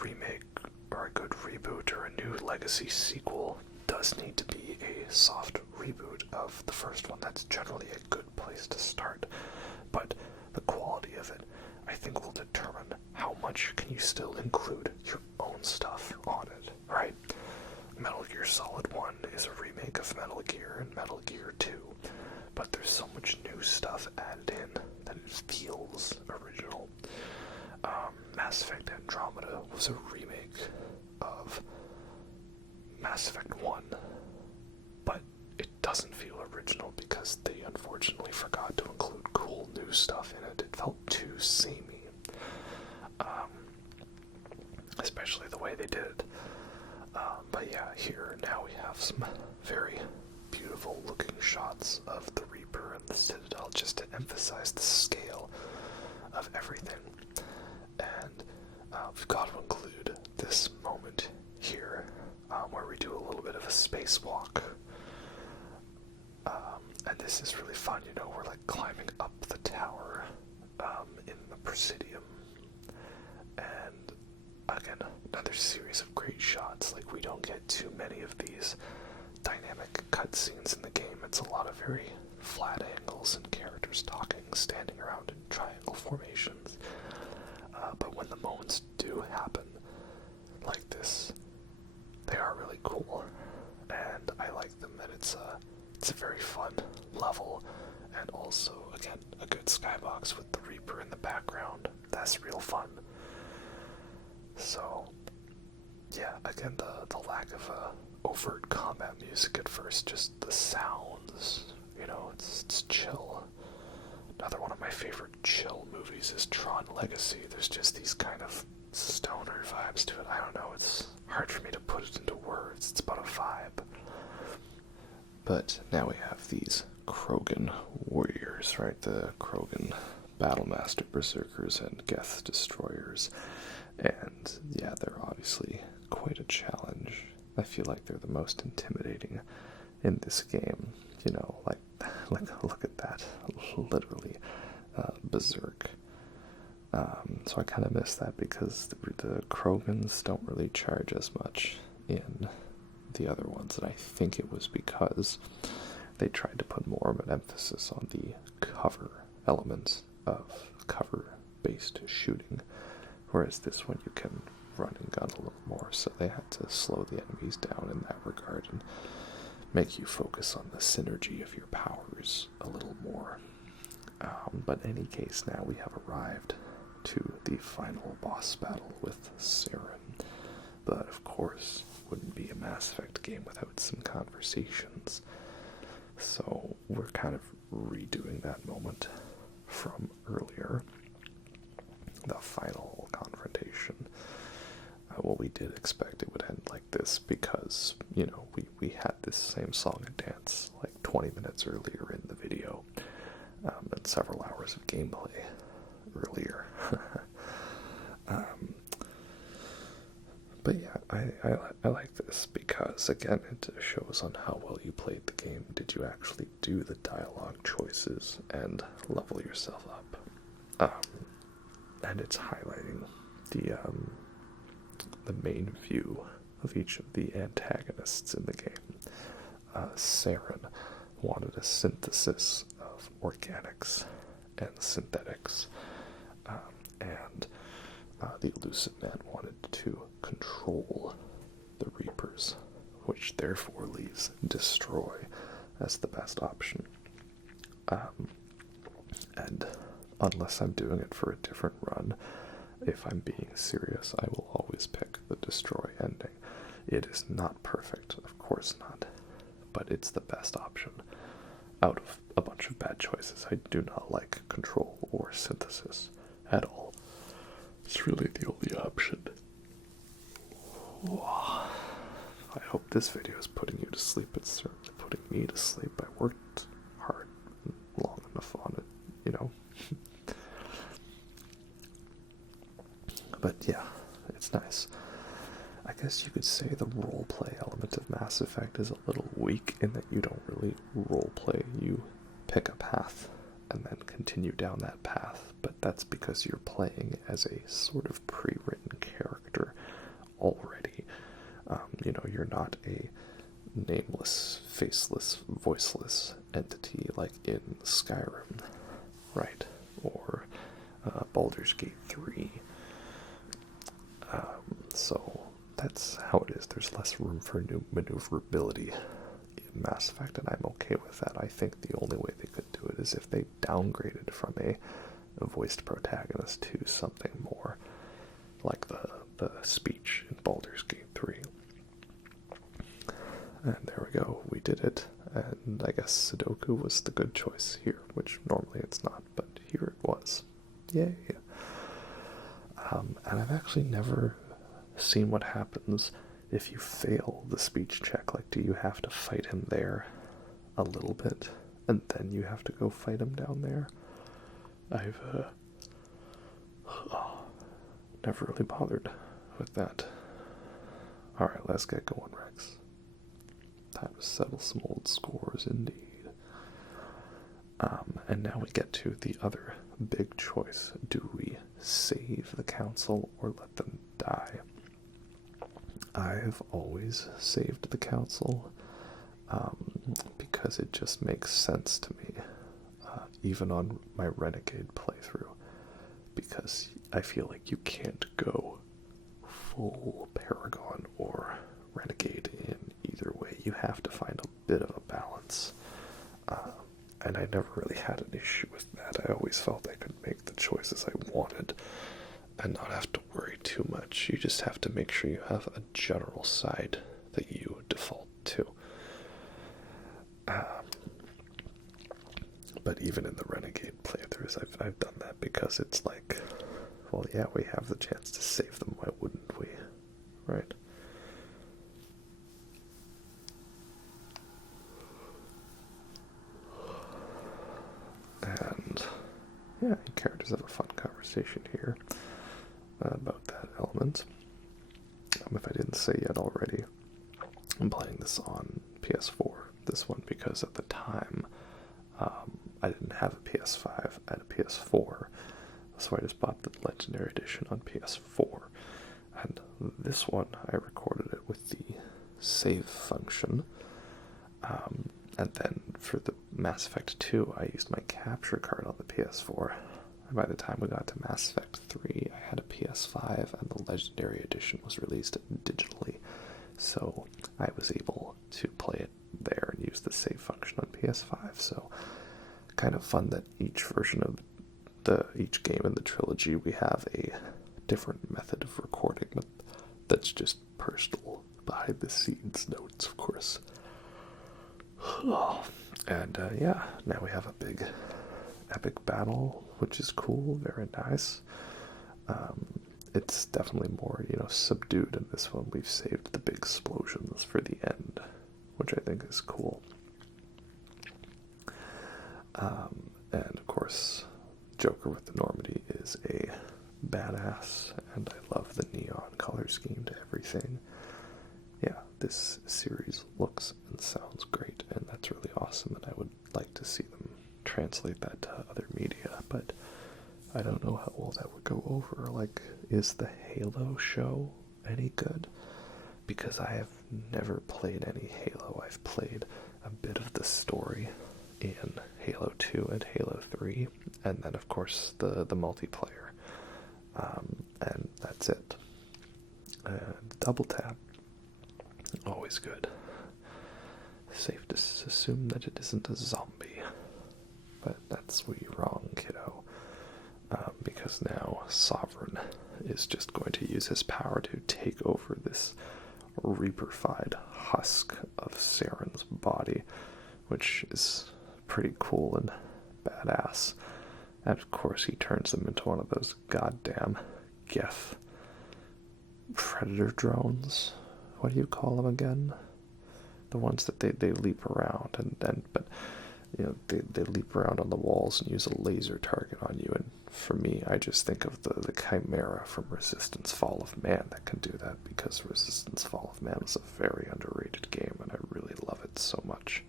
remake or a good reboot or a new legacy sequel does need to be a soft reboot of the first one. That's generally a good place to start, but the quality of it, I think, will determine how much can you still include your own stuff on it, right? Metal Gear Solid 1 is a remake of Metal Gear and Metal Gear 2, but there's so much new stuff added in that it feels original. Mass Effect Andromeda was a remake of Mass Effect 1, original because they unfortunately forgot to include cool new stuff in it. It felt too samey. Especially the way they did it. But yeah, here now we have some very beautiful looking shots of the Reaper and the Citadel just to emphasize the scale of everything. And we've got to include this moment here where we do a little bit of a spacewalk. And this is really fun, you know, we're like climbing up the tower in the Presidium. And again, another series of great shots. Like, we don't get too many of these dynamic cutscenes in the game. It's a lot of very flat angles and characters talking, standing around in triangle formations. But when the moments do happen like this, they are really cool, and I like them, and it's a very fun level, and also, again, a good skybox with the Reaper in the background. That's real fun. So, yeah, again, the lack of overt combat music at first, just the sounds, you know, it's chill. Another one of my favorite chill movies is Tron Legacy. There's just these kind of stoner vibes to it. I don't know, it's hard for me to put it into words. It's about a vibe. But now we have these Krogan warriors, right? The Krogan Battlemaster Berserkers and Geth Destroyers. And yeah, they're obviously quite a challenge. I feel like they're the most intimidating in this game. You know, like look at that. Literally berserk. So I kind of miss that because the Krogans don't really charge as much in the other ones, and I think it was because they tried to put more of an emphasis on the cover element of cover-based shooting, whereas this one you can run and gun a little more, so they had to slow the enemies down in that regard and make you focus on the synergy of your powers a little more. But in any case, now we have arrived to the final boss battle with Saren. But of course, wouldn't be a Mass Effect game without some conversations. So we're kind of redoing that moment from earlier, the final confrontation. Well, we did expect it would end like this because, you know, we had this same song and dance like 20 minutes earlier in the video, and several hours of gameplay earlier. But yeah, I like this because, again, it shows on how well you played the game. Did you actually do the dialogue choices and level yourself up? And it's highlighting the main view of each of the antagonists in the game. Saren wanted a synthesis of organics and synthetics, and the Elusive Man wanted to control the Reapers, which therefore leaves destroy as the best option. And unless I'm doing it for a different run, if I'm being serious, I will always pick the destroy ending. It is not perfect, of course not, but it's the best option. Out of a bunch of bad choices, I do not like control or synthesis at all. It's really the only option. I hope this video is putting you to sleep. It's certainly putting me to sleep. I worked hard and long enough on it, you know. But yeah, it's nice. I guess you could say the roleplay element of Mass Effect is a little weak in that you don't really roleplay. You pick a path and then continue down that path, but that's because you're playing as a sort of pre-written character already. You know, you're not a nameless, faceless, voiceless entity like in Skyrim, right? Or Baldur's Gate 3. So that's how it is. There's less room for new maneuverability in Mass Effect, and I'm okay with that. I think the only way they could do it is if they downgraded from a voiced protagonist to something more like the speech in Baldur's Gate 3. And there we go, we did it. and I guess Sudoku was the good choice here, which normally it's not, but here it was. Yay. And I've actually never seen what happens if you fail the speech check. Like, do you have to fight him there a little bit, and then you have to go fight him down there? I've never really bothered with that. Alright, let's get going, Wrex. Time to settle some old scores, indeed. And now we get to the other big choice. Do we save the council or let them die? I've always saved the council, because it just makes sense to me, even on my Renegade playthrough, because I feel like you can't go full Paragon or Renegade in either way. You have to find a bit of a balance, and I never really had an issue with that. I always felt I could make the choices I wanted and not have to worry too much. You just have to make sure you have a general side that you default to. But even in the Renegade playthroughs, I've done that because it's like, well, yeah, we have the chance to save them, why wouldn't we? Right? And yeah, characters have a fun conversation here about that element. If I didn't say yet already, I'm playing this on PS4, this one, because at the time I didn't have a PS5, I had a PS4, so I just bought the Legendary Edition on PS4. And this one, I recorded it with the save function, and then for the Mass Effect 2, I used my capture card on the PS4. And by the time we got to Mass Effect 3, I had a PS5, and the Legendary Edition was released digitally. So I was able to play it there and use the save function on PS5. So kind of fun that each version of each game in the trilogy, we have a different method of recording, but that's just personal behind the scenes notes, of course. And yeah, now we have a big epic battle, which is cool, very nice. It's definitely more, subdued in this one. We've saved the big explosions for the end, which I think is cool. And of course, Joker with the Normandy is a badass, and I love the neon color scheme to everything. Yeah, this series looks and sounds great, and that's really awesome, and I would like to see them translate that to other media, but I don't know how well that would go over. Like, is the Halo show any good? Because I have never played any Halo. I've played a bit of the story in Halo 2 and Halo 3, and then of course the multiplayer, and that's it. Double tap, always good. Safe to assume that it isn't a zombie, but that's where you're wrong, kiddo, because now Sovereign is just going to use his power to take over this reaper-fied husk of Saren's body, which is pretty cool and badass. And of course he turns them into one of those goddamn Geth predator drones. What do you call them again? The ones that they leap around but they leap around on the walls and use a laser target on you. And for me, I just think of the Chimera from Resistance Fall of Man that can do that, because Resistance Fall of Man was a very underrated game and I really love it so much.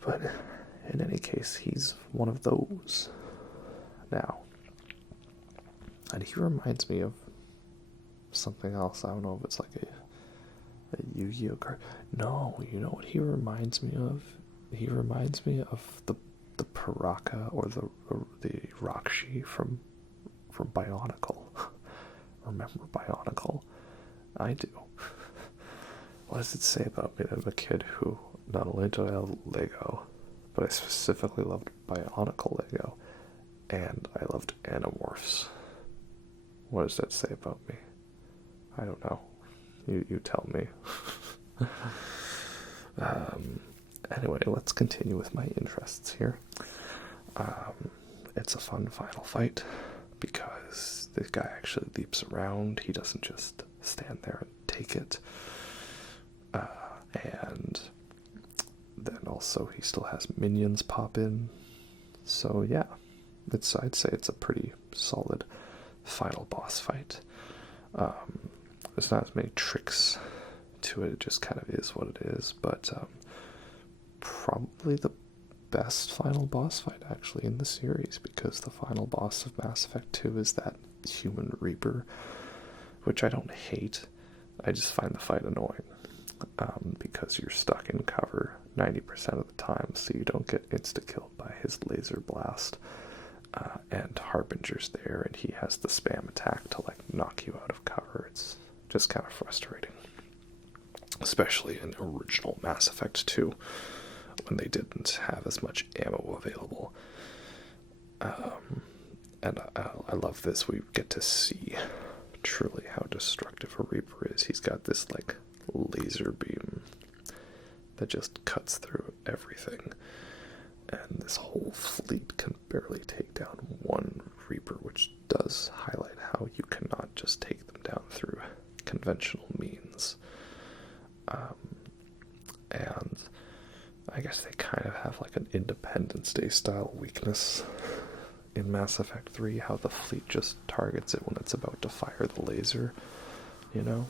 But in any case, he's one of those now. And he reminds me of something else. I don't know if it's like a Yu-Gi-Oh card. No, you know what he reminds me of? He reminds me of the Paraka or the Rakshi from Bionicle. Remember Bionicle? I do. What does it say about me that I'm a kid who not only did I love Lego, but I specifically loved Bionicle Lego, and I loved Animorphs? What does that say about me? I don't know. You tell me. Anyway, let's continue with my interests here. It's a fun final fight because this guy actually leaps around. He doesn't just stand there and take it. And then also he still has minions pop in. So yeah, I'd say it's a pretty solid final boss fight. There's not as many tricks to it, it just kind of is what it is, but probably the best final boss fight actually in the series, because the final boss of Mass Effect 2 is that human Reaper, which I don't hate, I just find the fight annoying, because you're stuck in cover 90% of the time, so you don't get insta-killed by his laser blast, and Harbinger's there, and he has the spam attack to like knock you out of cover. It's just kind of frustrating, especially in original Mass Effect 2, when they didn't have as much ammo available. And I love this. We get to see truly how destructive a Reaper is. He's got this like laser beam that just cuts through everything, and this whole fleet can barely take down one Reaper, which does highlight how you cannot just take them down through conventional means. And I guess they kind of have like an Independence Day style weakness in Mass Effect 3, how the fleet just targets it when it's about to fire the laser, you know?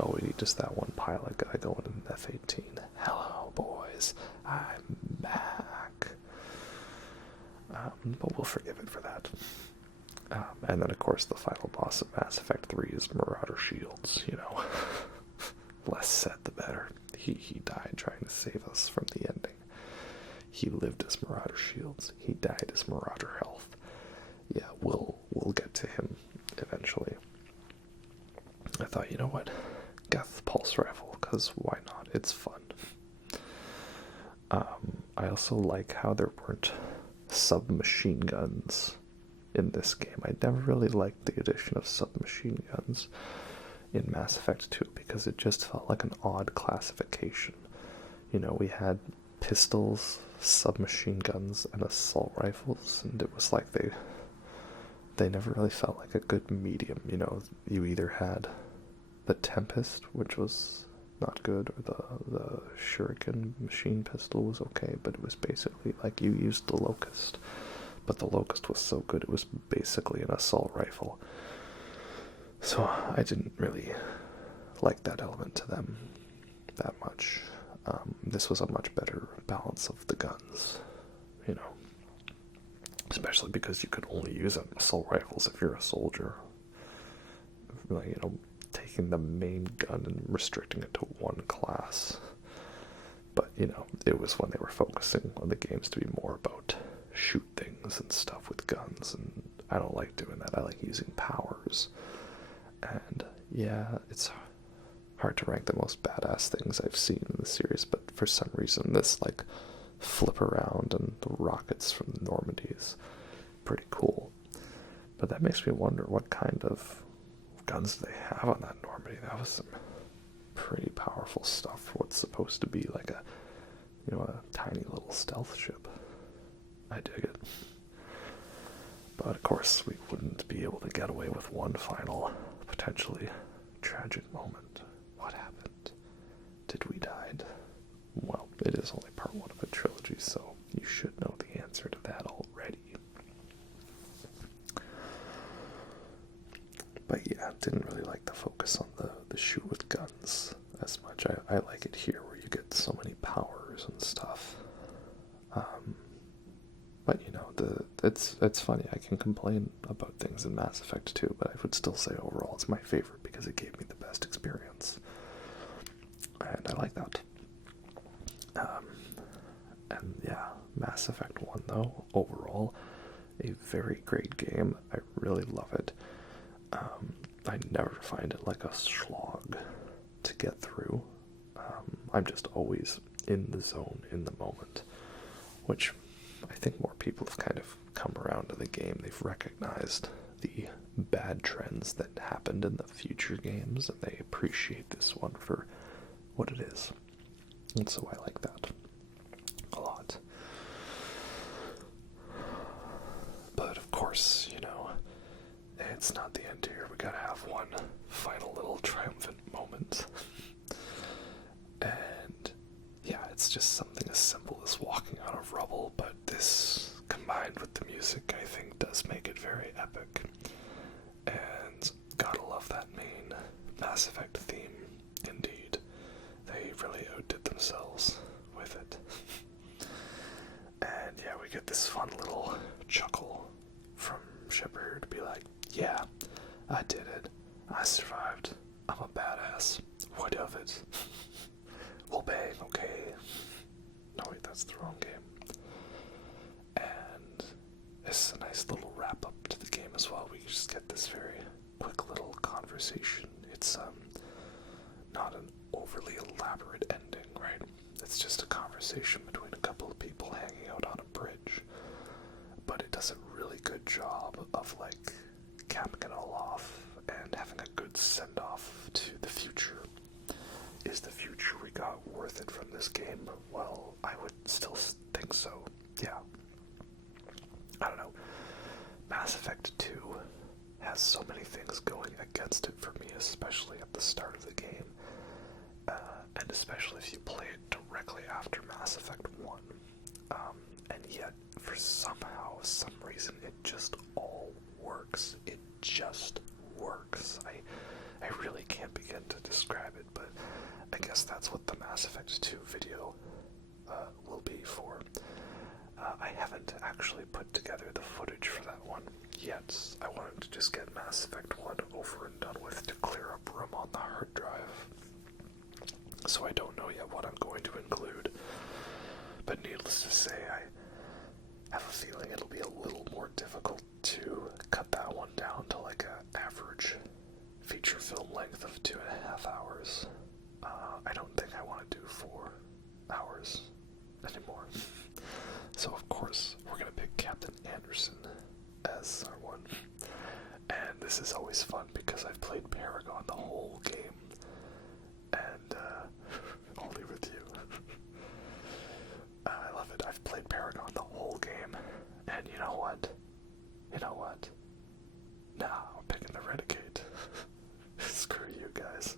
All we need is that one pilot guy going in F-18. Hello, boys, I'm back. But we'll forgive it for that. And then, of course, the final boss of Mass Effect 3 is Marauder Shields, you know. Less said, the better. He died trying to save us from the ending. He lived as Marauder Shields. He died as Marauder Health. Yeah, we'll get to him eventually. I thought, you know what? Geth Pulse Rifle, because why not? It's fun. I also like how there weren't submachine guns in this game. I never really liked the addition of submachine guns in Mass Effect 2 because it just felt like an odd classification. You know, we had pistols, submachine guns, and assault rifles, and it was like they never really felt like a good medium. You know, you either had the Tempest, which was not good, or the Shuriken machine pistol was okay, but it was basically like you used the Locust. But the Locust was so good, it was basically an assault rifle. So I didn't really like that element to them that much. This was a much better balance of the guns, you know. Especially because you could only use assault rifles if you're a soldier. Like, you know, taking the main gun and restricting it to one class. But, you know, it was when they were focusing on the games to be more about shoot things and stuff with guns, and I don't like doing that. I like using powers. And yeah, it's hard to rank the most badass things I've seen in the series, but for some reason this like flip around and the rockets from the Normandy is pretty cool. But that makes me wonder what kind of guns do they have on that Normandy. That was some pretty powerful stuff for what's supposed to be like a, you know, a tiny little stealth ship. I dig it. But of course we wouldn't be able to get away with one final potentially tragic moment. What happened? Did we die? Well, it is only part one of a trilogy, so you should know the answer to that already. But yeah, didn't really like the focus on the shoot with guns as much. I like it here where you get so many powers and stuff. But you know, it's funny, I can complain about things in Mass Effect 2, but I would still say overall it's my favorite because it gave me the best experience. And I like that. And yeah, Mass Effect 1 though, overall, a very great game. I really love it. I never find it like a slog to get through. I'm just always in the zone, in the moment, which I think more people have kind of come around to the game. They've recognized the bad trends that happened in the future games, and they appreciate this one for what it is. And so I like that a lot. But of course, you know, it's not the end here. We gotta have one final little triumphant moment. And yeah, it's just something as simple as walking out of rubble, but this, combined with the music, I think does make it very epic. And gotta love that main Mass Effect theme, indeed. They really outdid themselves with it. And yeah, we get this fun little chuckle from Shepard to be like, yeah, I did it. I survived. I'm a badass. What of it? Well, bang, okay. No, wait, that's the wrong game. And it's a nice little wrap-up to the game as well. We just get this very quick little conversation. It's not an overly elaborate ending, right? It's just a conversation between a couple of people hanging out on a bridge. But it does a really good job of, like, capping it all off and having a good send-off to the future. Is the future we got worth it from this game? Well, I would still think so, yeah. I don't know. Mass Effect 2 has so many things going against it for me, especially at the start of the game. And especially if you play it directly after Mass Effect 1. And yet, for some reason, it just all works. It just works. I really can't begin to describe it, but I guess that's what the Mass Effect 2 video will be for. I haven't actually put together the footage for that one yet. I wanted to just get Mass Effect 1 over and done with to clear up room on the hard drive. So I don't know yet what I'm going to include. But needless to say, I have a feeling it'll be a little more difficult to cut that one down to like an average feature film length of 2.5 hours. I don't think I want to do 4 hours anymore. So of course, we're going to pick Captain Anderson as our one. And this is always fun because I've played Paragon the whole game. And I'll leave with you. I love it. I've played Paragon the whole game. And you know what? Nah, I'm picking the Renegade. Screw you guys.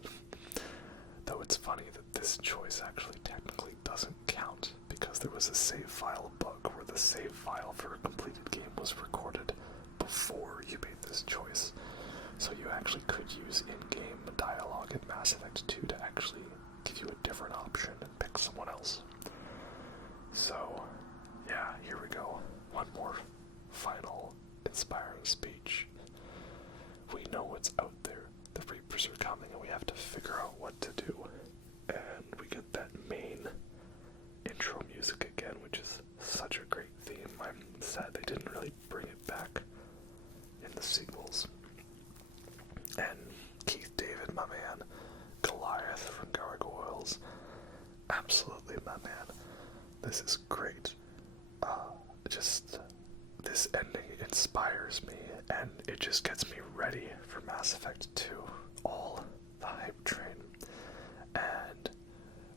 Though it's funny that this choice actually technically doesn't count because there was a save file bug where the save file for a completed game was recorded before you made this choice. So you actually could use in-game dialogue in Mass Effect 2 to actually give you a different option and pick someone else. So, yeah, here we go. One more final inspiring speech. We know what's out there. The Reapers are coming and we have to figure out what to do. And we get that main intro music again, which is such a great theme. I'm sad they didn't really bring it back in the sequels. And Keith David, my man. Goliath from Gargoyles. Absolutely, my man. This is great. Just, this ending inspires me, and it just gets me ready for Mass Effect 2. All the hype train. And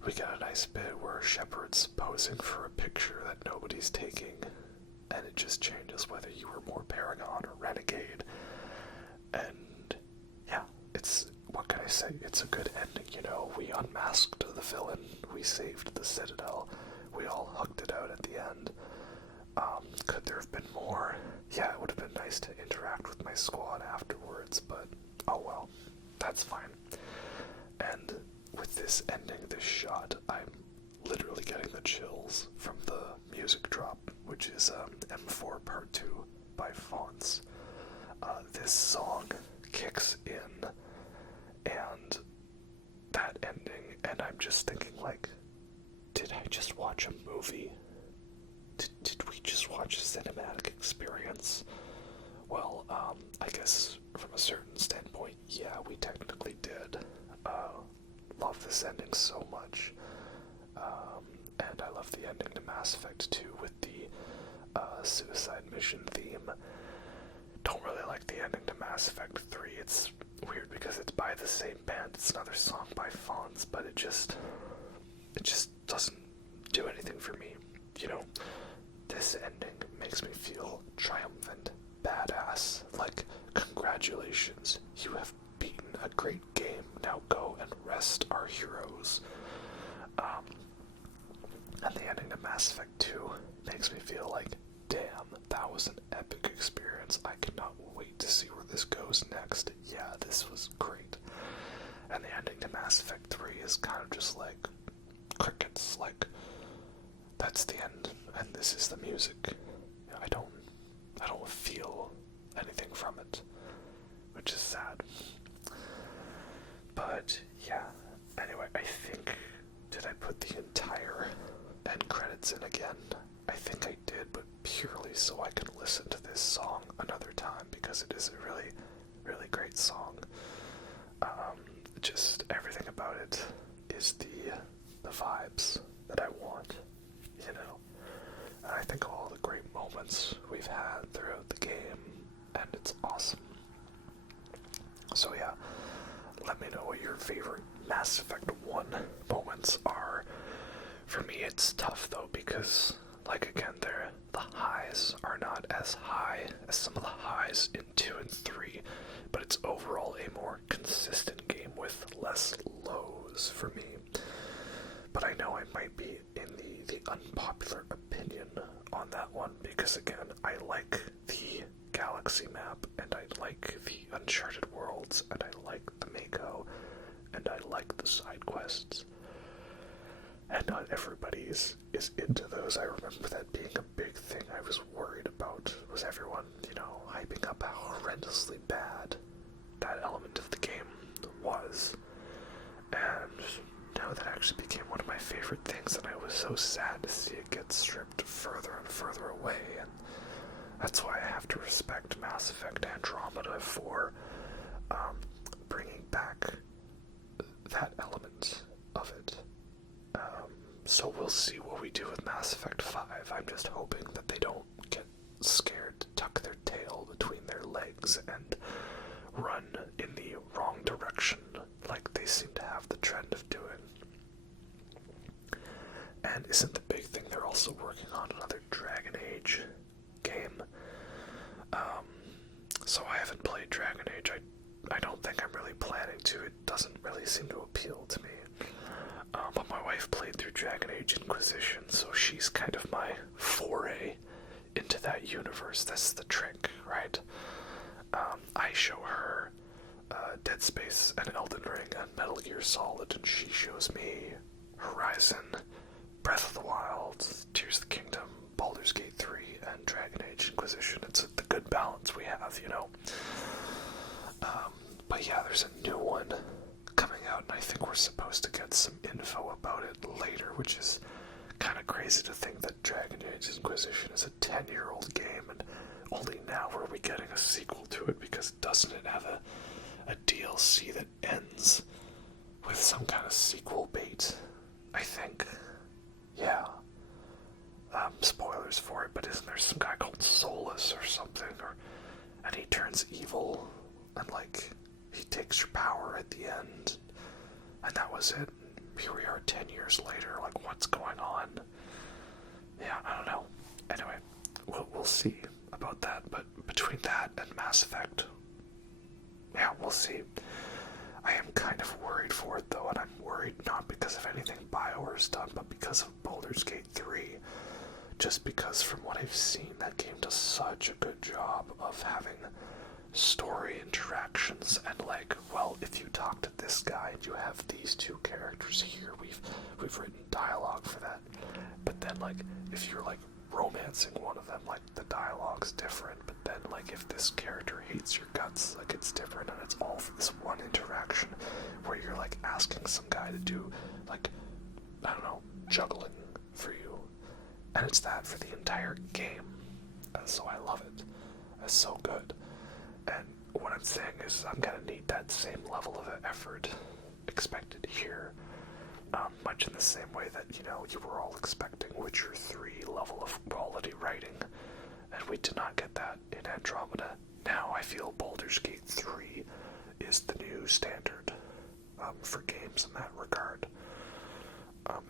we get a nice bit where Shepard's posing for a picture that nobody's taking, and it just changes whether you were more Paragon or Renegade. And yeah, what can I say? It's a good ending, you know. We unmasked the villain, we saved the Citadel, we all hugged it out at the end. Could there have been more? Yeah, it would have been nice to interact with my squad afterwards, but oh well, that's fine. And with this ending, this shot, I'm literally getting the chills from the music drop, which is M4 Part 2 by Fonts. This song kicks in, and that ending, and I'm just thinking, like, did I just watch a movie? Did we just watch a cinematic experience? Well, I guess from a certain standpoint, yeah, we technically did. Love this ending so much. And I love the ending to Mass Effect 2 with the suicide mission theme. Don't really like the ending to Mass Effect 3. It's weird because it's by the same band. It's another song by Fonz, but it just doesn't do anything for me. You know, this ending makes me feel triumphant, badass, like, congratulations, you have beaten a great game, now go and rest our heroes. And the ending to Mass Effect 2 makes me feel like, damn, that was an epic experience. I cannot wait to see where this goes next. Yeah, this was great. And the ending to Mass Effect 3 is kind of just like crickets, like, that's the end, and this is the music. I don't feel anything from it, which is sad. But yeah, anyway, I think, did I put the entire end credits in again? I think I did, but purely so I can listen to this song another time, because it is a really, really great song. Just everything about it is the vibes that I want, you know. And I think all the great moments we've had throughout the game, and it's awesome. So yeah, let me know what your favorite Mass Effect 1 moments are. For me, it's tough though, because, like, again, the highs are not as high as some of the highs in 2 and 3, but it's overall a more consistent game with less lows for me. But I know I might be in the unpopular opinion on that one, because again, I like the galaxy map, and I like the Uncharted worlds, and I like the Mako, and I like the side quests. And not everybody is into those. I remember that being a big thing I was worried about, was everyone, you know, hyping up how horrendously bad that element of the game was. And now that actually became one of my favorite things, and I was so sad to see it get stripped further and further away. And that's why I have to respect Mass Effect Andromeda for bringing back that element of it. So we'll see what we do with Mass Effect 5. I'm just hoping that they don't get scared to tuck their tail between their legs and run in the wrong direction like they seem to have the trend of doing. And isn't the big thing they're also working on another Dragon Age game? So I haven't played Dragon Age. I don't think I'm really planning to. It doesn't really seem to appeal to me. But my wife played through Dragon Age Inquisition, so she's kind of my foray into that universe. That's the trick, right? I show her Dead Space and Elden Ring and Metal Gear Solid, and she shows me Horizon, Breath of the Wild, Tears of the Kingdom, Baldur's Gate 3, and Dragon Age Inquisition. It's the good balance we have, you know? But yeah, there's a new one coming out, and I think we're supposed to get some info about it later, which is kind of crazy to think that Dragon Age Inquisition is a 10-year-old game, and only now are we getting a sequel to it, because doesn't it have a DLC that ends with some kind of sequel bait, I think? Yeah. Spoilers for it, but isn't there some guy called Solus or something, and he turns evil, and like, he takes your power at the end, and that was it. Here we are 10 years later, like, what's going on? Yeah, I don't know. Anyway, we'll see about that, but between that and Mass Effect, yeah, we'll see. I am kind of worried for it, though, and I'm worried not because of anything BioWare's done, but because of Baldur's Gate 3. Just because, from what I've seen, that game does such a good job of having story interactions, and like, well, if you talk to this guy and you have these two characters here, we've written dialogue for that. But then, like, if you're like romancing one of them, like, the dialogue's different. But then, like, if this character hates your guts, like, it's different, and it's all for this one interaction where you're like asking some guy to do, like, I don't know, juggling for you, and it's that for the entire game. And so I love it. It's so good. And what I'm saying is I'm gonna need that same level of effort expected here, much in the same way that, you know, you were all expecting Witcher 3 level of quality writing, and we did not get that in Andromeda. Now I feel Baldur's Gate 3 is the games in that regard.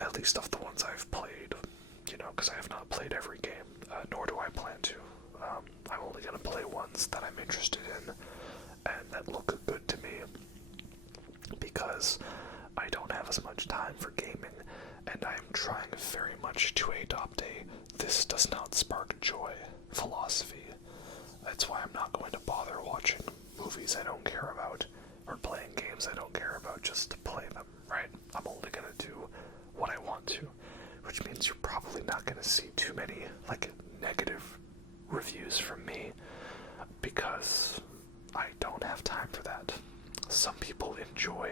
At least of the ones I've played, because I have not played every game, nor do I plan to. I'm only going to play ones that I'm interested in and that look good to me, because I don't have as much time for gaming, and I am trying very much to adopt a "this does not spark joy" philosophy. That's why I'm not going to bother watching movies I don't care about, or playing games I don't care about just to play them, right? I'm only going to do what I want to, which means you're probably not going to see too many, negative reviews from me, because I don't have time for that. Some people enjoy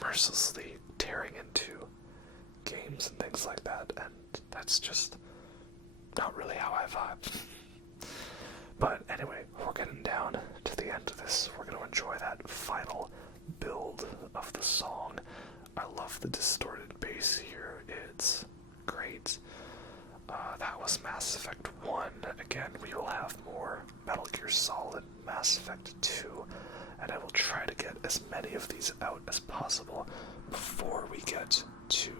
mercilessly tearing into games and things like that, and that's just not really how I vibe. But anyway, we're getting down to the end of this. We're going to enjoy that final build of the song. I love the distorted bass here. It's great. That was Mass Effect 1. Again, we will have more Metal Gear Solid, Mass Effect 2, and I will try to get as many of these out as possible before we get to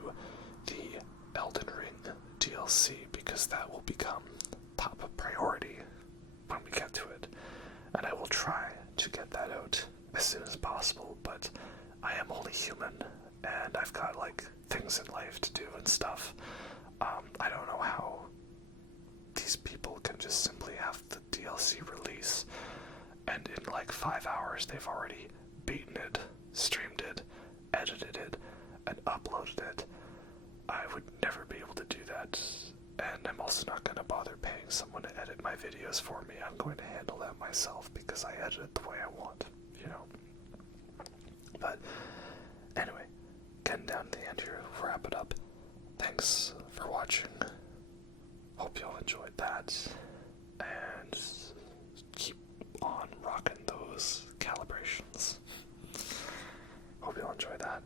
the Elden Ring DLC, because that will become top priority when we get to it. And I will try to get that out as soon as possible, but I am only human, and I've got, things in life to do and stuff. I don't know how these people can just simply have the DLC release, and in 5 hours they've already beaten it, streamed it, edited it, and uploaded it. I would never be able to do that, and I'm also not going to bother paying someone to edit my videos for me. I'm going to handle that myself, because I edit it the way I want, But anyway, getting down to the end here, we'll wrap it up. Thanks for watching. Hope y'all enjoyed that, and keep on rocking those calibrations. Hope y'all enjoyed that.